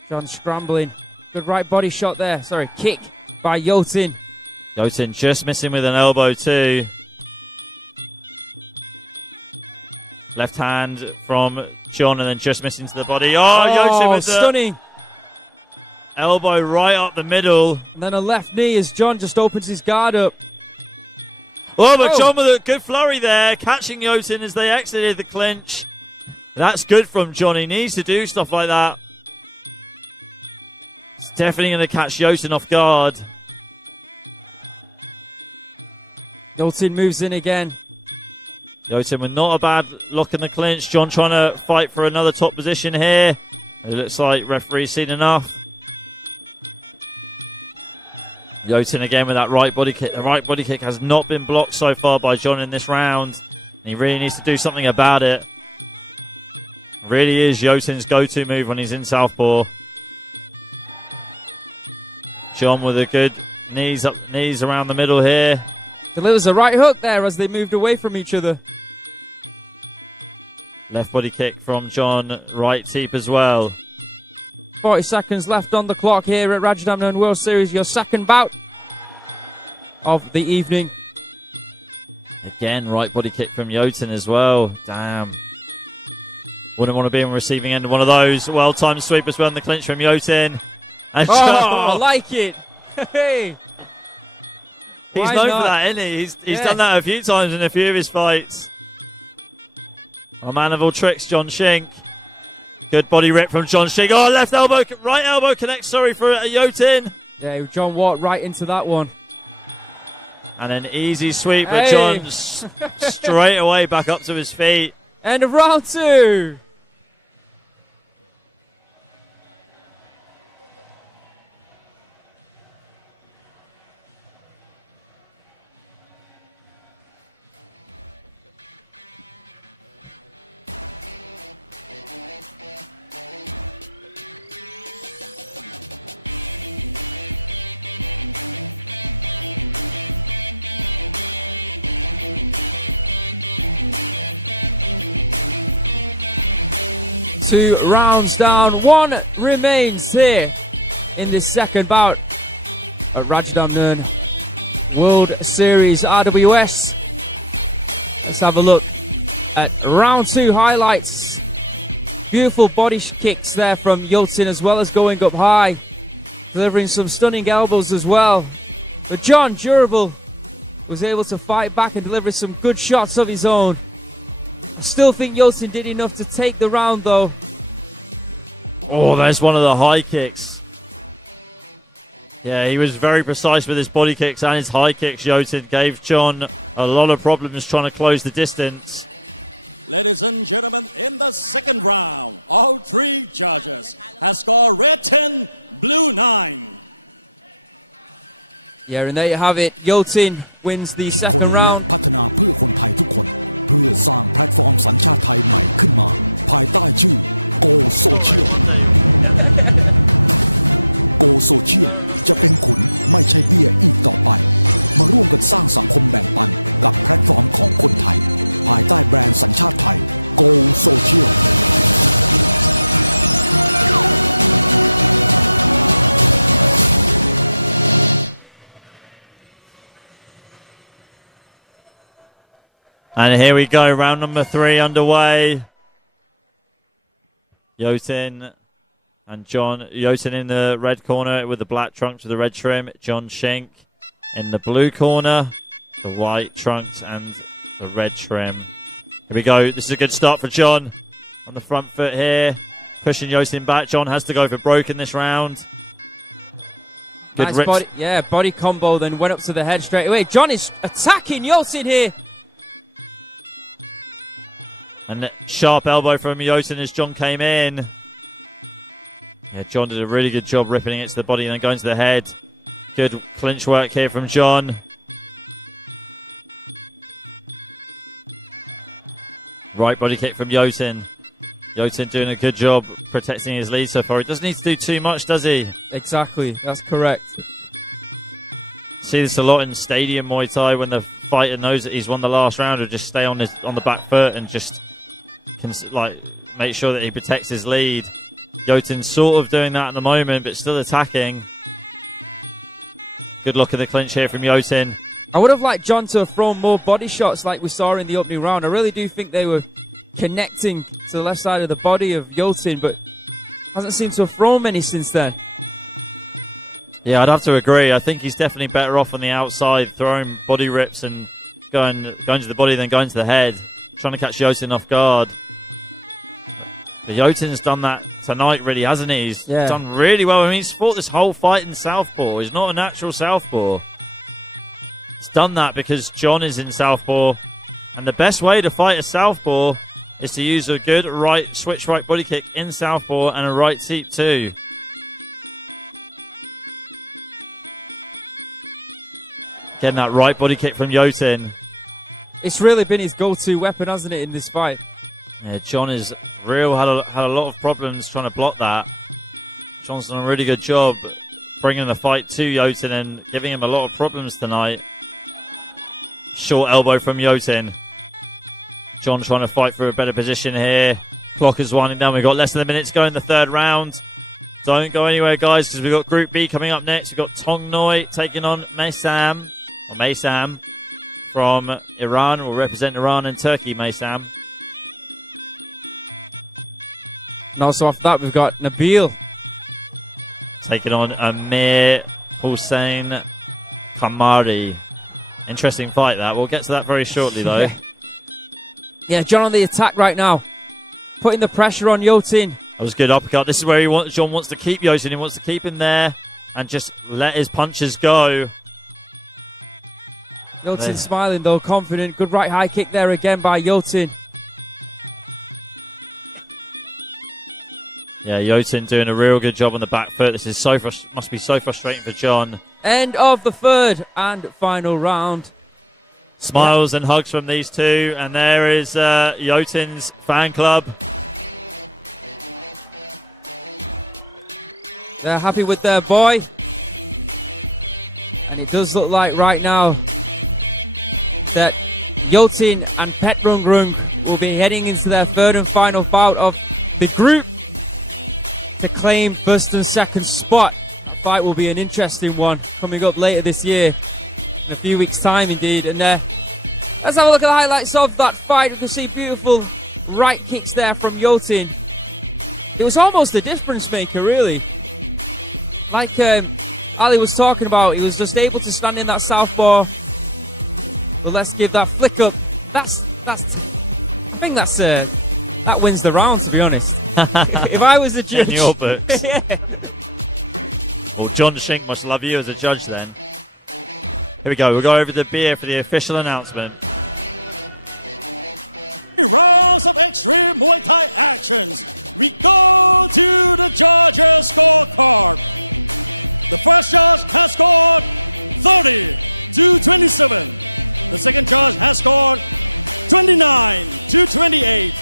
John scrambling. Good right body shot there. Sorry, kick by Jotun. Jotun just missing with an elbow too. Left hand from John and then just missing to the body. Jotun with stunning. The elbow right up the middle. And then a left knee as John just opens his guard up. Oh, but John with a good flurry there, catching Jotun as they exited the clinch. That's good from John. He needs to do stuff like that. It's definitely going to catch Jotun off guard. Jotun moves in again. Jotun with not a bad lock in the clinch. John trying to fight for another top position here. It looks like referee's seen enough. Jotun again with that right body kick. The right body kick has not been blocked so far by John in this round. He really needs to do something about it. Really is Jotun's go-to move when he's in southpaw. John with a good knees around the middle here. Delivers a right hook there as they moved away from each other. Left body kick from John, right teep as well. 40 seconds left on the clock here at Rajadamnern World Series, your second bout of the evening. Again, right body kick from Jotun as well. Damn. Wouldn't want to be on the receiving end of one of those. Well-timed sweep as well in the clinch from Jotun. And I like it. Hey. He's Why known not? for that, isn't he? He's Yeah. done that a few times in a few of his fights. A man of all tricks, John Shink. Good body rip from John Shink. Oh, left elbow, right elbow connects, sorry, for Yotin. Yeah, John walked right into that one. And an easy sweep, but Hey. John straight away back up to his feet. End of round 2. Two rounds down, one remains here in this second bout at Rajadamnern World Series RWS. Let's have a look at round 2 highlights. Beautiful body kicks there from Yotin, as well as going up high, delivering some stunning elbows as well. But John, durable, was able to fight back and deliver some good shots of his own. Still think Yotin did enough to take the round though. Oh, there's one of the high kicks. Yeah, he was very precise with his body kicks and his high kicks. Yotin gave John a lot of problems trying to close the distance. Ladies and gentlemen, in the second round, all 3 judges have scored red 10, blue 9. Yeah, and there you have it. Yotin wins the คิดค้น second และ round. พัฒนาเพื่อคนไทยทุกคน เพื่อสร้างแพลตฟอร์มสัญชาติไทยใหม่ขึ้นมา ภายใต้ชื่อ Go Social Go Social จะเป็นขุนไม่ใช่เบี้ยอีกต่อไป มาร่วมกันสร้างสังคมแบ่งปันกับแพลตฟอร์มของคนไทย ภายใต้แบรนด์สัญชาติไทย Go Social And here we go, round number 3 underway. Yotin and John. Yotin in the red corner with the black trunks with the red trim. John Shink in the blue corner, the white trunks and the red trim. Here we go. This is a good start for John on the front foot here. Pushing Yotin back. John has to go for broken this round. Good Nice rips. body, yeah, body combo, then went up to the head straight away. John is attacking Yotin here. And sharp elbow from Yotin as John came in. Yeah, John did a really good job ripping it to the body and then going to the head. Good clinch work here from John. Right body kick from Yotin. Yotin doing a good job protecting his lead so far. He doesn't need to do too much, does he? Exactly, that's correct. See this a lot in stadium Muay Thai when the fighter knows that he's won the last round, or just stay on the back foot and just make sure that he protects his lead. Yotin's sort of doing that at the moment, but still attacking. Good look at the clinch here from Yotin. I would have liked John to have thrown more body shots like we saw in the opening round. I really do think they were connecting to the left side of the body of Yotin, but hasn't seemed to have thrown many since then. Yeah, I'd have to agree. I think he's definitely better off on the outside, throwing body rips and going to the body, then going to the head, trying to catch Yotin off guard. But Yotin's done that tonight, really, hasn't he? He's done really well. I mean, he's fought this whole fight in southpaw. He's not a natural southpaw. He's done that because John is in southpaw, and the best way to fight a southpaw is to use a good switch right body kick in southpaw and a right seat too. Getting that right body kick from Yotin. It's really been his go-to weapon, hasn't it, in this fight? Yeah, John had a lot of problems trying to block that. John's done a really good job bringing the fight to Yotin and giving him a lot of problems tonight. Short elbow from Yotin. John trying to fight for a better position here. Clock is winding down. We've got less than a minute to go in the third round. Don't go anywhere, guys, because we've got Group B coming up next. We've got Tong Noi taking on Maysam from Iran. Will represent Iran and Turkey, Maysam. And also after that, we've got Nabil taking on Amir Hussein Kamari. Interesting fight that. We'll get to that very shortly though. Yeah, John on the attack right now. Putting the pressure on Yotin. That was a good uppercut. This is where John wants to keep Yotin. He wants to keep him there and just let his punches go. Yotin smiling though, confident. Good right high kick there again by Yotin. Yeah, Yotin doing a real good job on the back foot. This is must be so frustrating for John. End of the third and final round. Smiles and hugs from these two, and there is Yotin's fan club. They're happy with their boy. And it does look like right now that Yotin and Petrungrung will be heading into their third and final bout of the group to claim first and second spot. The fight will be an interesting one coming up later this year. In a few weeks' time, indeed. And let's have a look at the highlights of that fight. You can see beautiful right kicks there from Yotin. It was almost a difference maker, really. Like Ali was talking about, he was just able to stand in that southpaw. But let's give that flick up. I think that wins the round, to be honest. If I was the judge. In your books. Yeah. Well, John Shink must love you as a judge then. Here we go. We'll go over to Beer for the official announcement. Rounds of extreme Muay Thai actions. We go to the judges' scorecard. The first judge has scored 30-27. The second judge has scored 29-28.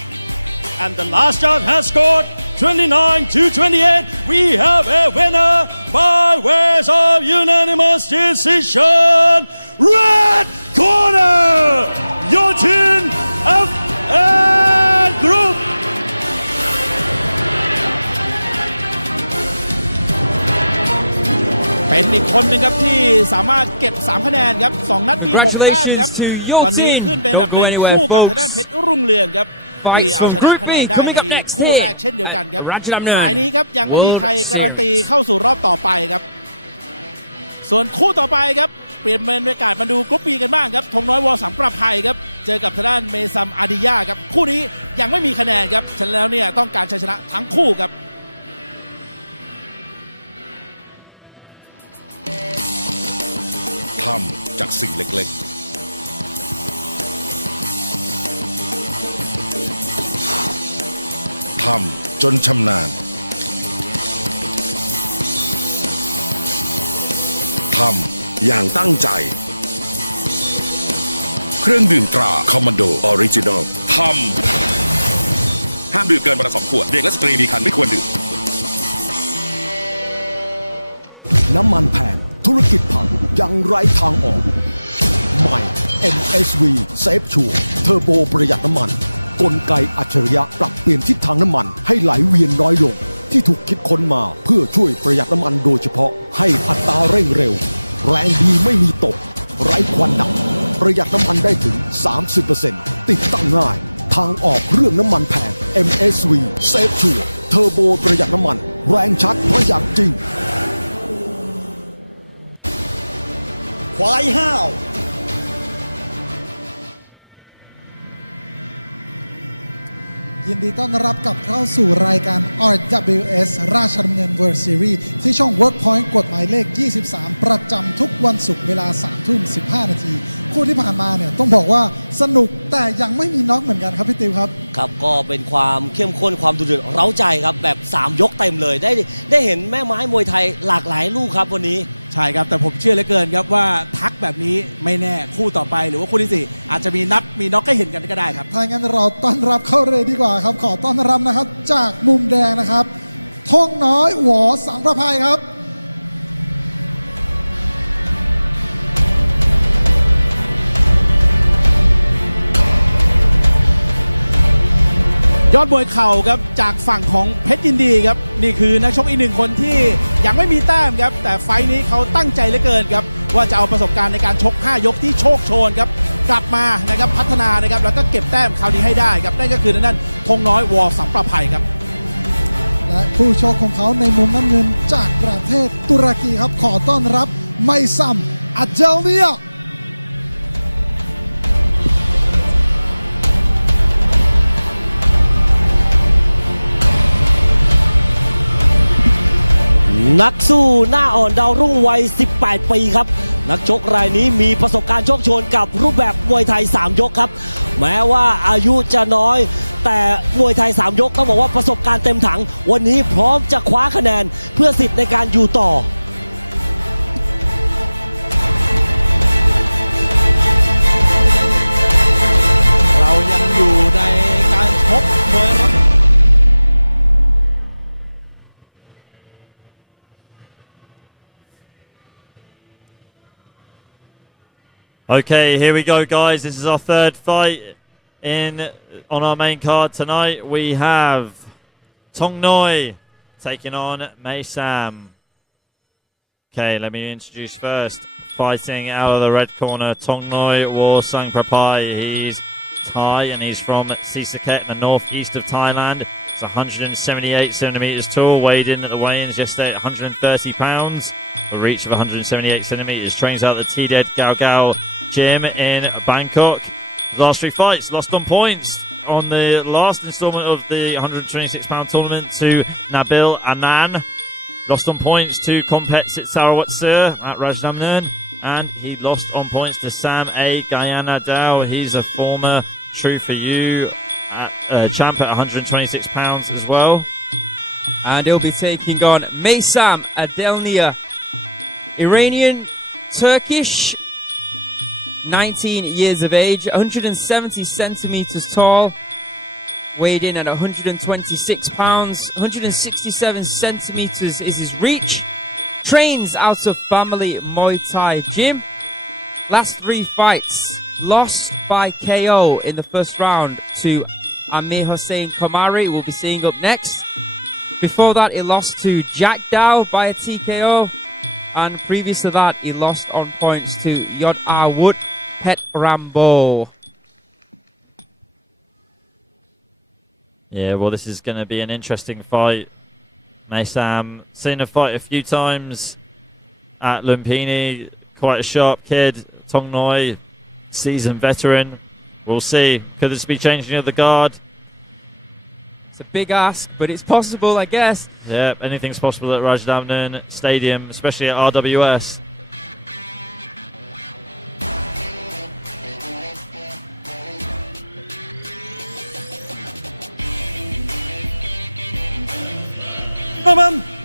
And the last judge has scored 29-28. We have a winner by ways of unanimous decision. Red corner, Yotin FN Group. เป็นอีกคนหนึ่งครับที่สามารถเก็บ3คะแนนครับ2นัดมี6แต้มครับ Congratulations to Yotin. ตอนนี้ขึ้นเป็นอันดับหนึ่งคู่กับทางด้านเพชรรุ่งเรืองครับ ที่เอาชนะคะแนนได้ในคู่แรกเช่นเดียวกันครับสายนี้ครับยังไม่มีใครการันตีเข้าสู่รอบต่อไปครับส่วนคู่ต่อไปครับเปลี่ยนบรรยากาศมาดูกรุ๊ปบีกันบ้างครับธงน้อยวอสังประภัยครับเจอกับทางด้านเมซัมอาดิยาครับคู่นี้ยังไม่มีคะแนนครับฉะนั้นแล้วเนี่ยต้องการชัยชนะทั้งคู่ครับทำจากสิ่งเล็กๆทำจนชำนาญทำอย่างตั้งใจเครื่องดื่มตราคอมมานโดออริจินอลทำห้ามดื่มเกินวันละ2 ขวดเด็กและสตรีมีครรภ์ไม่ควรดื่มน้ำมันแพงธุรกิจพังยังไร้ทางออกใหม่ MSV Safe Sure เทอร์โบประหยัดน้ำมันกลไกอัจฉริยะปรับเปลี่ยนทิศทางน้ำมันให้ไหลเวียนน้อยลงที่ถูกคิดค้นมาเพื่อช่วยประหยัดน้ำมันโดยเฉพาะให้อัตราเร่งเร็วแรงดีไม่มีตกไร้ควันดำประหยัดน้ำมันได้ถึง 30% ติดตั้งง่ายทางออกเรื่องน้ำมันแพง MSV Safe Sure เทอร์โบประหยัดน้ำมันแรงชัดประหยัดจริงควายห้าวยินดีต้อนรับกลับเข้าสู่รายการ RWS ราชดำเนิน World Series ที่ช่อง Workpoint กฎหมายเลข 23 ประจำทุกวันศุกร์เวลา 3:15 นาทีคู่ที่ผ่านมาเนี่ยต้องบอกว่าสนุกแต่ยังไม่มีน็อกเหมือนกันครับพี่ติวครับครับก็เป็นความเข้มข้นความดุเดือดเร้าใจครับแบบ3ยกเต็มเลยได้เห็นแม่ไม้มวยไทยหลากหลายลูกครับวันนี้ใช่ครับแต่ผมเชื่อเหลือเกินครับว่าทักแบบนี้ไม่แน่คู่ต่อไปหรือว่าคู่ที่4อาจจะมีนัดมีน็อกให้เห็นกันก็ได้ครับถ้างั้นเราต้อนรับเข้าเลยดีกว่าครับขอต้อนรับนะครับจากมุมแดงนะครับธงน้อยหวอสังประภัยครับยอดมวยเข่าครับจากฝั่งของเพชรยินดีครับนี่คือนักชกอีก1คนที่ยังไม่มีแต้มครับแต่ไฟล์นี้เขาตั้งใจเหลือเกินครับว่าจะเอาประสบการณ์ในการชก5 ยกที่โชคโชนครับกลับมานะครับพัฒนานะครับแล้วก็เก็บแต้มคราวนี้ให้ได้ครับนั่นก็คือนั่นธงน้อยวอสังประภัยครับและผู้ชกของเขาในมุมน้ำเงินจากประเทศตุรกีครับขอต้อนรับไมซัมอาเจลเนีย นักสู้หน้าอ่อนดาวรุ่งวัย 18 ปีครับนักชกรายนี้มีประสบการณ์โชคโชนกับรูปแบบมวยไทย 3 ยกครับแม้ว่าอายุจะน้อยแต่มวยไทย 3 ยกต้องบอกว่าประสบการณ์เต็มถังวันนี้พร้อมจะคว้าคะแนนเพื่อสิทธิ์ในการอยู่ต่อเรายังอยู่ในการชกมวยครับ Okay, here we go, guys. This is our third fight on our main card tonight. We have Tong Noi taking on Mei Sam. Okay, let me introduce first. Fighting out of the red corner, Tong Noi Warsang Prapai. He's Thai and he's from Sisaket in the northeast of Thailand. He's 178 centimeters tall, weighed in at the weigh-ins yesterday at 130 pounds. A reach of 178 centimeters. Trains out the TDED Gao Gao gym in Bangkok. The last 3 fights, lost on points on the last installment of the 126-pound tournament to Nabil Anan. Lost on points to Kompet Sarawat at Rajadamnern. And he lost on points to Sam A. Guyana Dao. He's a former True For You champ at 126 pounds as well. And he'll be taking on Meysam Adelnia, Iranian, Turkish, 19 years of age, 170 centimeters tall, weighed in at 126 pounds, 167 centimeters is his reach. Trains out of Family Muay Thai Gym. Last 3 fights, lost by KO in the first round to Amir Hossein Komari, we'll be seeing up next. Before that, he lost to Jack Dow by a TKO. And previous to that, he lost on points to Yod Ah Wood, Pet Rambo. Yeah, well, this is going to be an interesting fight. Meysam, seen a fight a few times at Lumpini. Quite a sharp kid. Tong Noi, seasoned veteran. We'll see. Could this be changing of the guard? It's a big ask, but it's possible, I guess. Yeah, anything's possible at Rajadamnern Stadium, especially at RWS.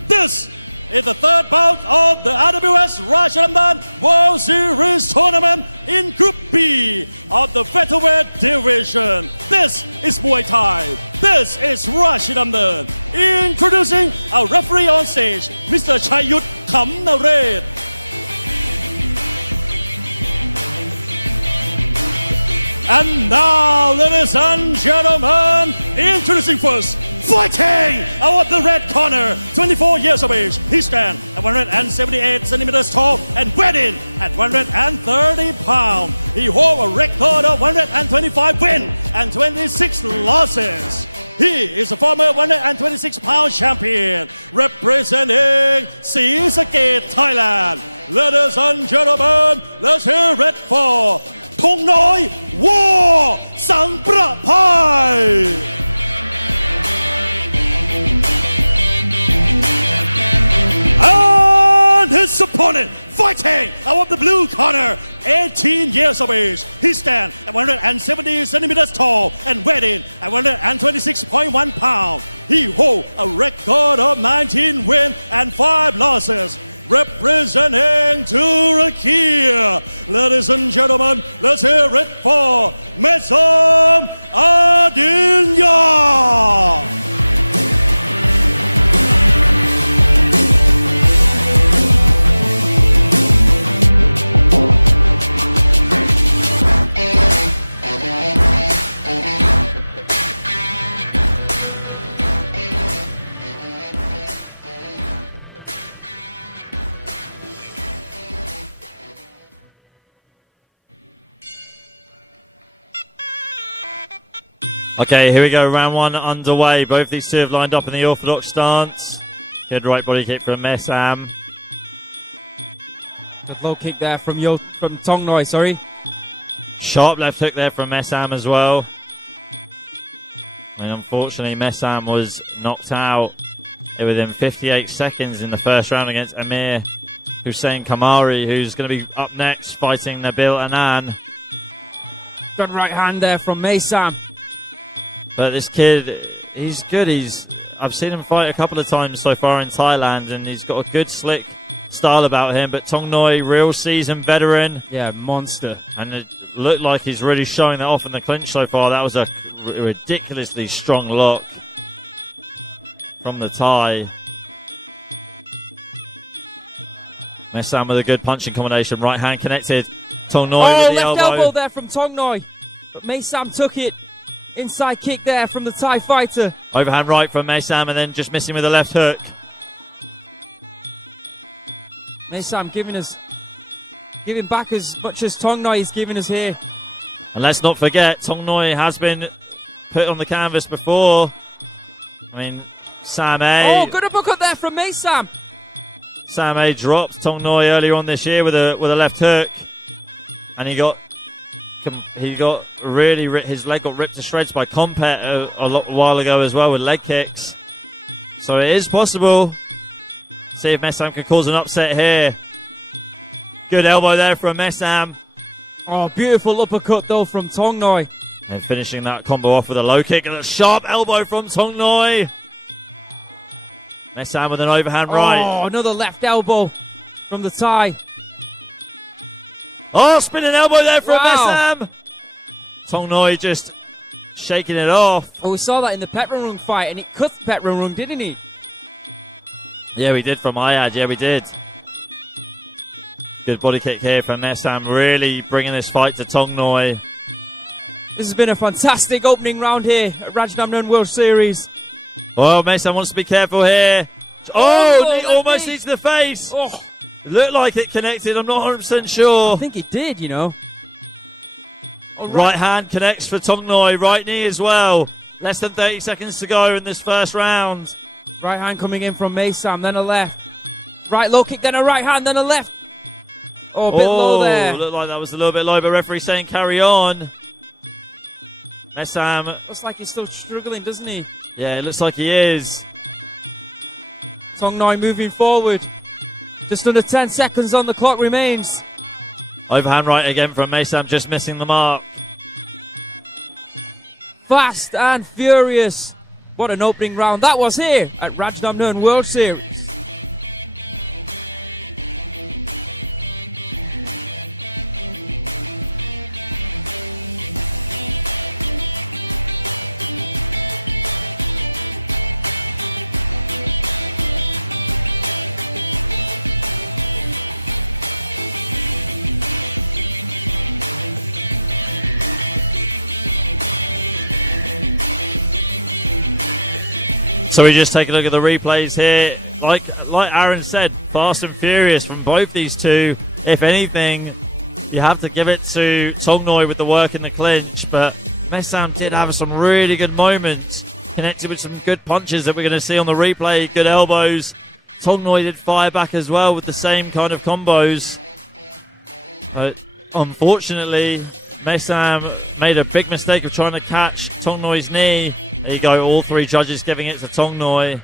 This is the third bout of the RWS Rajadamnern World Series Tournament in Group B of the featherweight division. This is Muay Thai. This is Rajadamnern. Introducing our referee on stage, Mr. Chayut Kamnaret. And now, ladies and gentlemen, introducing first, fighting out of the red corner, 24 years of age. He stands at 178 centimeters tall and weighed in at 130 pounds. He holds a record of 125 wins and 26 losses. He is a former 126-pound champion representing Sisaket, Thailand. Ladies and gentlemen, let's hear it for Tong Noi Warsang Prapai. And his opponent, fighting out of the blue corner, 18 years of age. He stands at 170 centimeters tall and weighed in at 126.1 pounds. He holds a record of 19 wins and 5 losses. Representing Turkey, ladies and gentlemen, let's hear it for Meysam Adelnia. Okay, here we go. Round 1 underway. Both these two have lined up in the orthodox stance. Good right body kick from Meysam. Good low kick there from Tong Noi, sorry. Sharp left hook there from Meysam as well. And unfortunately, Meysam was knocked out within 58 seconds in the first round against Amir Hussein Kamari, who's going to be up next fighting Nabil Anan. Good right hand there from Maysam. But this kid, he's good. I've seen him fight a couple of times so far in Thailand, and he's got a good, slick style about him. But Tong Noi, real seasoned veteran. Yeah, monster. And it looked like he's really showing that off in the clinch so far. That was a ridiculously strong lock from the Thai. Maysam with a good punching combination. Right hand connected. Tong Noi with the left elbow there from Tong Noi. But Maysam took it. Inside kick there from the Thai fighter. Overhand right from Maysam and then just missing with a left hook. Maysam giving back as much as Tong Noi is giving us here. And let's not forget, Tong Noi has been put on the canvas before. I mean, Sam A. Oh, good uppercut there from Maysam. Sam A dropped Tong Noi earlier on this year with a left hook, and he got really his leg got ripped to shreds by Compet a while ago as well with leg kicks. So it is possible. See if Maysam can cause an upset here. Good elbow there from Maysam. Oh, beautiful uppercut though from Tong Noi. And finishing that combo off with a low kick and a sharp elbow from Tong Noi. Maysam with an overhand right. Oh, another left elbow from the Thai. Oh, spinning elbow there from Wow. Maysam. Tong Noi just shaking it off. Oh, we saw that in the Petrarung fight, and it cut Petrarung, didn't he? Yeah, we did from Ayad. Yeah, we did. Good body kick here from Maysam, really bringing this fight to Tong Noi. This has been a fantastic opening round here at Rajadamnern World Series. Well, Maysam wants to be careful here. Oh, Oh, almost knee. needs the face. Oh, Looked like it connected. I'm not 100% sure. I think it did, you know. Oh, Right hand connects for Tong Noi. Right knee as well. Less than 30 seconds to go in this first round. Right hand coming in from Maysam, then a left. Right low kick, then a right hand, then a left. Oh, a bit low there. Looked like that was a little bit low, but referee saying carry on. Maysam, Looks like he's still struggling, doesn't he? yeah, it looks like he is. Tong Noi moving forward. Just under 10 seconds on the clock remains. Overhand right again from Maysam, just missing the mark. Fast and furious. What an opening round that was here at Rajadamnern World Series. So we just take a look at the replays here. Like Aaron said, fast and furious from both these two. If anything, you have to give it to Tong Noi with the work in the clinch, but Maysam did have some really good moments, connected with some good punches that we're going to see on the replay, good elbows. Tong Noi did fire back as well with the same kind of combos. But unfortunately, Maysam made a big mistake of trying to catch Tong Noi's knee. There you go, all three judges giving it to Tong Noi.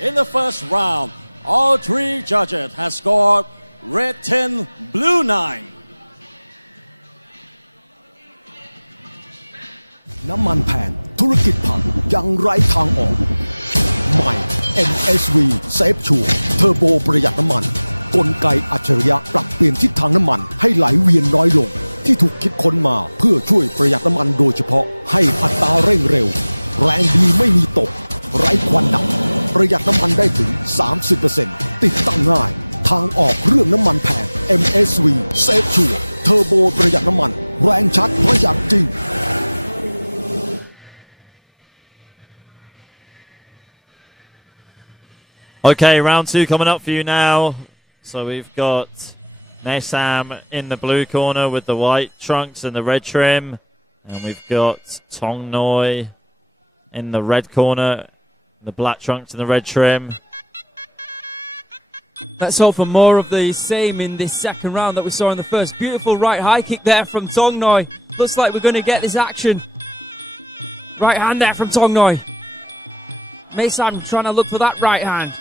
In the first round, all three judges have scored red 10, blue 9. น้ำมันแพงธุรกิจพังยังไร้ทางออกใหม่ MSV Safe Sure เทอร์โบประหยัดน้ำมันกลไกอัจฉริยะปรับเปลี่ยนทิศทางน้ำมันให้ไหลเวียนน้อยลงที่ถูกคิดค้นมาเพื่อช่วยประหยัดน้ำมันโดยเฉพาะให้อัตราเร่งเร็วแรงดีไม่มีตกไร้ควันดำประหยัดน้ำมันได้ถึง 30% ติดตั้งง่ายทางออกเรื่องน้ำมันแพง MSV Safe Sure เทอร์โบประหยัดน้ำมันแรงชัดประหยัดจริง Okay, round two coming up for you now. So we've got Maysam in the blue corner with the white trunks and the red trim. And we've got Tong Noi in the red corner, the black trunks and the red trim. Let's hope for more of the same in this second round that we saw in the first. Beautiful right high kick there from Tong Noi. Looks like we're going to get this action. Right hand there from Tong Noi. Mason trying to look for that right hand.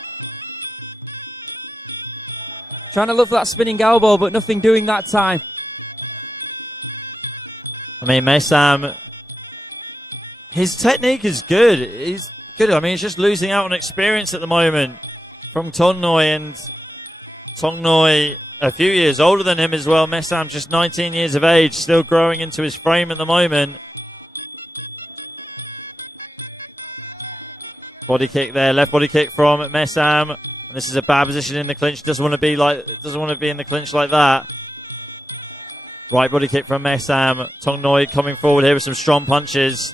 Trying to look for that spinning elbow, but nothing doing that time. I mean, Mesam, his technique is good. He's good. I mean, he's just losing out on experience at the moment from Tongnoi, and Tongnoi a few years older than him as well. Mesam's just 19 years of age, still growing into his frame at the moment. Body kick there, left body kick from Mesam. This is a bad position in the clinch. Doesn't want to be in the clinch like that. Right body kick from Mesam. Tongnoi coming forward here with some strong punches.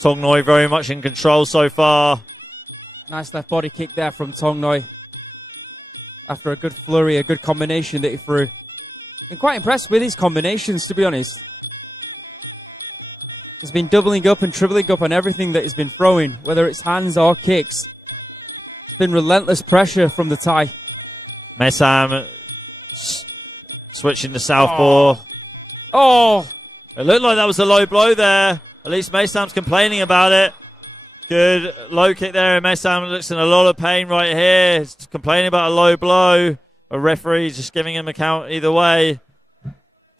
Tongnoi very much in control so far. Nice left body kick there from Tongnoi. After a good flurry, a good combination that he threw. I'm quite impressed with his combinations, to be honest. He's been doubling up and tripling up on everything that he's been throwing, whether it's hands or kicks. It's been relentless pressure from the Thai. Mesam switching to southpaw. Oh! It looked like that was a low blow there. At least Mesam's complaining about it. Good low kick there, and Mesam looks in a lot of pain right here. He's complaining about a low blow. A referee just giving him a count either way.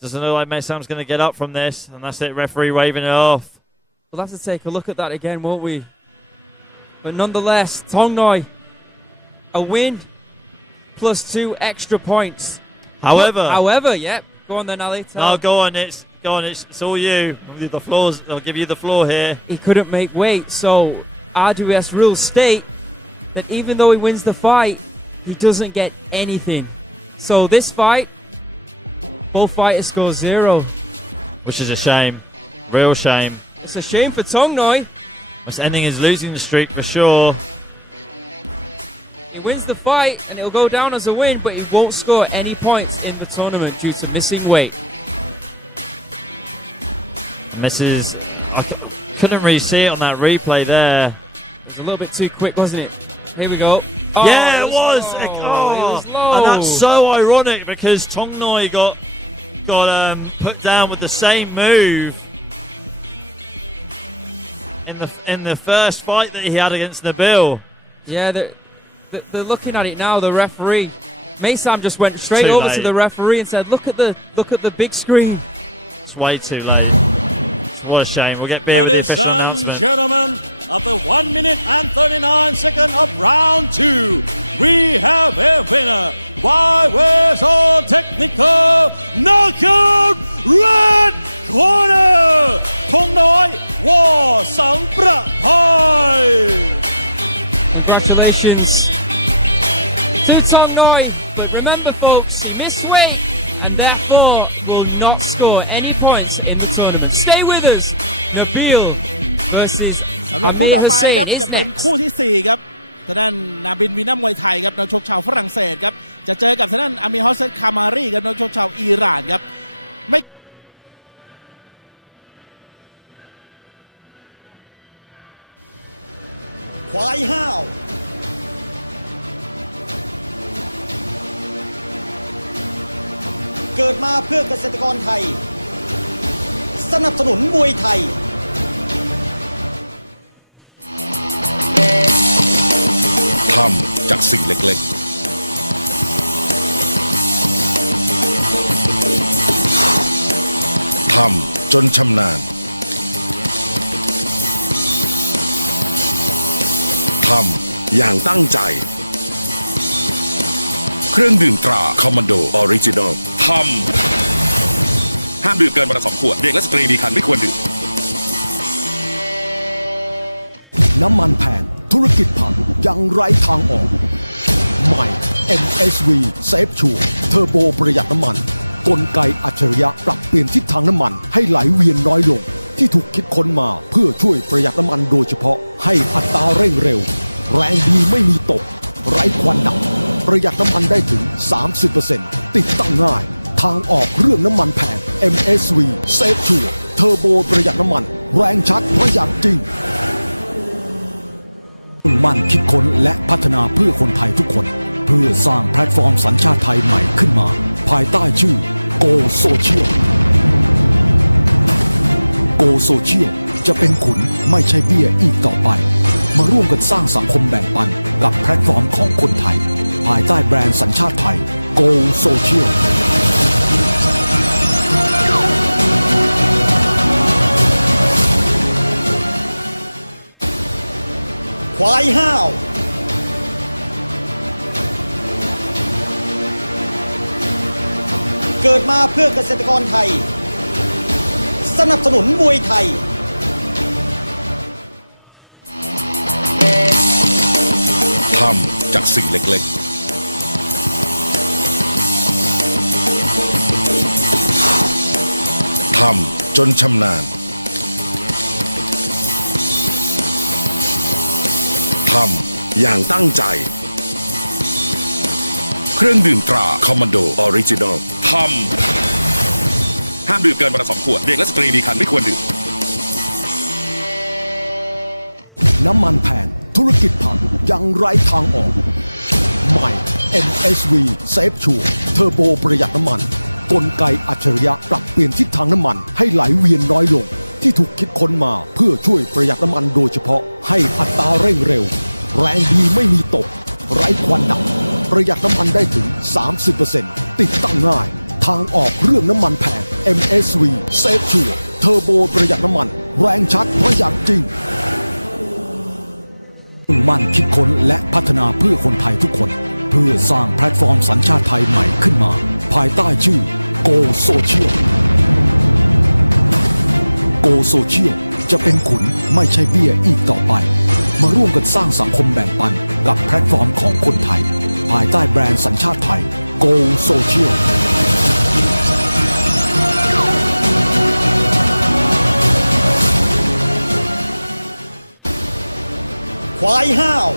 Doesn't look like Mesam's going to get up from this, and that's it, referee waving it off. We'll have to take a look at that again, won't we? But nonetheless, Tongnoi, a win plus 2 extra points. However, yep. Go on then, Ali. No, go on. It's all you. I'll give you the floor here. He couldn't make weight, so RWS rules state that even though he wins the fight, he doesn't get anything. So this fight, both fighters score 0. Which is a shame. Real shame. It's a shame for Tongnoi. It's ending his losing streak for sure. He wins the fight and it'll go down as a win, but he won't score any points in the tournament due to missing weight. Misses. I couldn't really see it on that replay there. It was a little bit too quick, wasn't it? Here we go. Oh, yeah, it was. It was low. And that's so ironic because Tongnoi got put down with the same move in the first fight that he had against Nabil. Yeah, they're looking at it now. The referee, Mesam, just went straight over to the referee and said, "Look at the big screen." It's way too late. What a shame. We'll get beer with the official announcement. Ladies and gentlemen, after 1 minute and 39 seconds of round 2, we have a winner by way of technical knockout, red corner, Tongnoi War Sang Prapai. Congratulations to Tongnoi. But remember, folks, he missed weight and therefore will not score any points in the tournament. Stay with us. Nabil versus สำหรับคู่ต่อไป Hussein ครับ is จะเป็น next. คู่ที่ 4 ครับทางด้านนาบินวีนัมมวยไทยครับนักชกชาวฝรั่งเศสครับจะเจอกับทางด้านอามีฮอสเซตคามารีครับนักชกชาวอิหร่านครับไม่ควายห้าวเกิดมาเพื่อเกษตรกรไทยสนับสนุนมวยไทยทำจากสิ่งเล็กๆ ทำจนชำนาญ ทำอย่างตั้งใจ เครื่องดื่มตราคอมมานโดออริจินอล ทำห้ามดื่มเกินวันละ2 ขวด เด็กและสตรีมีครรภ์ไม่ควรดื่ม น้ำมันแพงธุรกิจพังยังไร้ทางออกใหม่ MSV Safe Sure เทอร์โบประหยัดน้ำมันกลไกอัจฉริยะปรับเปลี่ยนทิศทางน้ำมันให้ไหลเวียนน้อยลงที่ถูกคิดค้นมาเพื่อช่วยประหยัดน้ำมันโดยเฉพาะให้อัตราเร่งเร็วแรงดีไม่มีตกไร้ควันดำประหยัดน้ำมันได้ถึง 30% ติดตั้งง่ายทางออกเรื่องน้ำมันแพง MSV Safe Sure เทอร์โบประหยัดน้ำมันแรงชัดประหยัดจริงมั่นคิดค้นและพัฒนาเพื่อคนไทยทุกคนเพื่อสร้างแพลตฟอร์มสัญชาติไทยใหม่ขึ้นมาภายใต้ชื่อ Go Social Go Social จะเป็นขุนไม่ใช่เบี้ยอีกต่อไป มาร่วมกันสร้างสังคมแบ่งปันกับแพลตฟอร์มของคนไทยภายใต้แบรนด์สัญชาติไทย Go Social ควายห้าวเกิดมาเพื่อเกษตรกรไทยสนับสนุนมวยไทยทำจากสิ่งเล็กๆ ทำจนชำนาญ ทำอย่างตั้งใจ เครื่องดื่มตราคอมมานโดออริจินอล ทำห้ามดื่มเกินวันละ2 ขวด เด็กและสตรีมีครรภ์ไม่ควรดื่ม น้ำมันแพงธุรกิจพังยังไร้ทางออกใหม่ MSV Safe Sure เทอร์โบประหยัดน้ำมันกลไกอัจฉริยะปรับเปลี่ยนทิศทางน้ำมันให้ไหลเวียนน้อยลงที่ถูกคิดค้นมาเพื่อช่วยประหยัดน้ำมันโดยเฉพาะให้อัตราเร่งเร็วแรงดีไม่มีตกไร้ควันดำประหยัดน้ำมันได้ถึง 30% ติดตั้งง่ายทางออกเรื่องน้ำมันแพง MSV Safe Sure เทอร์โบประหยัดน้ำมันแรงชัดประหยัดจริงมั่นคิดค้นและพัฒนาเพื่อคนไทยทุกคนเพื่อสร้างแพลตฟอร์มสัญชาติไทยใหม่ขึ้นมาภายใต้ชื่อ Go Social Go Social จะเป็นขุนไม่ใช่เบี้ยอีกต่อไปมาร่วมกันสร้างสังคมแบ่งปันกับแพลตฟอร์มของคนไทยภายใต้แบรนด์สัญชาติไทย Go Socialควายห้าว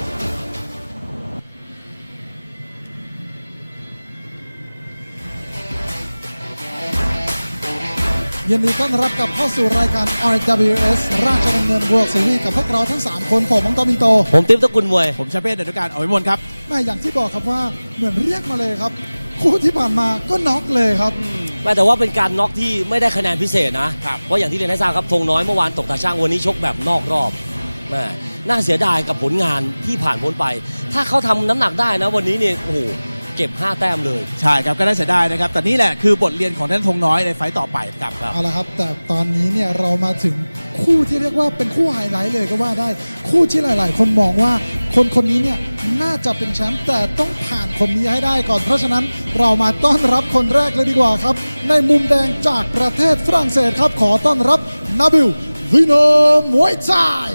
ยินดีต้อนรับกับเข้าสู่รายการ RWS ราชดำเนิน World Series กับพวกเราทั้ง 3 คนผมมังตอมินโตผมติ๊บตะกุลมวย ผมแชมเปี้ยนเดชการเอาวิมลครับแม่อย่างที่บอกครับว่าเหมือนเรียกมาเลยครับคู่ที่ผ่านมาก็น็อกเลยครับแต่ว่าเป็นการน็อกที่ไม่ได้คะแนนพิเศษนะเพราะอย่างที่เรียนให้ทราบครับธงน้อยเมื่อวานตกตาช่างวันนี้ชกแบบนอกรอบแม่น่าเสียดายกับผลงานที่ผ่านพ้นไปถ้าเขาทำน้ำหนักได้นะวันนี้เนี่ยโอ้โหเก็บ5 แต้มเลยใช่ครับก็น่าเสียดายนะครับแต่นี่แหละคือบทเรียนของท่านธงน้อยในไฟต์ต่อไปครับเอาละครับแต่ตอนนี้เนี่ยเรามาถึงคู่ที่เรียกว่าเป็นคู่ไฮไลท์เลยก็ว่าได้คู่ที่หลายๆคนมองว่าคนนี้เนี่ยน่าจะเป็นแชมป์แต่ต้องผ่านคนนี้ให้ได้ก่อนเพราะฉะนั้นเรามาต้อนรับคนแรกเลยดีกว่าครับในมุมแดงจากประเทศฝรั่งเศสครับขอต้อนรับนาบิลวินมวยไทย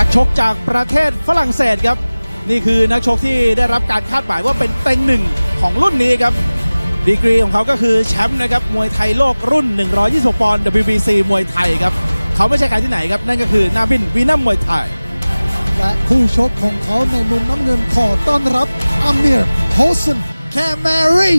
นักชกจากประเทศฝรั่งเศสครับนี่คือนักชกที่ได้รับการคาดหมายว่าเป็นเต็งหนึ่งของรุ่นนี้ครับดีกรีของเขาก็คือแชมป์นะครับมวยไทยโลกรุ่น126 ปอนด์ WBC มวยไทยครับเขาไม่ใช่ใครที่ไหนครับนั่นก็คือนาบิลวีนัมมวยไทยและคู่ชกของเขาในมุมน้ำเงินขอต้อนรับอามีร์โฮเซนแคมารี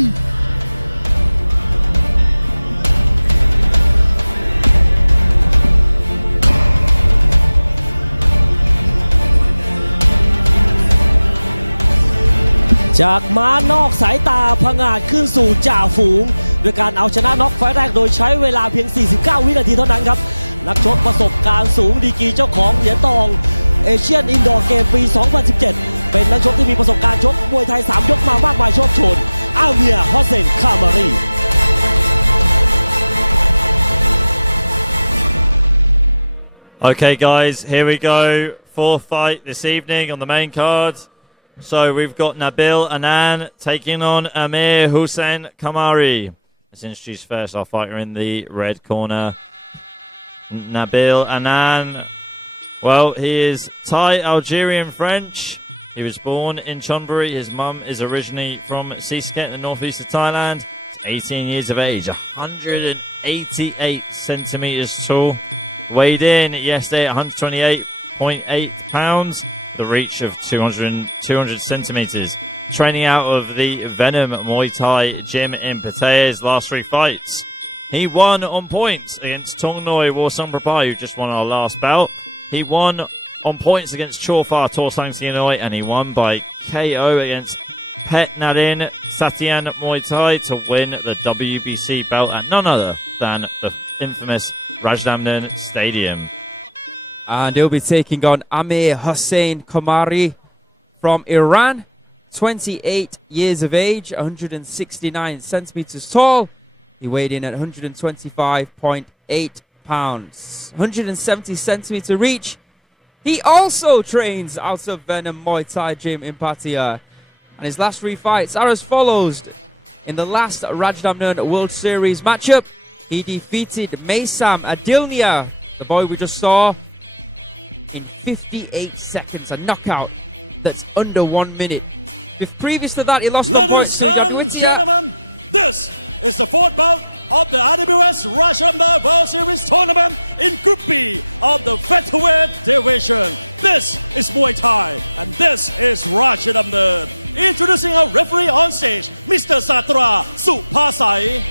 จากม้านอกสายตาผงาดขึ้นสู่จ่าฝูงโดยการเอาชนะน็อกไฟล์แรกโดยใช้เวลาเพียง 49 วินาทีเท่านั้นครับนักชกประสบการณ์สูงดีกรีเจ้าของเหรียญทองเอเชียนอินดอร์เกมปี 2017 เป็นนักชกที่มีประสบการณ์ชกมวยไทย 3 ยกมามากมายโชคโชนอาเมียร์โฮเซนคามารี Okay, guys, here we go. Fourth fight this evening on the main card. So we've got Nabil Anan taking on Amir Hussein Kamari. Let's introduce first our fighter in the red corner, Nabil Anan. Well, he is Thai, Algerian, French. He was born in Chonburi. His mum is originally from Sisket in the northeast of Thailand. 18 years of age, 188 centimeters tall. Weighed in yesterday at 128.8 pounds. The reach of 200 centimeters. Training out of the Venom Muay Thai gym in Pattaya's last 3 fights. He won on points against Tongnoi Warsong Prapai, who just won our last bout. He won on points against Chorfa Torsang Sianoi, and he won by KO against Pet Narin Satyan Muay Thai to win the WBC belt at none other than the infamous Rajadamnern Stadium. And he'll be taking on Amir Hossein Komari from Iran, 28 years of age, 169 centimeters tall. He weighed in at 125.8 pounds, 170 centimeter reach. He also trains out of Venom Muay Thai gym in Pattaya. And his last 3 fights are as follows. In the last Rajadamnern World Series matchup, he defeated Maysam Adilnia, the boy we just saw, in 58 seconds, a knockout that's under 1 minute. If previous to that, he lost the points Ladies to and WTA. gentlemen, this is the fourth bout of the RWS Rajadamnern World Series tournament in Group B of the featherweight division. This is Muay Thai, and this is Rajadamnern. Introducing our referee on stage, Mr. Satra Supasai.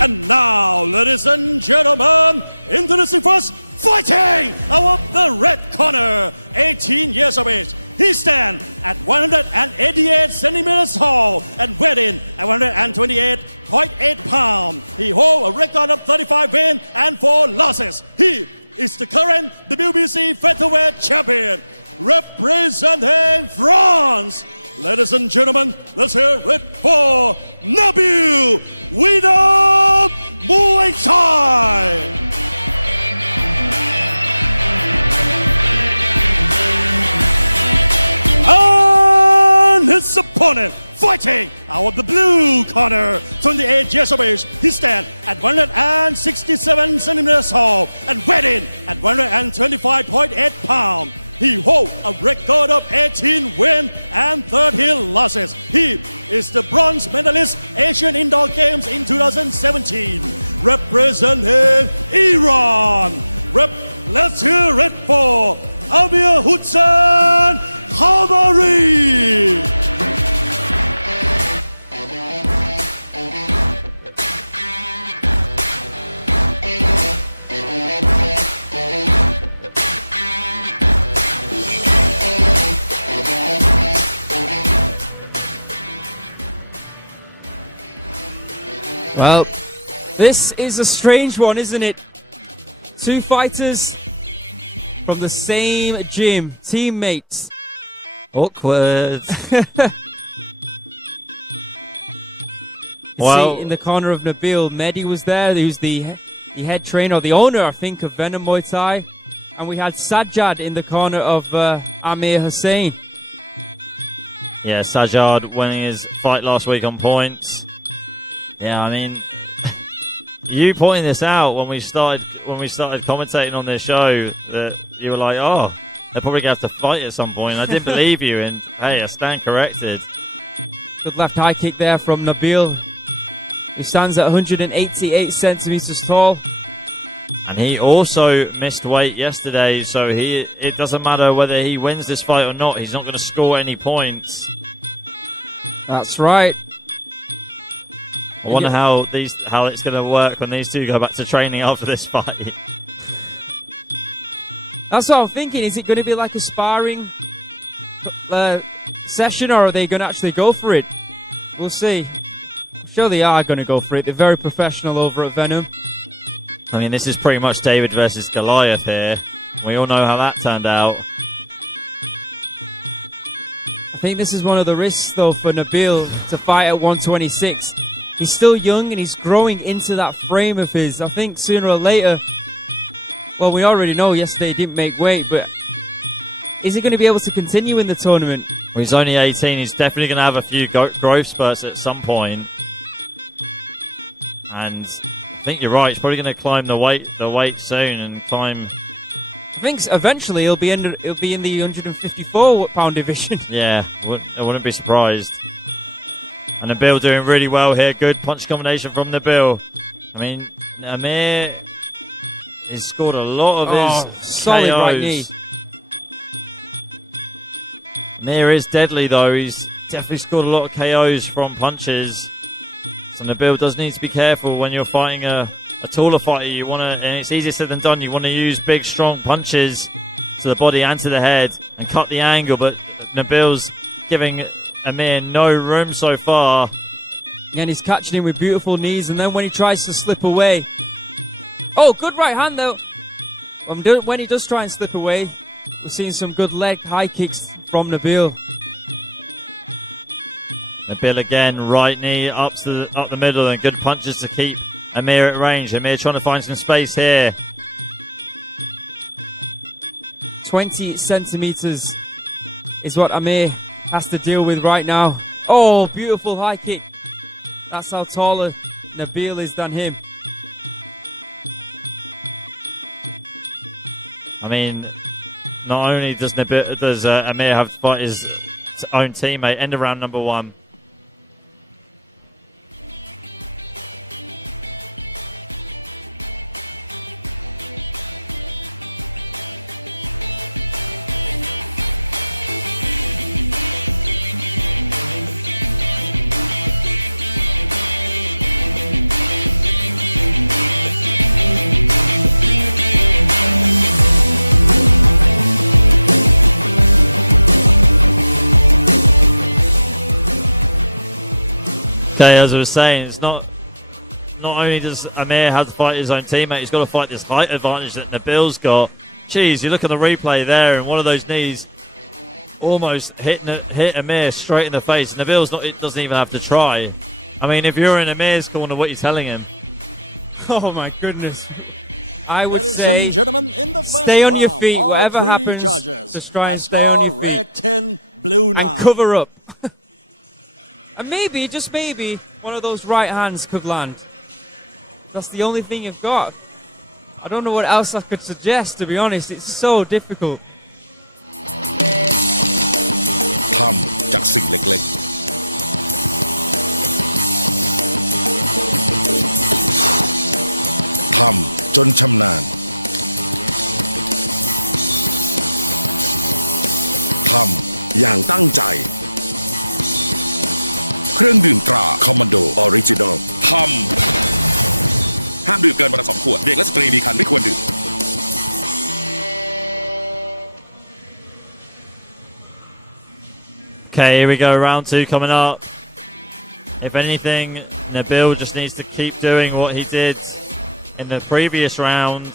And now, ladies and gentlemen, introducing first, fighting out of the red corner, 18 years of age. He stands at 188 centimeters tall and weighed in at 128.8 pounds. He holds a record of 35 wins and 4 losses. He is the current WBC featherweight champion, representing France. Ladies and gentlemen, let's hear it for Nabil Widam Muay Thai. And his opponent, fighting out of the blue corner, 28 years of age. He stands at 167 centimeters tall and weighed in at 125.8 pounds. He holds a record of 18 wins and 13 losses. He is the bronze medalist Asian Indoor Games in 2017, representing Iran. Let's hear it for Amir Hossein Komari. Well, this is a strange one, isn't it? 2 fighters from the same gym, teammates. Awkward. See in the corner of Nabil, Mehdi was there, who's the head trainer, or the owner, I think, of Venom Muay Thai. And we had Sajjad in the corner of Amir Hossein. Yeah, Sajjad winning his fight last week on points. Yeah, I mean, you pointing this out when we started commentating on this show, that you were like, oh, they're probably going to have to fight at some point. I didn't believe you, and hey, I stand corrected. Good left high kick there from Nabil. He stands at 188 centimeters tall. And he also missed weight yesterday, so it doesn't matter whether he wins this fight or not, he's not going to score any points. That's right. I wonder how it's going to work when these two go back to training after this fight. That's what I'm thinking. Is it going to be like a sparring session, or are they going to actually go for it? We'll see. I'm sure they are going to go for it. They're very professional over at Venom. I mean, this is pretty much David versus Goliath here. We all know how that turned out. I think this is one of the risks, though, for Nabil to fight at 126. He's still young and he's growing into that frame of his. I think sooner or later, well, we already know yesterday he didn't make weight, but is he going to be able to continue in the tournament? Well, he's only 18. He's definitely going to have a few growth spurts at some point. And I think you're right. He's probably going to climb the weight soon and climb. I think eventually he'll be in the 154 pound division. Yeah, I wouldn't be surprised. And Nabil doing really well here. Good punch combination from Nabil. I mean, Amir has scored a lot of his solid KOs. right knee. Amir is deadly though. He's definitely scored a lot of KOs from punches. So Nabil does need to be careful when you're fighting a taller fighter. You want to, and it's easier said than done. You want to use big, strong punches to the body and to the head and cut the angle. But Nabil's giving Amir no room so far. And he's catching him with beautiful knees, and then when he tries to slip away... Oh, good right hand, though. When he does try and slip away, we're seeing some good leg high kicks from Nabil. Nabil again, right knee up the middle, and good punches to keep Amir at range. Amir trying to find some space here. 20 centimeters is what Amir has to deal with right now. Oh, beautiful high kick. That's how taller Nabil is than him. I mean, not only does Amir have to fight his own teammate, end of round number 1. Okay, as I was saying, it's not only does Amir have to fight his own teammate, he's got to fight this height advantage that Nabil's got. Jeez, you look at the replay there, and one of those knees almost hit Amir straight in the face. Nabil's doesn't even have to try. I mean, if you're in Amir's corner, what are you telling him? Oh my goodness. I would Ladies say and gentlemen, in the first stay on your round, feet, all whatever three happens, judges just try and have stay on scored your feet. red 10, blue 9. And cover up. And maybe, just maybe, one of those right hands could land. That's the only thing you've got. I don't know what else I could suggest, to be honest. It's so difficult. ทำจากสิ่งเล็กๆ ทำจนชำนาญ ทำอย่างตั้งใจ เครื่องดื่มตราคอมมานโดออริจินอลทำห้ามดื่มเกินวันละ2 ขวด เด็กและสตรีมีครรภ์ไม่ควรดื่ม Okay, here we go, round 2 coming up. If anything, Nabil just needs to keep doing what he did in the previous round.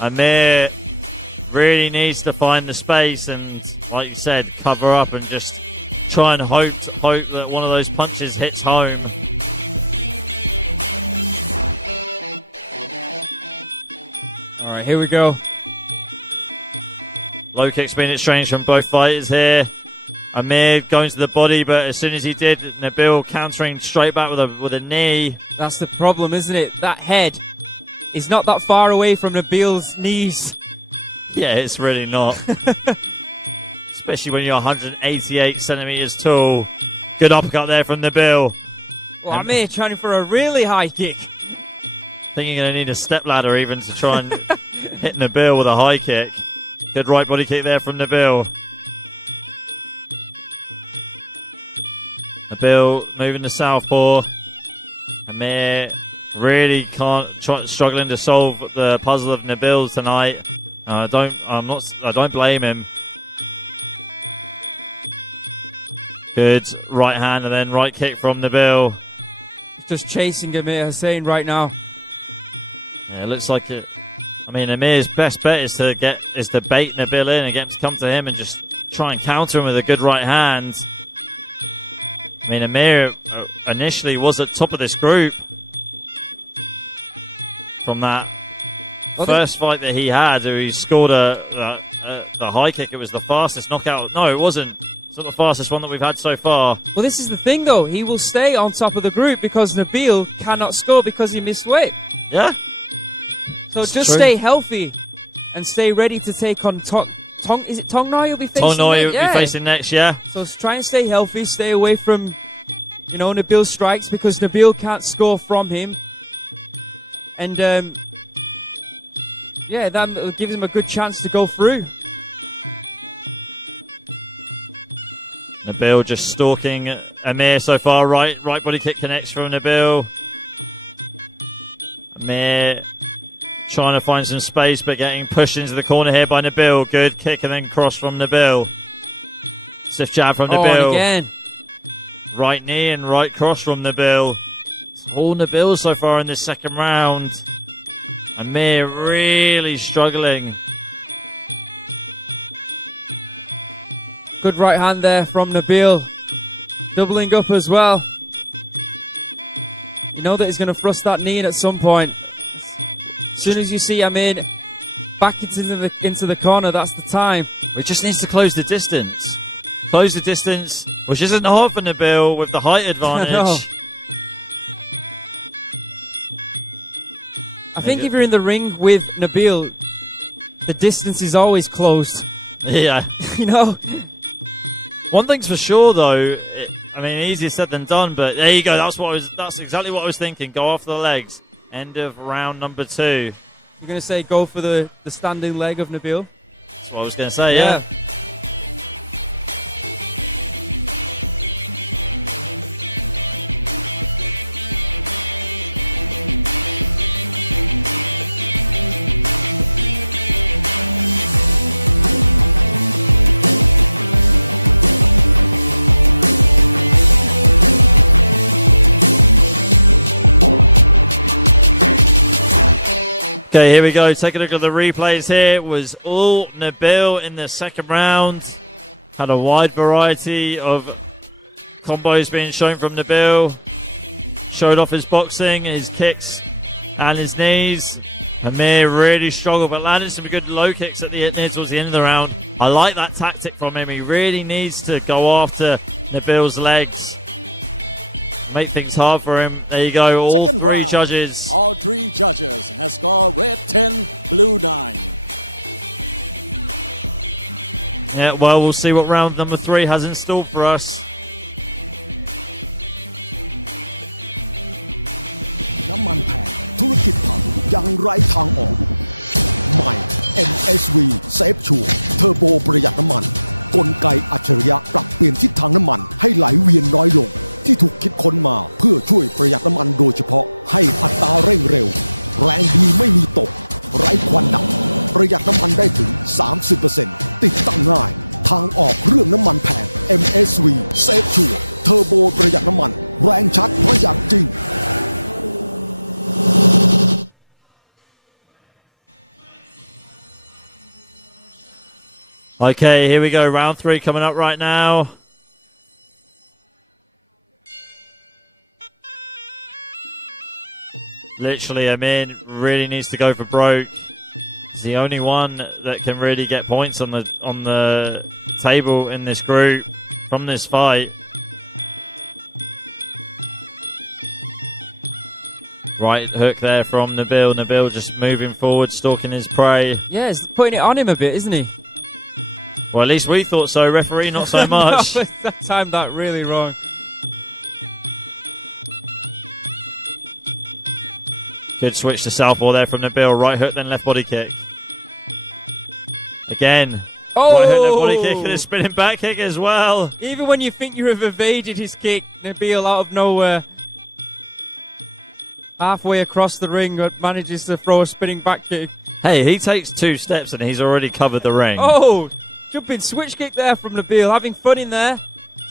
Amir really needs to find the space and, like you said, cover up and just try and hope that one of those punches hits home. All right, here we go. Low kicks being exchanged from both fighters here. Amir going to the body, but as soon as he did, Nabil countering straight back with a knee. That's the problem, isn't it? That head is not that far away from Nabil's knees. Yeah, it's really not. Especially when you're 188 centimeters tall. Good uppercut there from Nabil. Well, Amir trying for a really high kick. I think you're going to need a step ladder even to try and hit Nabil with a high kick. Good right body kick there from Nabil. Nabil moving to southpaw. Amir really struggling to solve the puzzle of Nabil tonight. I don't blame him. Good right hand and then right kick from Nabil. Just chasing Amir Hussein right now. Yeah, it looks like it. I mean, Amir's best bet is to bait Nabil in and get him to come to him and just try and counter him with a good right hand. I mean, Amir initially was at top of this group from that first fight that he had, where he scored the high kick. It was the fastest knockout. No, it wasn't. It's not the fastest one that we've had so far. Well, this is the thing, though. He will stay on top of the group because Nabil cannot score because he missed weight. Yeah. So just stay healthy and stay ready to take on is it Tong Noi you'll be facing? Tong Noi you'll be facing next, yeah. So try and stay healthy, stay away from, Nabil's strikes because Nabil can't score from him. And, that gives him a good chance to go through. Nabil just stalking Amir so far. Right body kick connects from Nabil. Amir trying to find some space, but getting pushed into the corner here by Nabil. Good kick and then cross from Nabil. Stiff jab from Oh, Nabil. and again. Right knee and right cross from Nabil. It's all Nabil so far in this second round. Amir really struggling. Good right hand there from Nabil. Doubling up as well. You know that he's going to thrust that knee in at some point. As soon as you see Amir back into the corner, that's the time. He just needs to close the distance. Close the distance, which isn't hard for Nabil with the height advantage. know. I think if you're in the ring with Nabil, the distance is always closed. Yeah. You know? One thing's for sure, though. Easier said than done, but there you go. That's exactly what I was thinking. Go off the legs. End of round number 2. You're going to say go for the standing leg of Nabil? That's what I was going to say, yeah. Okay, here we go. Take a look at the replays here. It was all Nabil in the second round. Had a wide variety of combos being shown from Nabil. Showed off his boxing, his kicks, and his knees. Amir really struggled, but landed some good low kicks near towards the end of the round. I like that tactic from him. He really needs to go after Nabil's legs. Make things hard for him. There you go. All Second three round. judges. All 3 judges has scored red 10, blue 9. Yeah, well, we'll see what round number 3 has in store for us. น้ำมันแพงธุรกิจพังยังไร้ทางออก ใหม่ MSV Safe Sure เทอร์โบประหยัดน้ำมันกลไกอัจฉริยะปรับเปลี่ยนทิศทางน้ำมันให้ไหลเวียนน้อยลงที่ถูกคิดค้นมาเพื่อช่วยประหยัดน้ำมันโดยเฉพาะให้อัตราเร่งเร็วแรงดีไม่มีตกไร้ควันดำประหยัดน้ำมันได้ถึง 30% ติดตั้งง่ายทางออกเรื่องน้ำมันแพง MSV Safe Sure เทอร์โบประหยัดน้ำมันแรงชัดประหยัดจริง Okay, here we go. Round 3 coming up right now. Literally, Amir really needs to go for broke. He's the only one that can really get points on the table in this group from this fight. Right hook there from Nabil. Nabil just moving forward, stalking his prey. Yeah, he's putting it on him a bit, isn't he? Well, at least we thought so. Referee, not so much. No, that timed that really wrong. Good switch to southpaw there from Nabil. Right hook, then left body kick. Again. Right hook, left body kick, and a spinning back kick as well. Even when you think you have evaded his kick, Nabil out of nowhere, halfway across the ring, manages to throw a spinning back kick. Hey, he takes 2 steps and he's already covered the ring. Oh, jumping switch kick there from Nabil, having fun in there,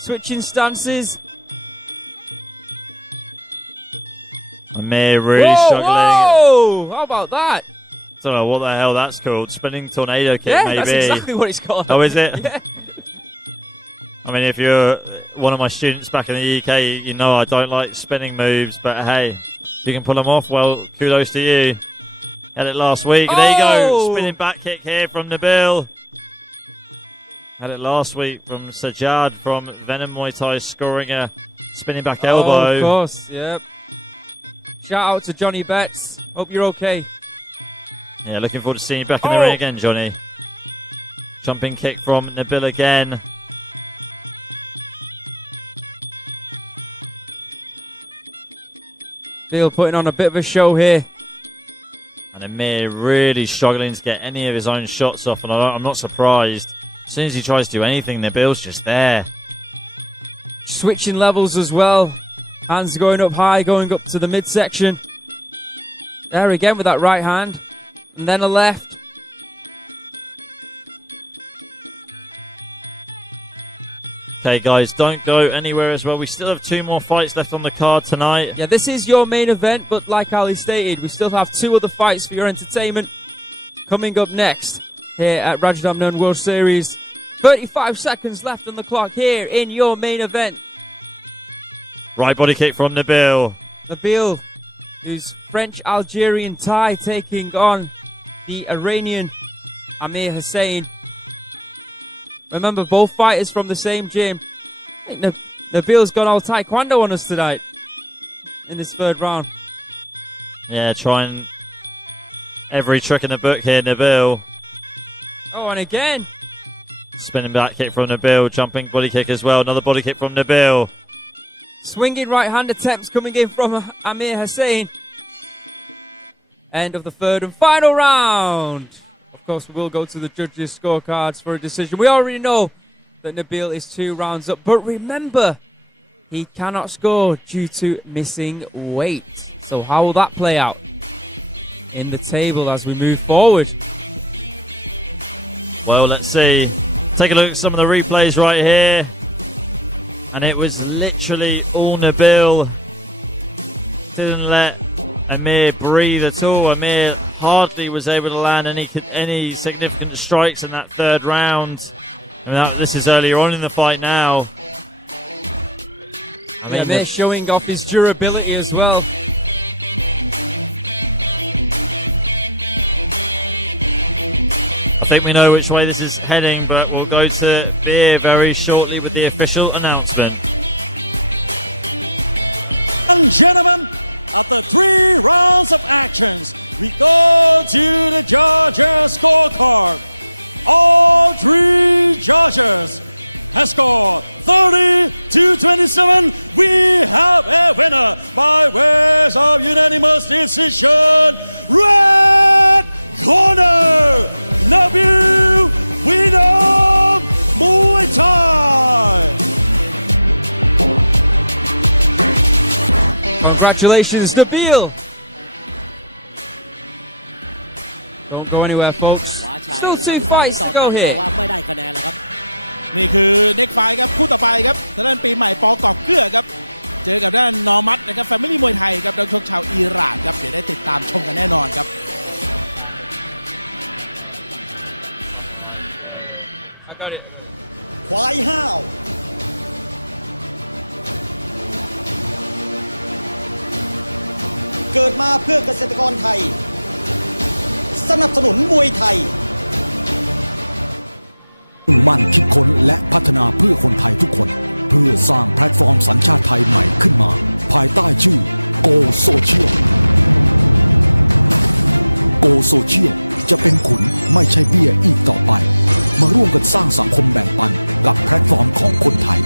switching stances. Amir really struggling. Whoa! How about that? Don't know what the hell that's called. Spinning tornado kick, Yeah, maybe. that's exactly what it's called. Oh, is it? Yeah. I mean, if you're one of my students back in the UK, you know I don't like spinning moves, but hey, if you can pull them off, well, kudos to you. Had it last week. There you go. Spinning back kick here from Nabil. Had it last week from Sajjad from Venom Muay Thai, scoring a spinning back elbow. Oh, of course, yep. Shout out to Johnny Betts. Hope you're okay. Yeah, looking forward to seeing you back in the ring again, Johnny. Jumping kick from Nabil again. Nabil putting on a bit of a show here. And Amir really struggling to get any of his own shots off, and I'm not surprised. As soon as he tries to do anything, Nabil's just there. Switching levels as well. Hands going up high, going up to the midsection. There again with that right hand. And then a left. Okay, guys, don't go anywhere as well. We still have 2 more fights left on the card tonight. Yeah, this is your main event, but like Ali stated, we still have 2 other fights for your entertainment coming up next here at Rajadamnern World Series. 35 seconds left on the clock here in your main event. Right body kick from Nabil. Nabil, who's French-Algerian Thai, taking on the Iranian Amir Hussein. Remember, both fighters from the same gym. I think Nabil's gone all taekwondo on us tonight in this 3rd round. Yeah, trying every trick in the book here, Nabil. Oh, and again. Spinning back kick from Nabil, jumping body kick as well. Another body kick from Nabil. Swinging right hand attempts coming in from Amir Hussein. End of the 3rd and final round. Of course, we will go to the judges' scorecards for a decision. We already know that Nabil is 2 rounds up, but remember, he cannot score due to missing weight. So how will that play out in the table as we move forward? Well, let's see. Take a look at some of the replays right here. And it was literally all Nabil. Didn't let Amir breathe at all. Amir hardly was able to land any significant strikes in that 3rd round. And this is earlier on in the fight now. Amir showing off his durability as well. I think we know which way this is heading, but we'll go to Beer very shortly with the official announcement. And gentlemen, after 3 rounds of actions, we go to the judges' scorecard. All 3 judges have scored 30-27. We have a winner by ways of unanimous decision. Red corner, Nabil Winam Muay Thai. Congratulations, Nabil. Don't go anywhere, folks. Still 2 fights to go here. ไม่ได้คะแนนแล้วครับ นี่คือเน็กไฟครับคู่ต่อไปครับทางด้านปีใหม่ปอกอบเกลือครับเจอกับด้านนอมัดนะครับแฟมิลี่มวยไทยครับนักชกชาวอิหร่านครับเดี๋ยวได้ติดตามชมกันแน่นอนครับ ควายห้าวเกิดมาเพื่อเกษตรกรไทยสนับสนุนมวยไทยมั่นคิดค้นและพัฒนาเพื่อคนไทยทุกคนเพื่อสร้างแพลตฟอร์มสัญชาติไทยใหม่ขึ้นมาภายใต้ชื่อ Go Social Go Social จะเป็นขุนไม่ใช่เบี้ยอีกต่อไปมาร่วมกันสร้างสังคมแบ่งปันกับแพลตฟอร์มของคนไทย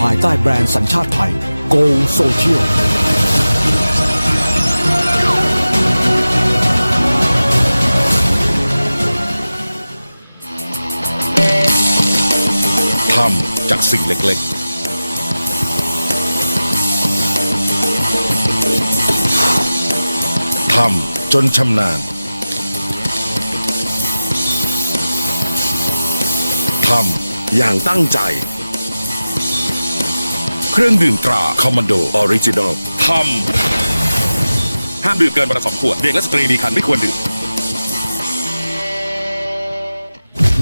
ภายใต้แบรนด์สัญชาติไทย Go Socialทำจากสิ่งเล็กๆ ทำจนชำนาญ ทำอย่างตั้งใจ เครื่องดื่มตราคอมมานโดออริจินอล ทำห้ามดื่มเกินวันละ2 ขวด เด็กและสตรีมีครรภ์ไม่ควรดื่ม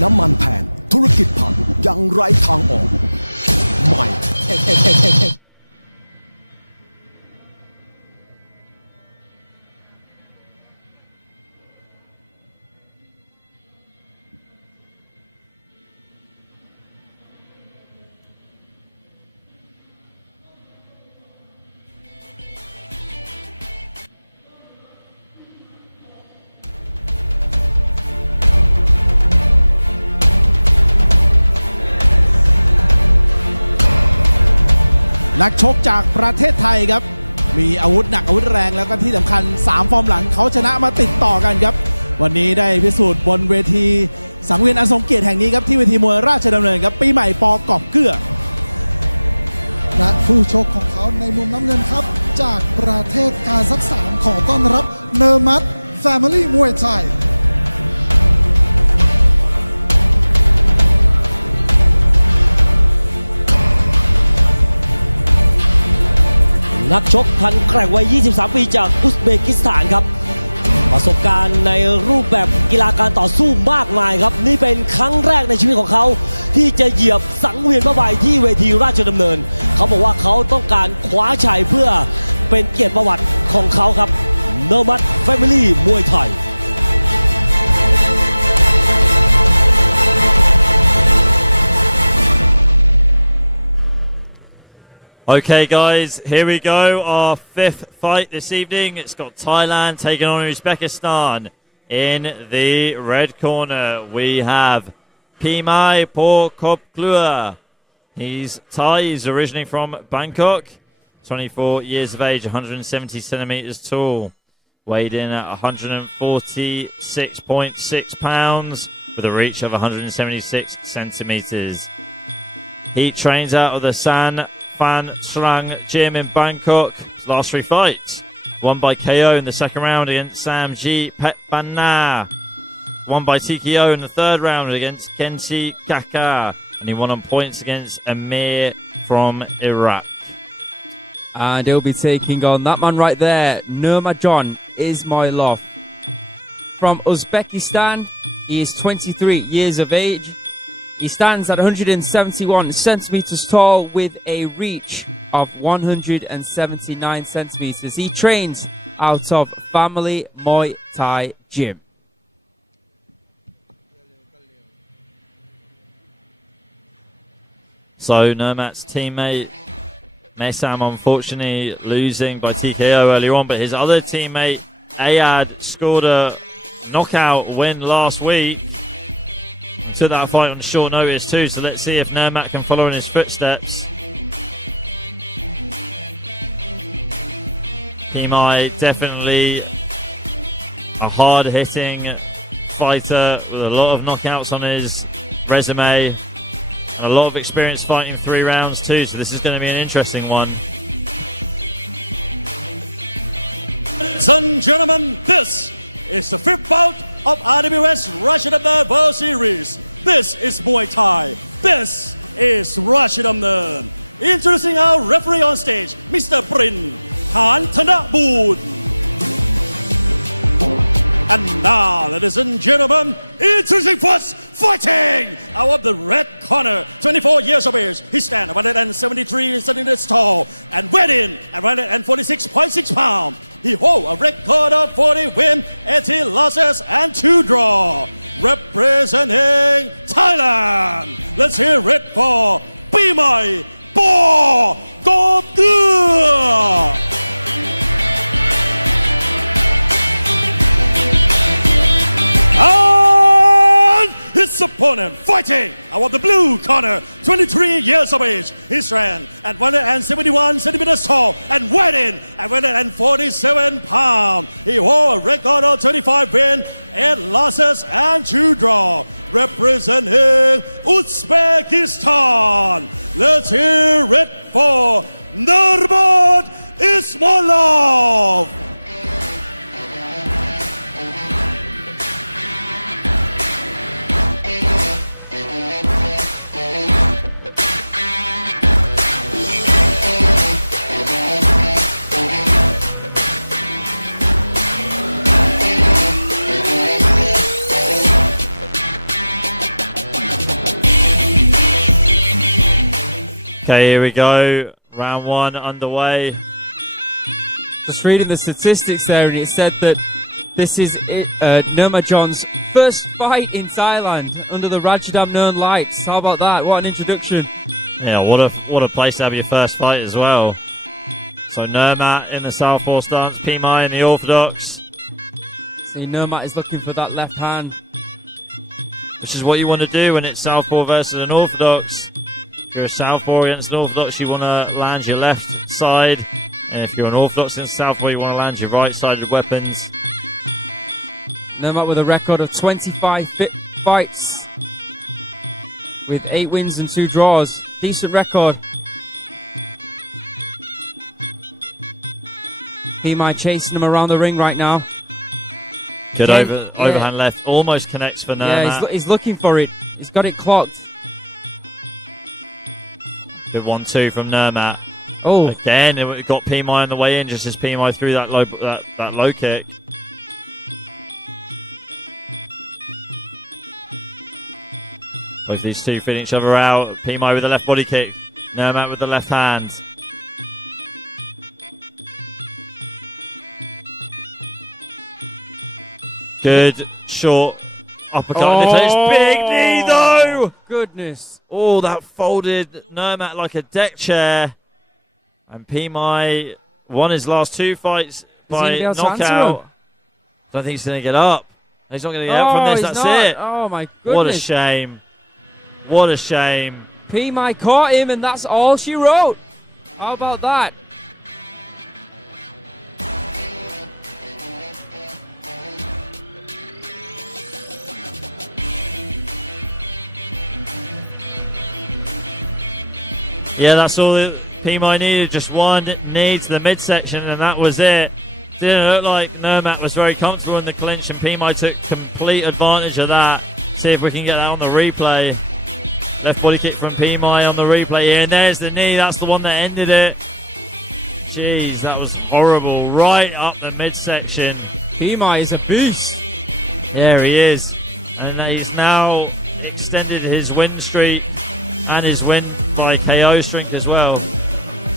น้ำมันแพงธุรกิจพังยังไร้ทางออกใหม่นักชกจากประเทศไทยครับมีอาวุธหนักอาวุธแรงแล้วก็ที่สำคัญ3 ฟอร์มหลังเขาชนะมาติดต่อกันครับวันนี้ได้พิสูจน์บนเวทีสังเวียนอันทรงเกียรติแห่งนี้ครับที่เวทีมวยราชดำเนินครับปีใหม่ปอกอบเกลือและผู้ชกของเขาในมุมน้ำเงินครับจากประเทศคาซัคสถานขอต้อนรับเนอร์มัดแฟมิลี่มวยไทย นักชกพันแกร่งวัย 23 ปีจากอุซเบกิสถานครับประสบการณ์ในรูปแบบกีฬาการต่อสู้มากมายครับนี่เป็นครั้งแรกในชีวิตของเขาที่จะเหยียบสังเวียนผ้าใบที่เวทีราชดำเนินเขาบอกว่าเขาต้องการคว้าชัยเพื่อเป็นเกียรติประวัติของเขาครับโนมัดแฟมิลี่มวยไทยOkay, guys, here we go. Our fifth fight this evening. It's got Thailand taking on Uzbekistan. In the red corner, we have Pimai Porkopklua. He's Thai. He's originally from Bangkok. 24 years of age, 170 centimeters tall. Weighed in at 146.6 pounds with a reach of 176 centimeters. He trains out of the San Phan Srang Gym in Bangkok. His last three fights. Won by KO in the second round against Sam G. Petbana. Won by TKO in the third round against Kenshi Kaka. And he won on points against Amir from Iraq. And he'll be taking on that man right there, Nurmagomedov Ismailov. From Uzbekistan, he is 23 years of age. He stands at 171 centimeters tall with a reach of 179 centimeters. He trains out of Family Muay Thai Gym. So Nurmat's teammate Mesam unfortunately losing by TKO earlier on, but his other teammate Ayad scored a knockout win last week. Took that fight on short notice too, so let's see if Nurmat can follow in his footsteps. Pimai definitely a hard-hitting fighter with a lot of knockouts on his resume. A lot of experience fighting 3 rounds too, so this is going to be an interesting one. Ladies and gentlemen, this is the 5th bout of RWS Rajadamnern World Series. This is Muay Thai. This is Rajadamnern. Introducing our referee on stage, Mr. Prin Thanaboon. And now, ladies and gentlemen, introducing first, fighting out of the red corner, 24 years of age. He stands 173 centimeters tall and weighed in at 146.6 pounds. He holds a record of 40 wins, 80 losses, and 2 draws. Representing Thailand, let's hear it for Pimai Porkopklua. And his opponent fighting out of the blue corner, 23 years of age. He stands at 171 centimeters tall and weighed in at 147 pounds. He holds a record of 25 wins, 8 losses, and 2 draws. Representing Uzbekistan, let's hear it for Nurmagomedov Ismailov. Okay, here we go. Round 1 underway. Just reading the statistics there, and it said that this is Nurmagomedov's first fight in Thailand under the Rajadamnern lights. How about that? What an introduction. Yeah, what a place to have your first fight as well. So Nurmat in the southpaw stance, Pimai in the orthodox. See, Nurmat is looking for that left hand. Which is what you want to do when it's southpaw versus an orthodox. If you're a southpaw against an orthodox, you want to land your left side. And if you're an orthodox against southpaw, you want to land your right-sided weapons. Nurmat with a record of 25 fights with 8 wins and 2 draws. Decent record. Pimai chasing him around the ring right now. Good overhand left. Almost connects for Nurmat. Yeah, he's looking for it. He's got it clocked. Good 1-2 from Nurmat. Oh, Again, it got PMI on the way in, just as PMI threw that low kick. Both these two feeling each other out. PMI with the left body kick. Nurmat with the left hand. Good short uppercut. Oh, Big knee though. goodness. Oh, that folded Nurmat like a deck chair. And PMI won his last two fights by gonna be able to answer knockout. him? Don't think he's going to get up. He's not going to get up from this. he's That's not. it. Oh, my goodness. What a shame. What a shame. PMI caught him, and that's all she wrote. How about that? Yeah, that's all that PMI needed. Just one knee to the midsection, and that was it. Didn't look like Nurmat was very comfortable in the clinch, and PMI took complete advantage of that. See if we can get that on the replay. Left body kick from PMI on the replay here, and there's the knee. That's the one that ended it. Jeez, that was horrible. Right up the midsection. PMI is a beast. There he is. And he's now extended his win streak and his win by KO streak as well.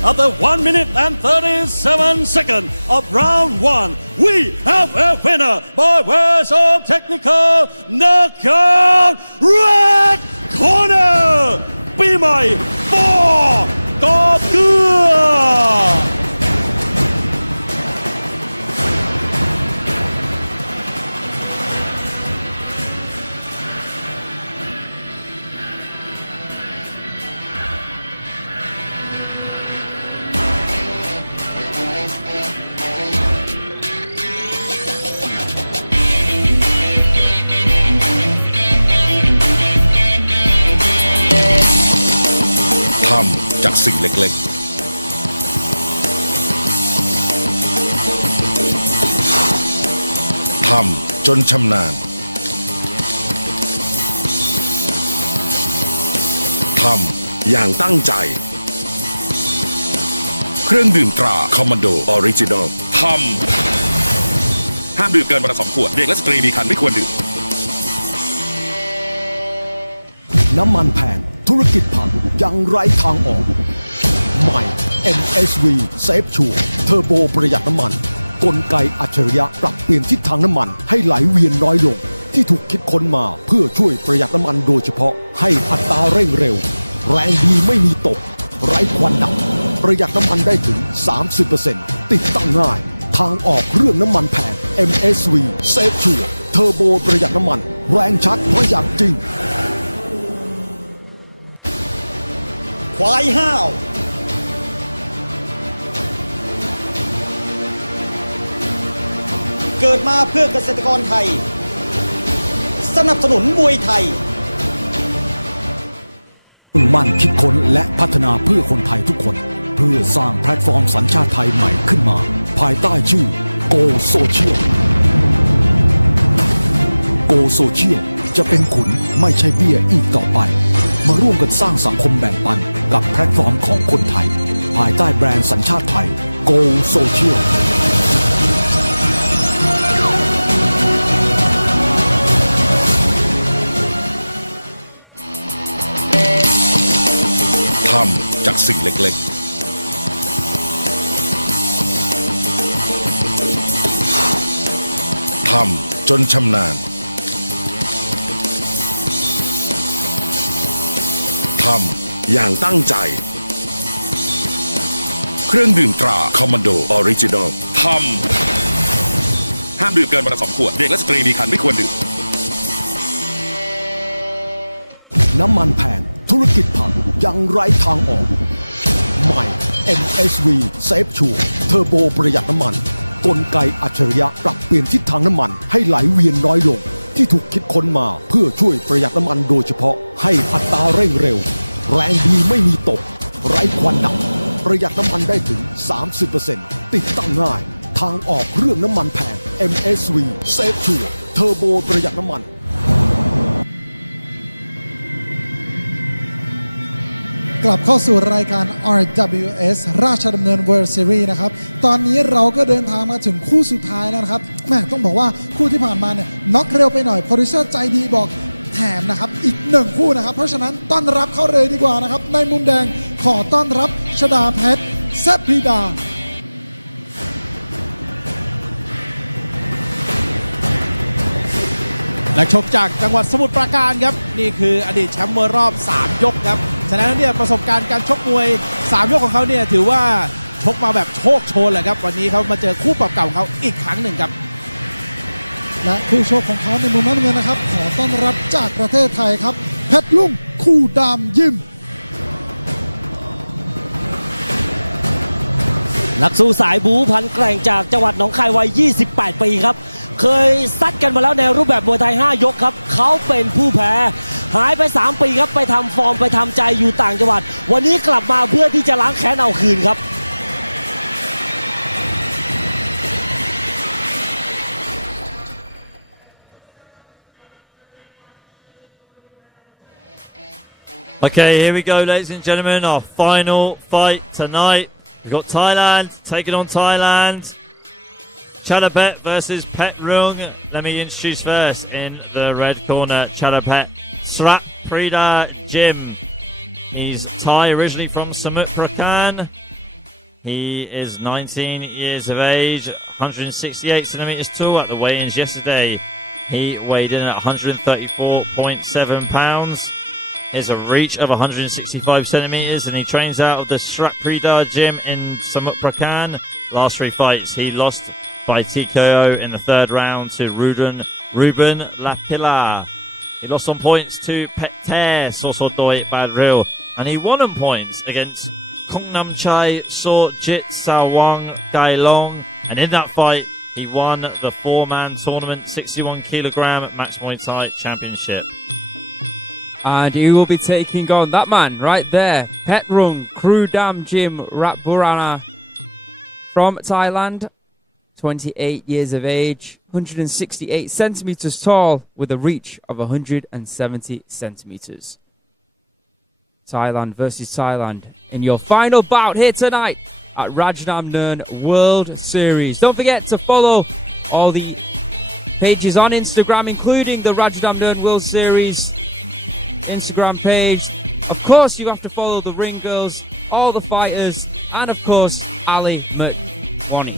After 1 minute and 37 seconds of round one, we have a winner by ways of technical knockout. Red corner, PMI 4 กอบเกลือ ทำจากสิ่งเล็กๆทำจนชำนาญทำอย่างตั้งใจเครื่องดื่มตราคอมมานโดออริจินอลทำห้ามดื่มเกินวันละ2 ขวดเด็กและสตรีมีครรภ์ไม่ควรดื่ม น้ำมันแพงธุรกิจพังยังไร้ทางออกใหม่ MSV Safe Sure เทอร์โบประหยัดน้ำมันกลไกอัจฉริยะปรับเปลี่ยนทิศทางน้ำมันให้ไหลเวียนน้อยลงที่ถูกคิดค้นมาเพื่อช่วยประหยัดน้ำมันโดยเฉพาะให้อัตราเร่งเร็วแรงดีไม่มีตกไร้ควันดำประหยัดน้ำมันได้ถึง 30% ติดตั้งง่ายทางออกเรื่องน้ำมันแพง MSV Safe Sure เทอร์โบประหยัดน้ำมันแรงชัดประหยัดจริงควายห้าวเกิดมาเพื่อเกษตรกรไทยสนับสนุนมวยไทยมันคิดค้นและพัฒนาเพื่อคนไทยทุกคนเพื่อสร้างแพลตฟอร์มสัญชาติไทยใหม่ขึ้นมาภายใต้ชื่อ Go Social Go Social จะเป็นขุนไม่ใช่เบี้ยอีกต่อไปมาร่วมกันสร้างสังคมแบ่งปันกับแพลตฟอร์มของคนไทยภายใต้แบรนด์สัญชาติไทย Go Social ทำจากสิ่งเล็กๆทำจนชำนาญทำอย่างตั้งใจเครื่องดื่มตราคอมมานโดออริจินอลทำห้ามดื่มเกินวันละ2 ขวดเด็กและสตรีมีครรภ์ไม่ควรดื่ม น้ำมันแพงธุรกิจพังยังไร้ทางออกใหม่ MSV Safe Sure เทอร์โบประหยัดน้ำมันกลไกอัจฉริยะปรับเปลี่ยนทิศทางน้ำมันให้ไหลเวียนน้อยลงที่ถูกคิดค้นมาเพื่อช่วยประหยัดน้ำมันโดยเฉพาะให้อัตราเร่งเร็วแรงดีไม่มีตกไร้ควันดำประหยัดน้ำมันได้ถึง 30% ติดตั้งง่ายทางออกเรื่องน้ำมันแพง MSV Safe Sure เทอร์โบประหยัดน้ำมัน กลับเข้าสู่รายการ RWS ราชดำเนิน World Series นะครับตอนนี้เราก็เดินทางมาถึงคู่สุดท้ายแล้วนะครับแม่ต้องบอกว่าคู่ที่ผ่านมาเนี่ยน็อกเร็วไปหน่อยโปรดิวเซอร์ใจดีบอกแถมนะครับอีก1คู่นะครับเพราะฉะนั้นต้อนรับเขาเลยดีกว่านะครับในมุมแดงขอต้อนรับชดาเพชรแซบพรีดานักชกจากจังหวัดสมุทรปราการครับนี่คืออดีตแชมป์มวยรอบ3ยกครับฉะนั้นเนี่ยประสบการณ์การชกมวย3ยกของเขาเนี่ยถือว่าชกมาแบบโชคโชนแหละครับวันนี้เขามาเจอคู่ปรับเก่าของเขาอีกครั้งหนึ่งครับและคู่ชกของเขาในมุมน้ำเงินนะครับขอต้อนรับจากประเทศไทยครับเพชรลุงคู่ดำยิมนักสู้สายบู๊พันแกร่งจากจังหวัดหนองคายวัย 28 ปีครับเคยซัดกันมาแล้วในรูปแบบมวยไทย 5 ยกครับเขาเป็นผู้แพ้หายไป 3 ปีครับไปทำฟอร์มไปทำใจอยู่ต่างจังหวัดวันนี้กลับมาเพื่อที่จะล้างแค้นเอาคืนครับOkay, here we go, ladies and gentlemen. Our final fight tonight. We've got Thailand taking on Thailand. Chalapet versus Pet Rung. Let me introduce first in the red corner, Chalapet Srap Prida Jim. He's Thai, originally from Samut Prakan. He is 19 years of age, 168 centimeters tall at the weigh-ins yesterday. He weighed in at 134.7 pounds. He has a reach of 165 centimeters and he trains out of the Srap Prida gym in Samut Prakan. Last 3 fights, he lost by TKO in the 3rd round to Ruben Lapilla. He lost on points to Petter Sosodoi Badril and he won on points against Kongnam Chai So Jit Sawang Gailong, and in that fight he won the 4-man tournament 61 kilogram Max Muay Thai Championship. And he will be taking on that man right there, Petrung Krudam Jim Ratburana from Thailand, 28 years of age, 168 centimeters tall with a reach of 170 centimeters. Thailand versus Thailand in your final bout here tonight at Rajadamnern World Series. Don't forget to follow all the pages on Instagram, including the Rajadamnern World Series Instagram page. Of course, you have to follow the ring girls, all the fighters, and of course, Ali McWani.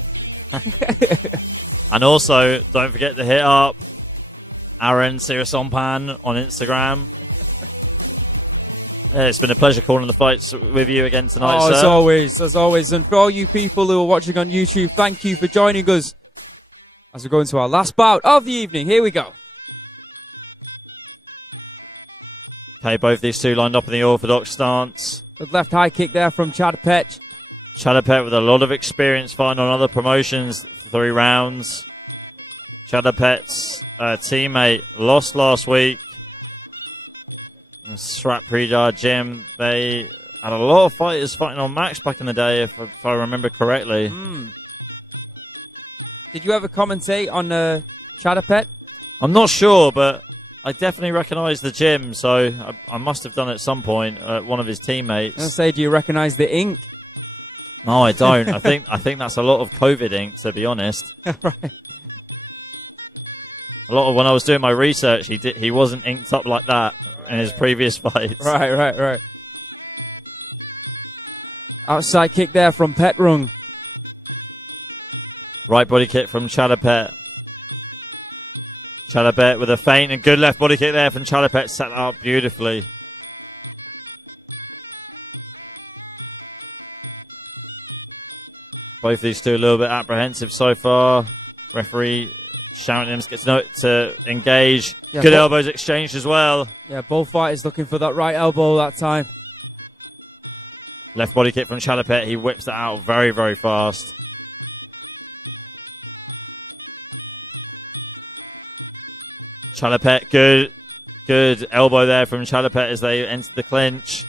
And also, don't forget to hit up Aaron Sirasompan on Instagram. It's been a pleasure calling the fights with you again tonight, sir. As always. And for all you people who are watching on YouTube, thank you for joining us as we go into our last bout of the evening. Here we go. Okay, both these two lined up in the orthodox stance. Good left high kick there from Chadapet. Chadapet with a lot of experience fighting on other promotions, 3 rounds. Chadapet's teammate lost last week. Srap Prida Gym, they had a lot of fighters fighting on Max back in the day, if I remember correctly. Did you ever commentate on Chadapet? I'm not sure, but I definitely recognise the gym, so I must have done it at some point. One of his teammates. I was gonna say, do you recognise the ink? No, I don't. I think that's a lot of COVID ink, to be honest. Right. A lot of when I was doing my research, he wasn't inked up like that in his previous fights. Right. Outside kick there from Petrung. Right body kick from Chadapet. Chadapet with a feint and good left body kick there from Chadapet, set that up beautifully. Both these two a little bit apprehensive so far. Referee shouting him to engage. Yeah, good elbows exchanged as well. Yeah, both fighters looking for that right elbow that time. Left body kick from Chadapet. He whips it out very, very fast. Chadapet, good elbow there from Chadapet as they enter the clinch.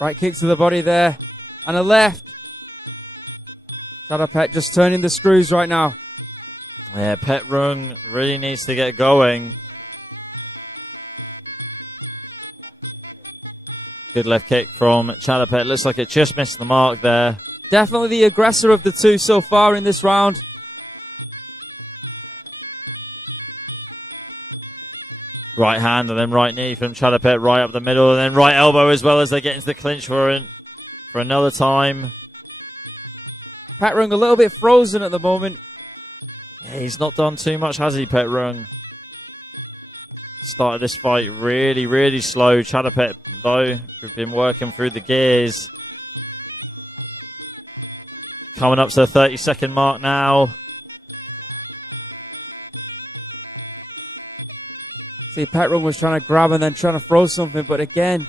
Right kick to the body there. And a left. Chadapet just turning the screws right now. Yeah, Petrung really needs to get going. Good left kick from Chalapet. Looks like it just missed the mark there. Definitely the aggressor of the two so far in this round. Right hand and then right knee from Chalapet, right up the middle, and then right elbow as well as they get into the clinch for another time. Petrung a little bit frozen at the moment. Yeah, he's not done too much, has he, Petrung? Started this fight really, really slow. Chalapet, though, we've been working through the gears. Coming up to the 30-second mark now. See, Petrung was trying to grab and then trying to throw something, but again,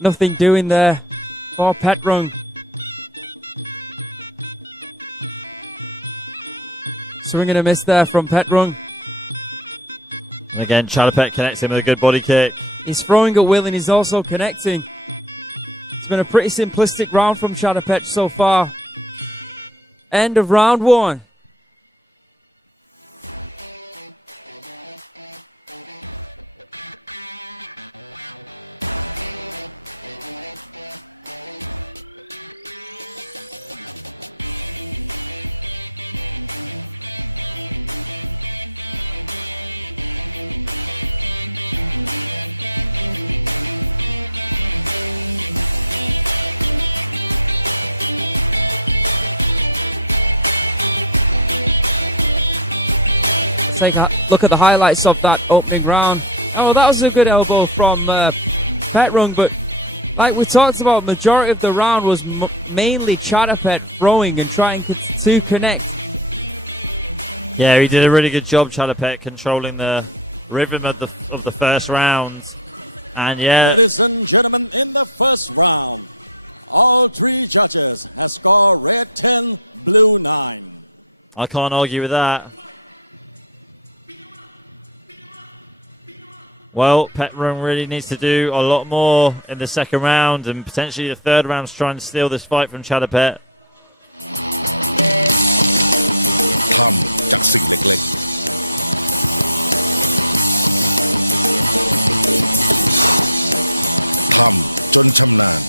nothing doing there for Petrung. Swing and a miss there from Petrung. And again, Chalapet connects him with a good body kick. He's throwing at will and he's also connecting. It's been a pretty simplistic round from Chalapet so far. End of round one. Take a look at the highlights of that opening round. Oh, that was a good elbow from Petrung, but like we talked about, majority of the round was mainly Chalapet throwing and trying to connect. Yeah, he did a really good job, Chalapet, controlling the rhythm of the first round. And yeah, Ladies and gentlemen, in the first round, all three judges have scored red 10, blue 9. I can't argue with that. Well, Petrung really needs to do a lot more in the second round and potentially the third round to try and steal this fight from Chalapet. ทำจากสิ่งเล็กๆ ทำจนชำนาญ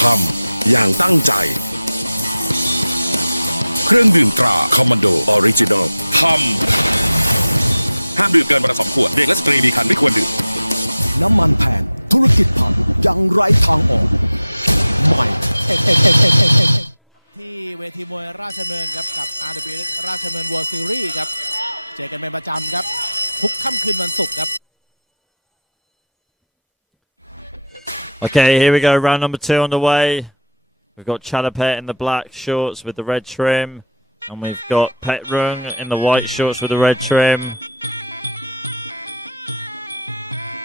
ทำอย่างตั้งใจ เครื่องดื่มตราคอมมานโดออริจินอลทำห้ามดื่มเกินวันละ2 ขวดเด็กและสตรีมีครรภ์ไม่ควรดื่ม น้ำมันแพงธุรกิจพังยังไร้ทางออกใหม่ ที่เวทีมวยราชดำเนินครับกับ RWS ราชดำเนิน World Series ครับเจอกันเป็นประจำครับทุกค่ำคืนวันศุกร์ครับ Okay, here we go. Round number 2 on the way. We've got Chalapet in the black shorts with the red trim. And we've got Petrung in the white shorts with the red trim.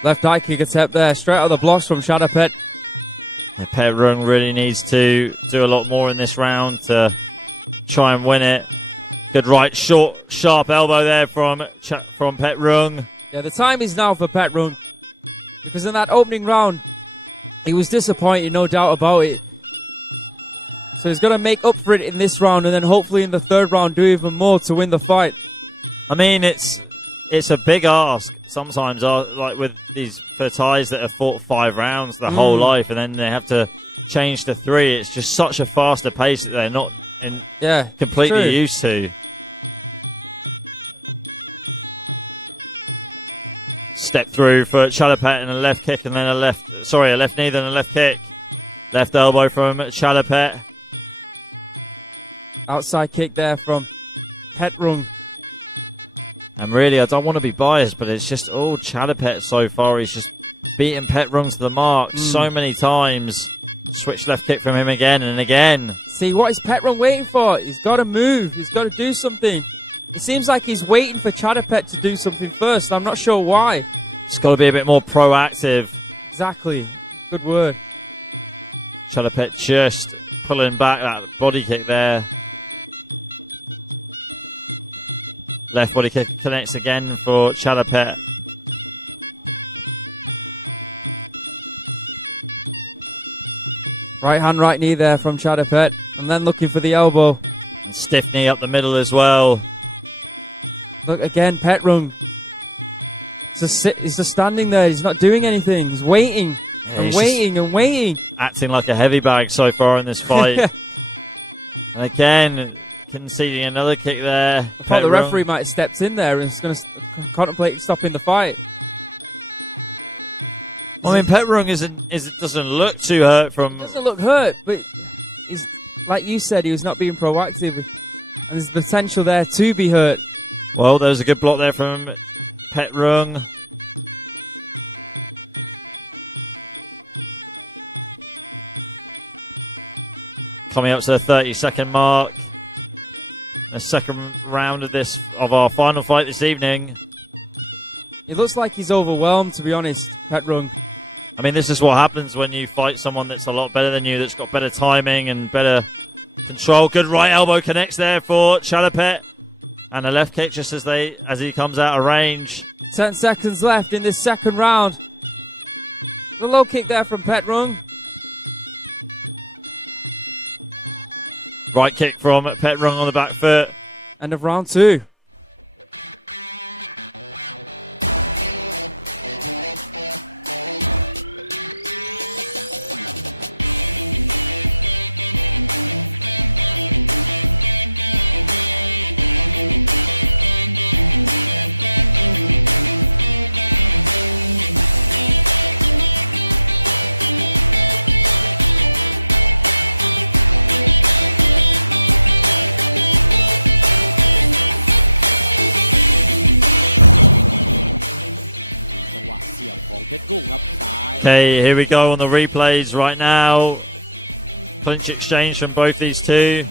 Left eye kick attempt there, straight out of the blocks from Chalapet. Petrung really needs to do a lot more in this round to try and win it. Good right, short, sharp elbow there from Petrung. Yeah, the time is now for Petrung. Because in that opening round, he was disappointed, no doubt about it. So he's got to make up for it in this round and then hopefully in the third round do even more to win the fight. I mean, it's a big ask sometimes, like with these for ties that have fought 5 rounds their whole life and then they have to change to 3. It's just such a faster pace that they're not completely used to. Step through for Chalapet and a left kick and then a left knee, then a left kick. Left elbow from Chalapet. Outside kick there from Petrung. And really, I don't want to be biased, but it's just all Chalapet so far. He's just beaten Petrung to the mark so many times. Switch left kick from him again and again. See, what is Petrung waiting for? He's got to move. He's got to do something. It seems like he's waiting for Chalapet to do something first. I'm not sure why. It's got to be a bit more proactive. Exactly. Good word. Chalapet just pulling back that body kick there. Left body kick connects again for Chalapet. Right hand, right knee there from Chalapet. And then looking for the elbow. Stiff knee up the middle as well. Look again, Petrung He's just standing there. He's not doing anything. He's waiting and waiting and waiting. Acting like a heavy bag so far in this fight. And again, conceding another kick there. I thought the referee might have stepped in there and was going to contemplate stopping the fight. I mean, Petrung doesn't look too hurt from... Doesn't look hurt, but he's, like you said, he was not being proactive. And there's potential there to be hurt. Well, there's a good block there from Petrung. Coming up to the 30-second mark. The second round of our final fight this evening. It looks like he's overwhelmed, to be honest, Petrung. I mean, this is what happens when you fight someone that's a lot better than you, that's got better timing and better control. Good right elbow connects there for Chalapet. And a left kick just as he comes out of range. 10 seconds left in this second round. The low kick there from Petrung. Right kick from Petrung on the back foot. End of round 2. Okay, here we go on the replays right now. Clinch exchange from both these two.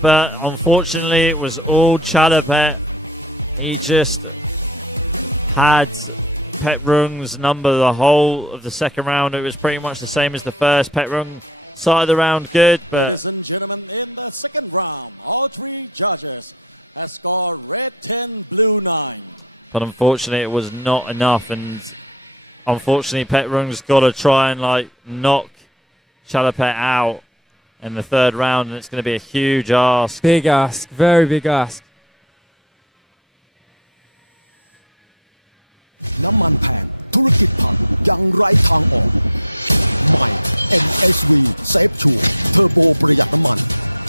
But unfortunately, it was all Chalapet. He just had Petrung's number the whole of the second round. It was pretty much the same as the first. Petrung started the round good, but... Ladies and gentlemen, in the second round, all three judges have scored red 10, blue 9. But unfortunately, it was not enough, and unfortunately, Petrung's got to try and knock Chalapet out in the third round, and it's going to be a huge ask. Big ask, very big ask. น้ำมันแพงธุรกิจผันยังไร้ทางออกใหม่ MSV Safe Sure เทอร์โบประหยัดน้ำมัน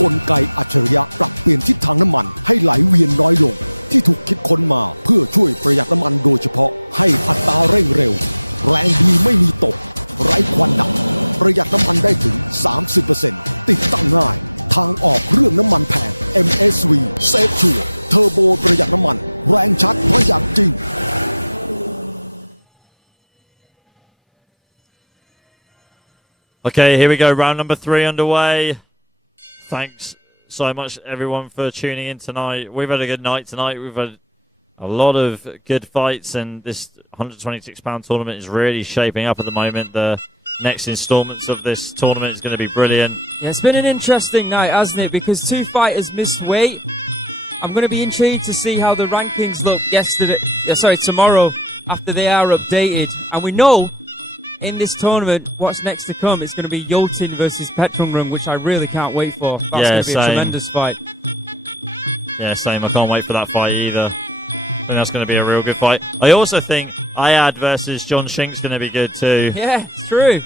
กลไกอัจฉริยะปรับเปลี่ยนทิศทางน้ำมันให้ไหลเวียนน้อยลงที่ถูกคิดค้นมาเพื่อช่วยประหยัดน้ำมันโดยเฉพาะให้อัตราเร่งเร็วแรงดีไม่มีตกไร้ควันดำประหยัดน้ำมันได้ถึง 30% ติดตั้งง่ายทางออกเรื่องน้ำมันแพง MSV Safe Sure เทอร์โบประหยัดน้ำมันแรงชัดประหยัดจริงOkay, here we go. Round number 3 underway. Thanks so much, everyone, for tuning in tonight. We've had a good night tonight. We've had a lot of good fights, and this £126 tournament is really shaping up at the moment. The next installments of this tournament is going to be brilliant. Yeah, it's been an interesting night, hasn't it? Because two fighters missed weight. I'm going to be intrigued to see how the rankings look tomorrow after they are updated. And we know in this tournament, what's next to come? It's going to be Yoltin versus Petrung, which I really can't wait for. That's going to be a tremendous fight. Yeah, same. I can't wait for that fight either. I think that's going to be a real good fight. I also think Ayad versus John Shink's going to be good too. Yeah, it's true.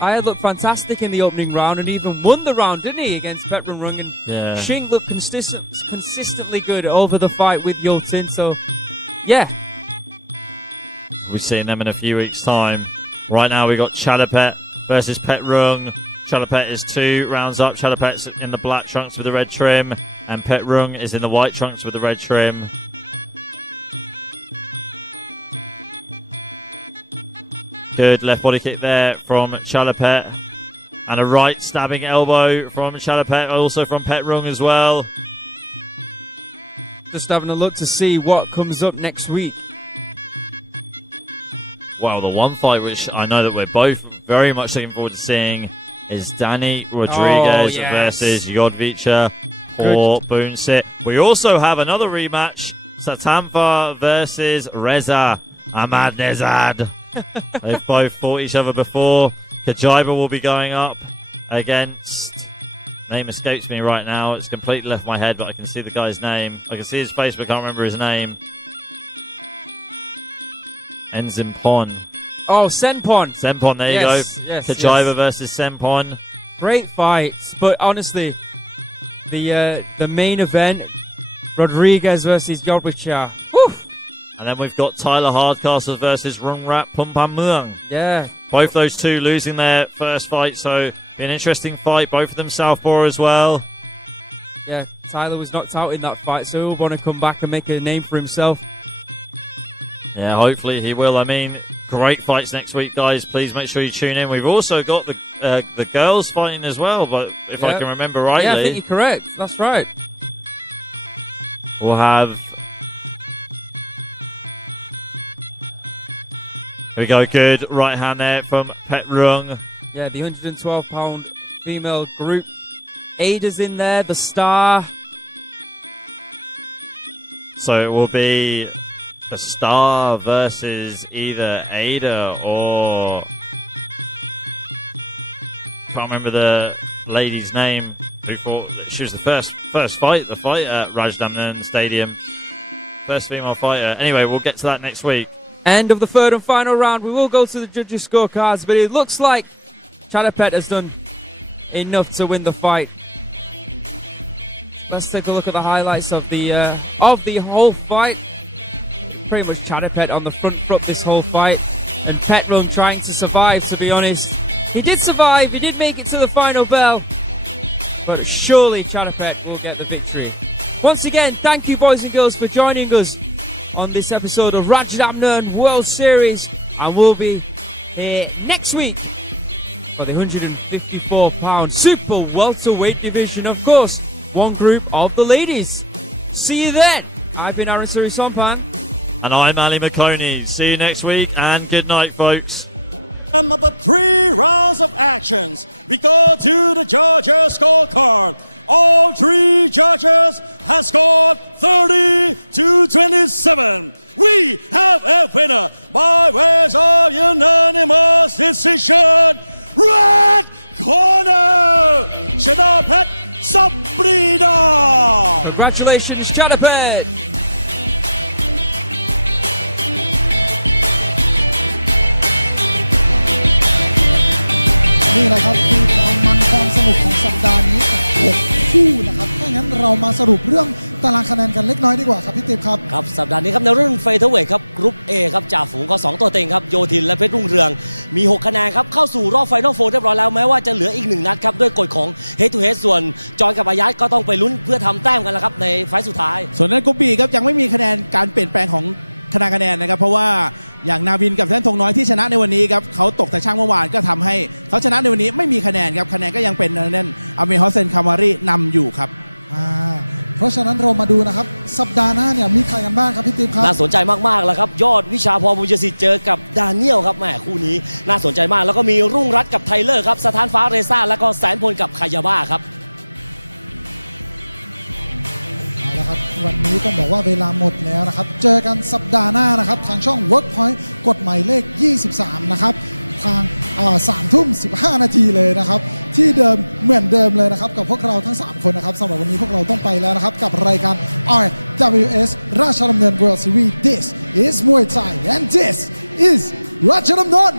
Ayad looked fantastic in the opening round and even won the round, didn't he, against Petrung? And yeah. Shink looked consistently good over the fight with Yoltin. So, yeah. We'll be seeing them in a few weeks' time. Right now we got Chalapet versus Petrung. Chalapet is 2 rounds up. Chalapet's in the black trunks with the red trim, and Petrung is in the white trunks with the red trim. Good left body kick there from Chalapet, and a right stabbing elbow from Chalapet, also from Petrung as well. Just having a look to see what comes up next week. Well, the one fight which I know that we're both very much looking forward to seeing is Danny Rodriguez versus Jodvica for Boonsit. We also have another rematch, Satamfa versus Reza Ahmadnezad. They've both fought each other before. Kajiba will be going up against... Name escapes me right now. It's completely left my head, but I can see the guy's name. I can see his face, but I can't remember his name. Enzimpon. Oh, Senpon. Senpon, there you go. Kajiva versus Senpon. Great fights, but honestly, the main event, Rodriguez versus Yorwicha. Woo! And then we've got Tyler Hardcastle versus Rungrat Pumpamung. Yeah. Both those two losing their first fight, so be an interesting fight. Both of them southpaw as well. Yeah, Tyler was knocked out in that fight, so he'll want to come back and make a name for himself. Yeah, hopefully he will. I mean, great fights next week, guys. Please make sure you tune in. We've also got the girls fighting as well, but if I can remember rightly. Yeah, I think you're correct. That's right. We'll have... Here we go, good right hand there from Pet Rung. Yeah, the 112-pound female group. Ada's in there, the star. So it will be the star versus either Ada or... Can't remember the lady's name who fought. She was the first fight at Rajadamnern Stadium. First female fighter. Anyway, we'll get to that next week. End of the third and final round. We will go to the judges' scorecards, but it looks like Chadapet has done enough to win the fight. Let's take a look at the highlights of the whole fight. Pretty much Chadapet on the front foot this whole fight, and Petrun trying to survive, to be honest. He did survive, he did make it to the final bell, but surely Chadapet will get the victory. Once again, thank you boys and girls for joining us on this episode of Rajadamnern World Series, and we'll be here next week for the 154-pound super welterweight division, of course, one group of the ladies. See you then. I've been Aaron Suri-Sompan. And I'm Ali McConey. See you next week, and good night, folks. Number 3 rounds of actions. We go to the judges' scorecard. All 3 judges have scored 30-27. We have a winner by way of unanimous decision. Red corner, Chadapet Sabrina. Congratulations, Chadapet. นี่แหละครับคือความมันความสนุกของสัปดาห์นี้กับ6คู่นะครับถ้างั้นเรามาสรุปเรื่องตารางคะแนนกันเล็กน้อยดีกว่าครับพี่ติ๊บครับครับสัปดาห์นี้ครับในรุ่นเฟเธอร์เวทครับกรุ๊ป A ครับจ่าฝูงก็2ตัวเต็งครับโยธินและเพชรรุ่งเรืองมี6คะแนนครับเข้าสู่รอบไฟนอลโฟร์เรียบร้อยแล้วแม้ว่าจะเหลืออีก1นัดครับด้วยกฎของ Head to Head ส่วนจอยกับอายัดก็ต้องไปลุ้นเพื่อทำแต้มกันแล้วครับในไฟล์สุดท้ายส่วนนั้นกรุ๊ป B ครับยังไม่มีคะแนนการเปลี่ยนแปลงของคะแนนนะครับเพราะว่าอย่างนาวินกับท่านธงน้อยที่ชนะในวันนี้ครับเขาตกแต่ช่างเมื่อวานก็ทำให้เขาชนะในวันนี้ไม่มีคะแนนครับคะแนนก็ยังเป็นนั่นอาเมฮอสเซนคามารีนำอยู่ครับเพราะฉะนั้นเรามาดูนะครับสัปดาห์หน้าเนี่ยมีใครกันบ้างครับพี่ติ๊บครับน่าสนใจมากๆแล้วครับยอดวิชาพรบุญยศิษย์เจอกับดาเนียลครับแหมคู่นี้น่าสนใจมากแล้วก็มีรุ่งรัตน์กับไทเลอร์ครับสถานฟ้าเรซ่าแล้วก็แสนพลกับคายาบ้าครับครับวันนี้ต้องบอกว่าเวลาหมดแล้วนะครับเจอกันสัปดาห์หน้านะครับทางช่อง Workpoint กฎหมายเลข23นะครับทาง3:15 นาทีเลยนะครับที่เดิมเหมือนเดิมเลยนะครับกับพวกเราทั้ง3คนนะครับสำหรับวันนี้พวกเราต้องไปแล้วนะครับกับรายการ RWS ราชดำเนิน World Series This is Muay Thai and this is Rajadamnern